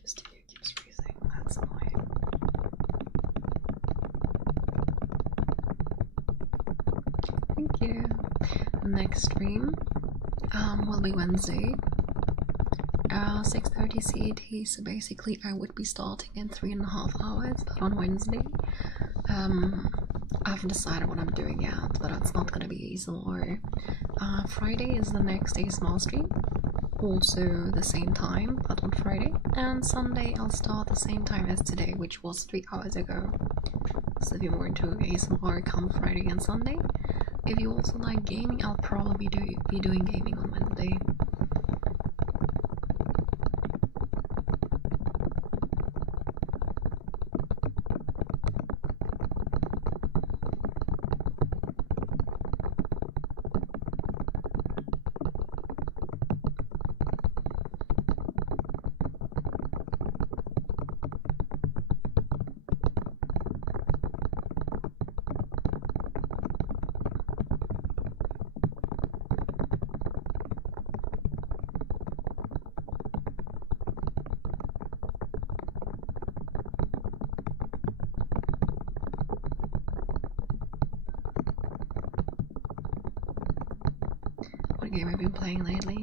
keeps freezing. That's annoying. Thank you. Next stream will be Wednesday, 6:30 CET. So basically, I would be starting in 3.5 hours, but on Wednesday. I haven't decided what I'm doing yet, but it's not gonna be ASMR. Friday is the next ASMR stream, also the same time, but on Friday. And Sunday I'll start the same time as today, which was 3 hours ago. So if you're more into ASMR, come Friday and Sunday. If you also like gaming, I'll probably be doing gaming on Wednesday. What game I've been playing lately?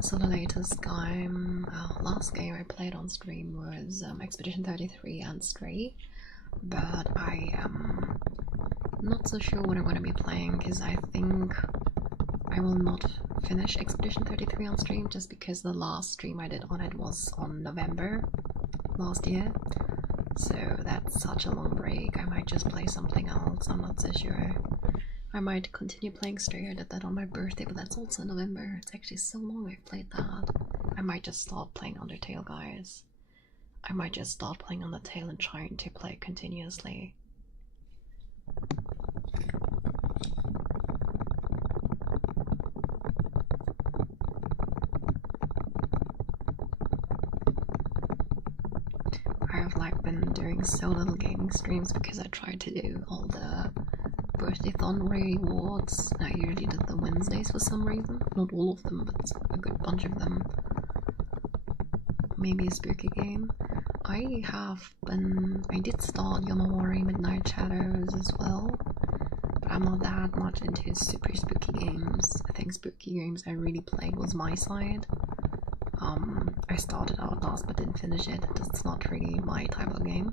So the latest game, last game I played on stream was Expedition 33 and Stray, but I am not so sure what I'm going to be playing because I think I will not finish Expedition 33 on stream just because the last stream I did on it was on November last year, so that's such a long break. I might just play something else, I'm not so sure. I might continue playing Stray. I did that on my birthday, but that's also in November. It's actually so long I've played that. I might just stop playing Undertale, guys. I might just stop playing Undertale and trying to play continuously. I've like been doing so little gaming streams because I tried to do all the birthday-thon rewards. I usually did the Wednesdays for some reason. Not all of them, but a good bunch of them. Maybe a spooky game. I did start Yomawari Midnight Shadows as well, but I'm not that much into super spooky games. I think spooky games I really played was My Side. I started Outlast but didn't finish it. It's not really my type of game.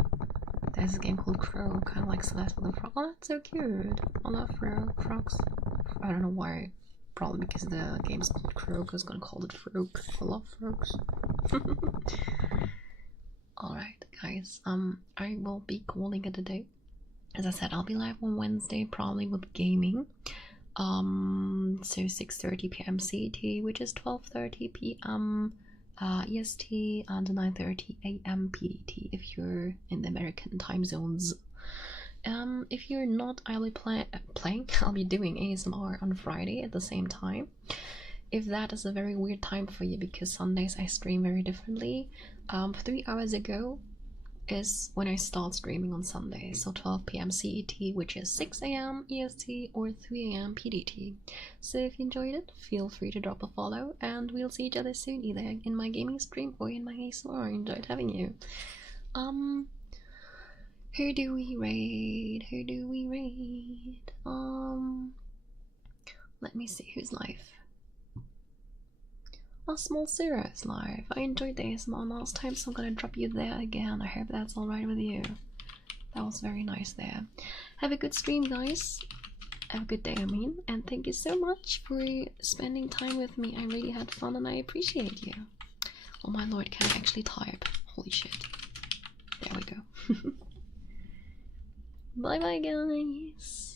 There's a game called Crow, kind of like Celeste with a frog. Oh, that's so cute. I love frogs. I don't know why. Probably because the game's called Crow, I was gonna call it Frog. I love frogs. Alright, guys. I will be calling it a day. As I said, I'll be live on Wednesday, probably with gaming. So 6:30 PM CET, which is 12:30 PM EST, and 9:30 AM PDT if you're in the American time zones. If you're not, I'll be I'll be doing ASMR on Friday at the same time. If that is a very weird time for you, because Sundays I stream very differently. 3 hours ago is when I start streaming on Sunday, so 12 PM CET, which is 6 AM EST or 3 AM PDT. So if you enjoyed it, feel free to drop a follow, and we'll see each other soon, either in my gaming stream or in my ASMR. I enjoyed having you. Who do we raid? Who do we raid? Let me see who's live. Oh, Small Zero is live. I enjoyed the ASMR last time, so I'm gonna drop you there again. I hope that's alright with you. That was very nice there. Have a good stream, guys. Have a good day, I mean. And thank you so much for spending time with me. I really had fun and I appreciate you. Oh my lord, can I actually type? Holy shit. There we go. Bye bye, guys.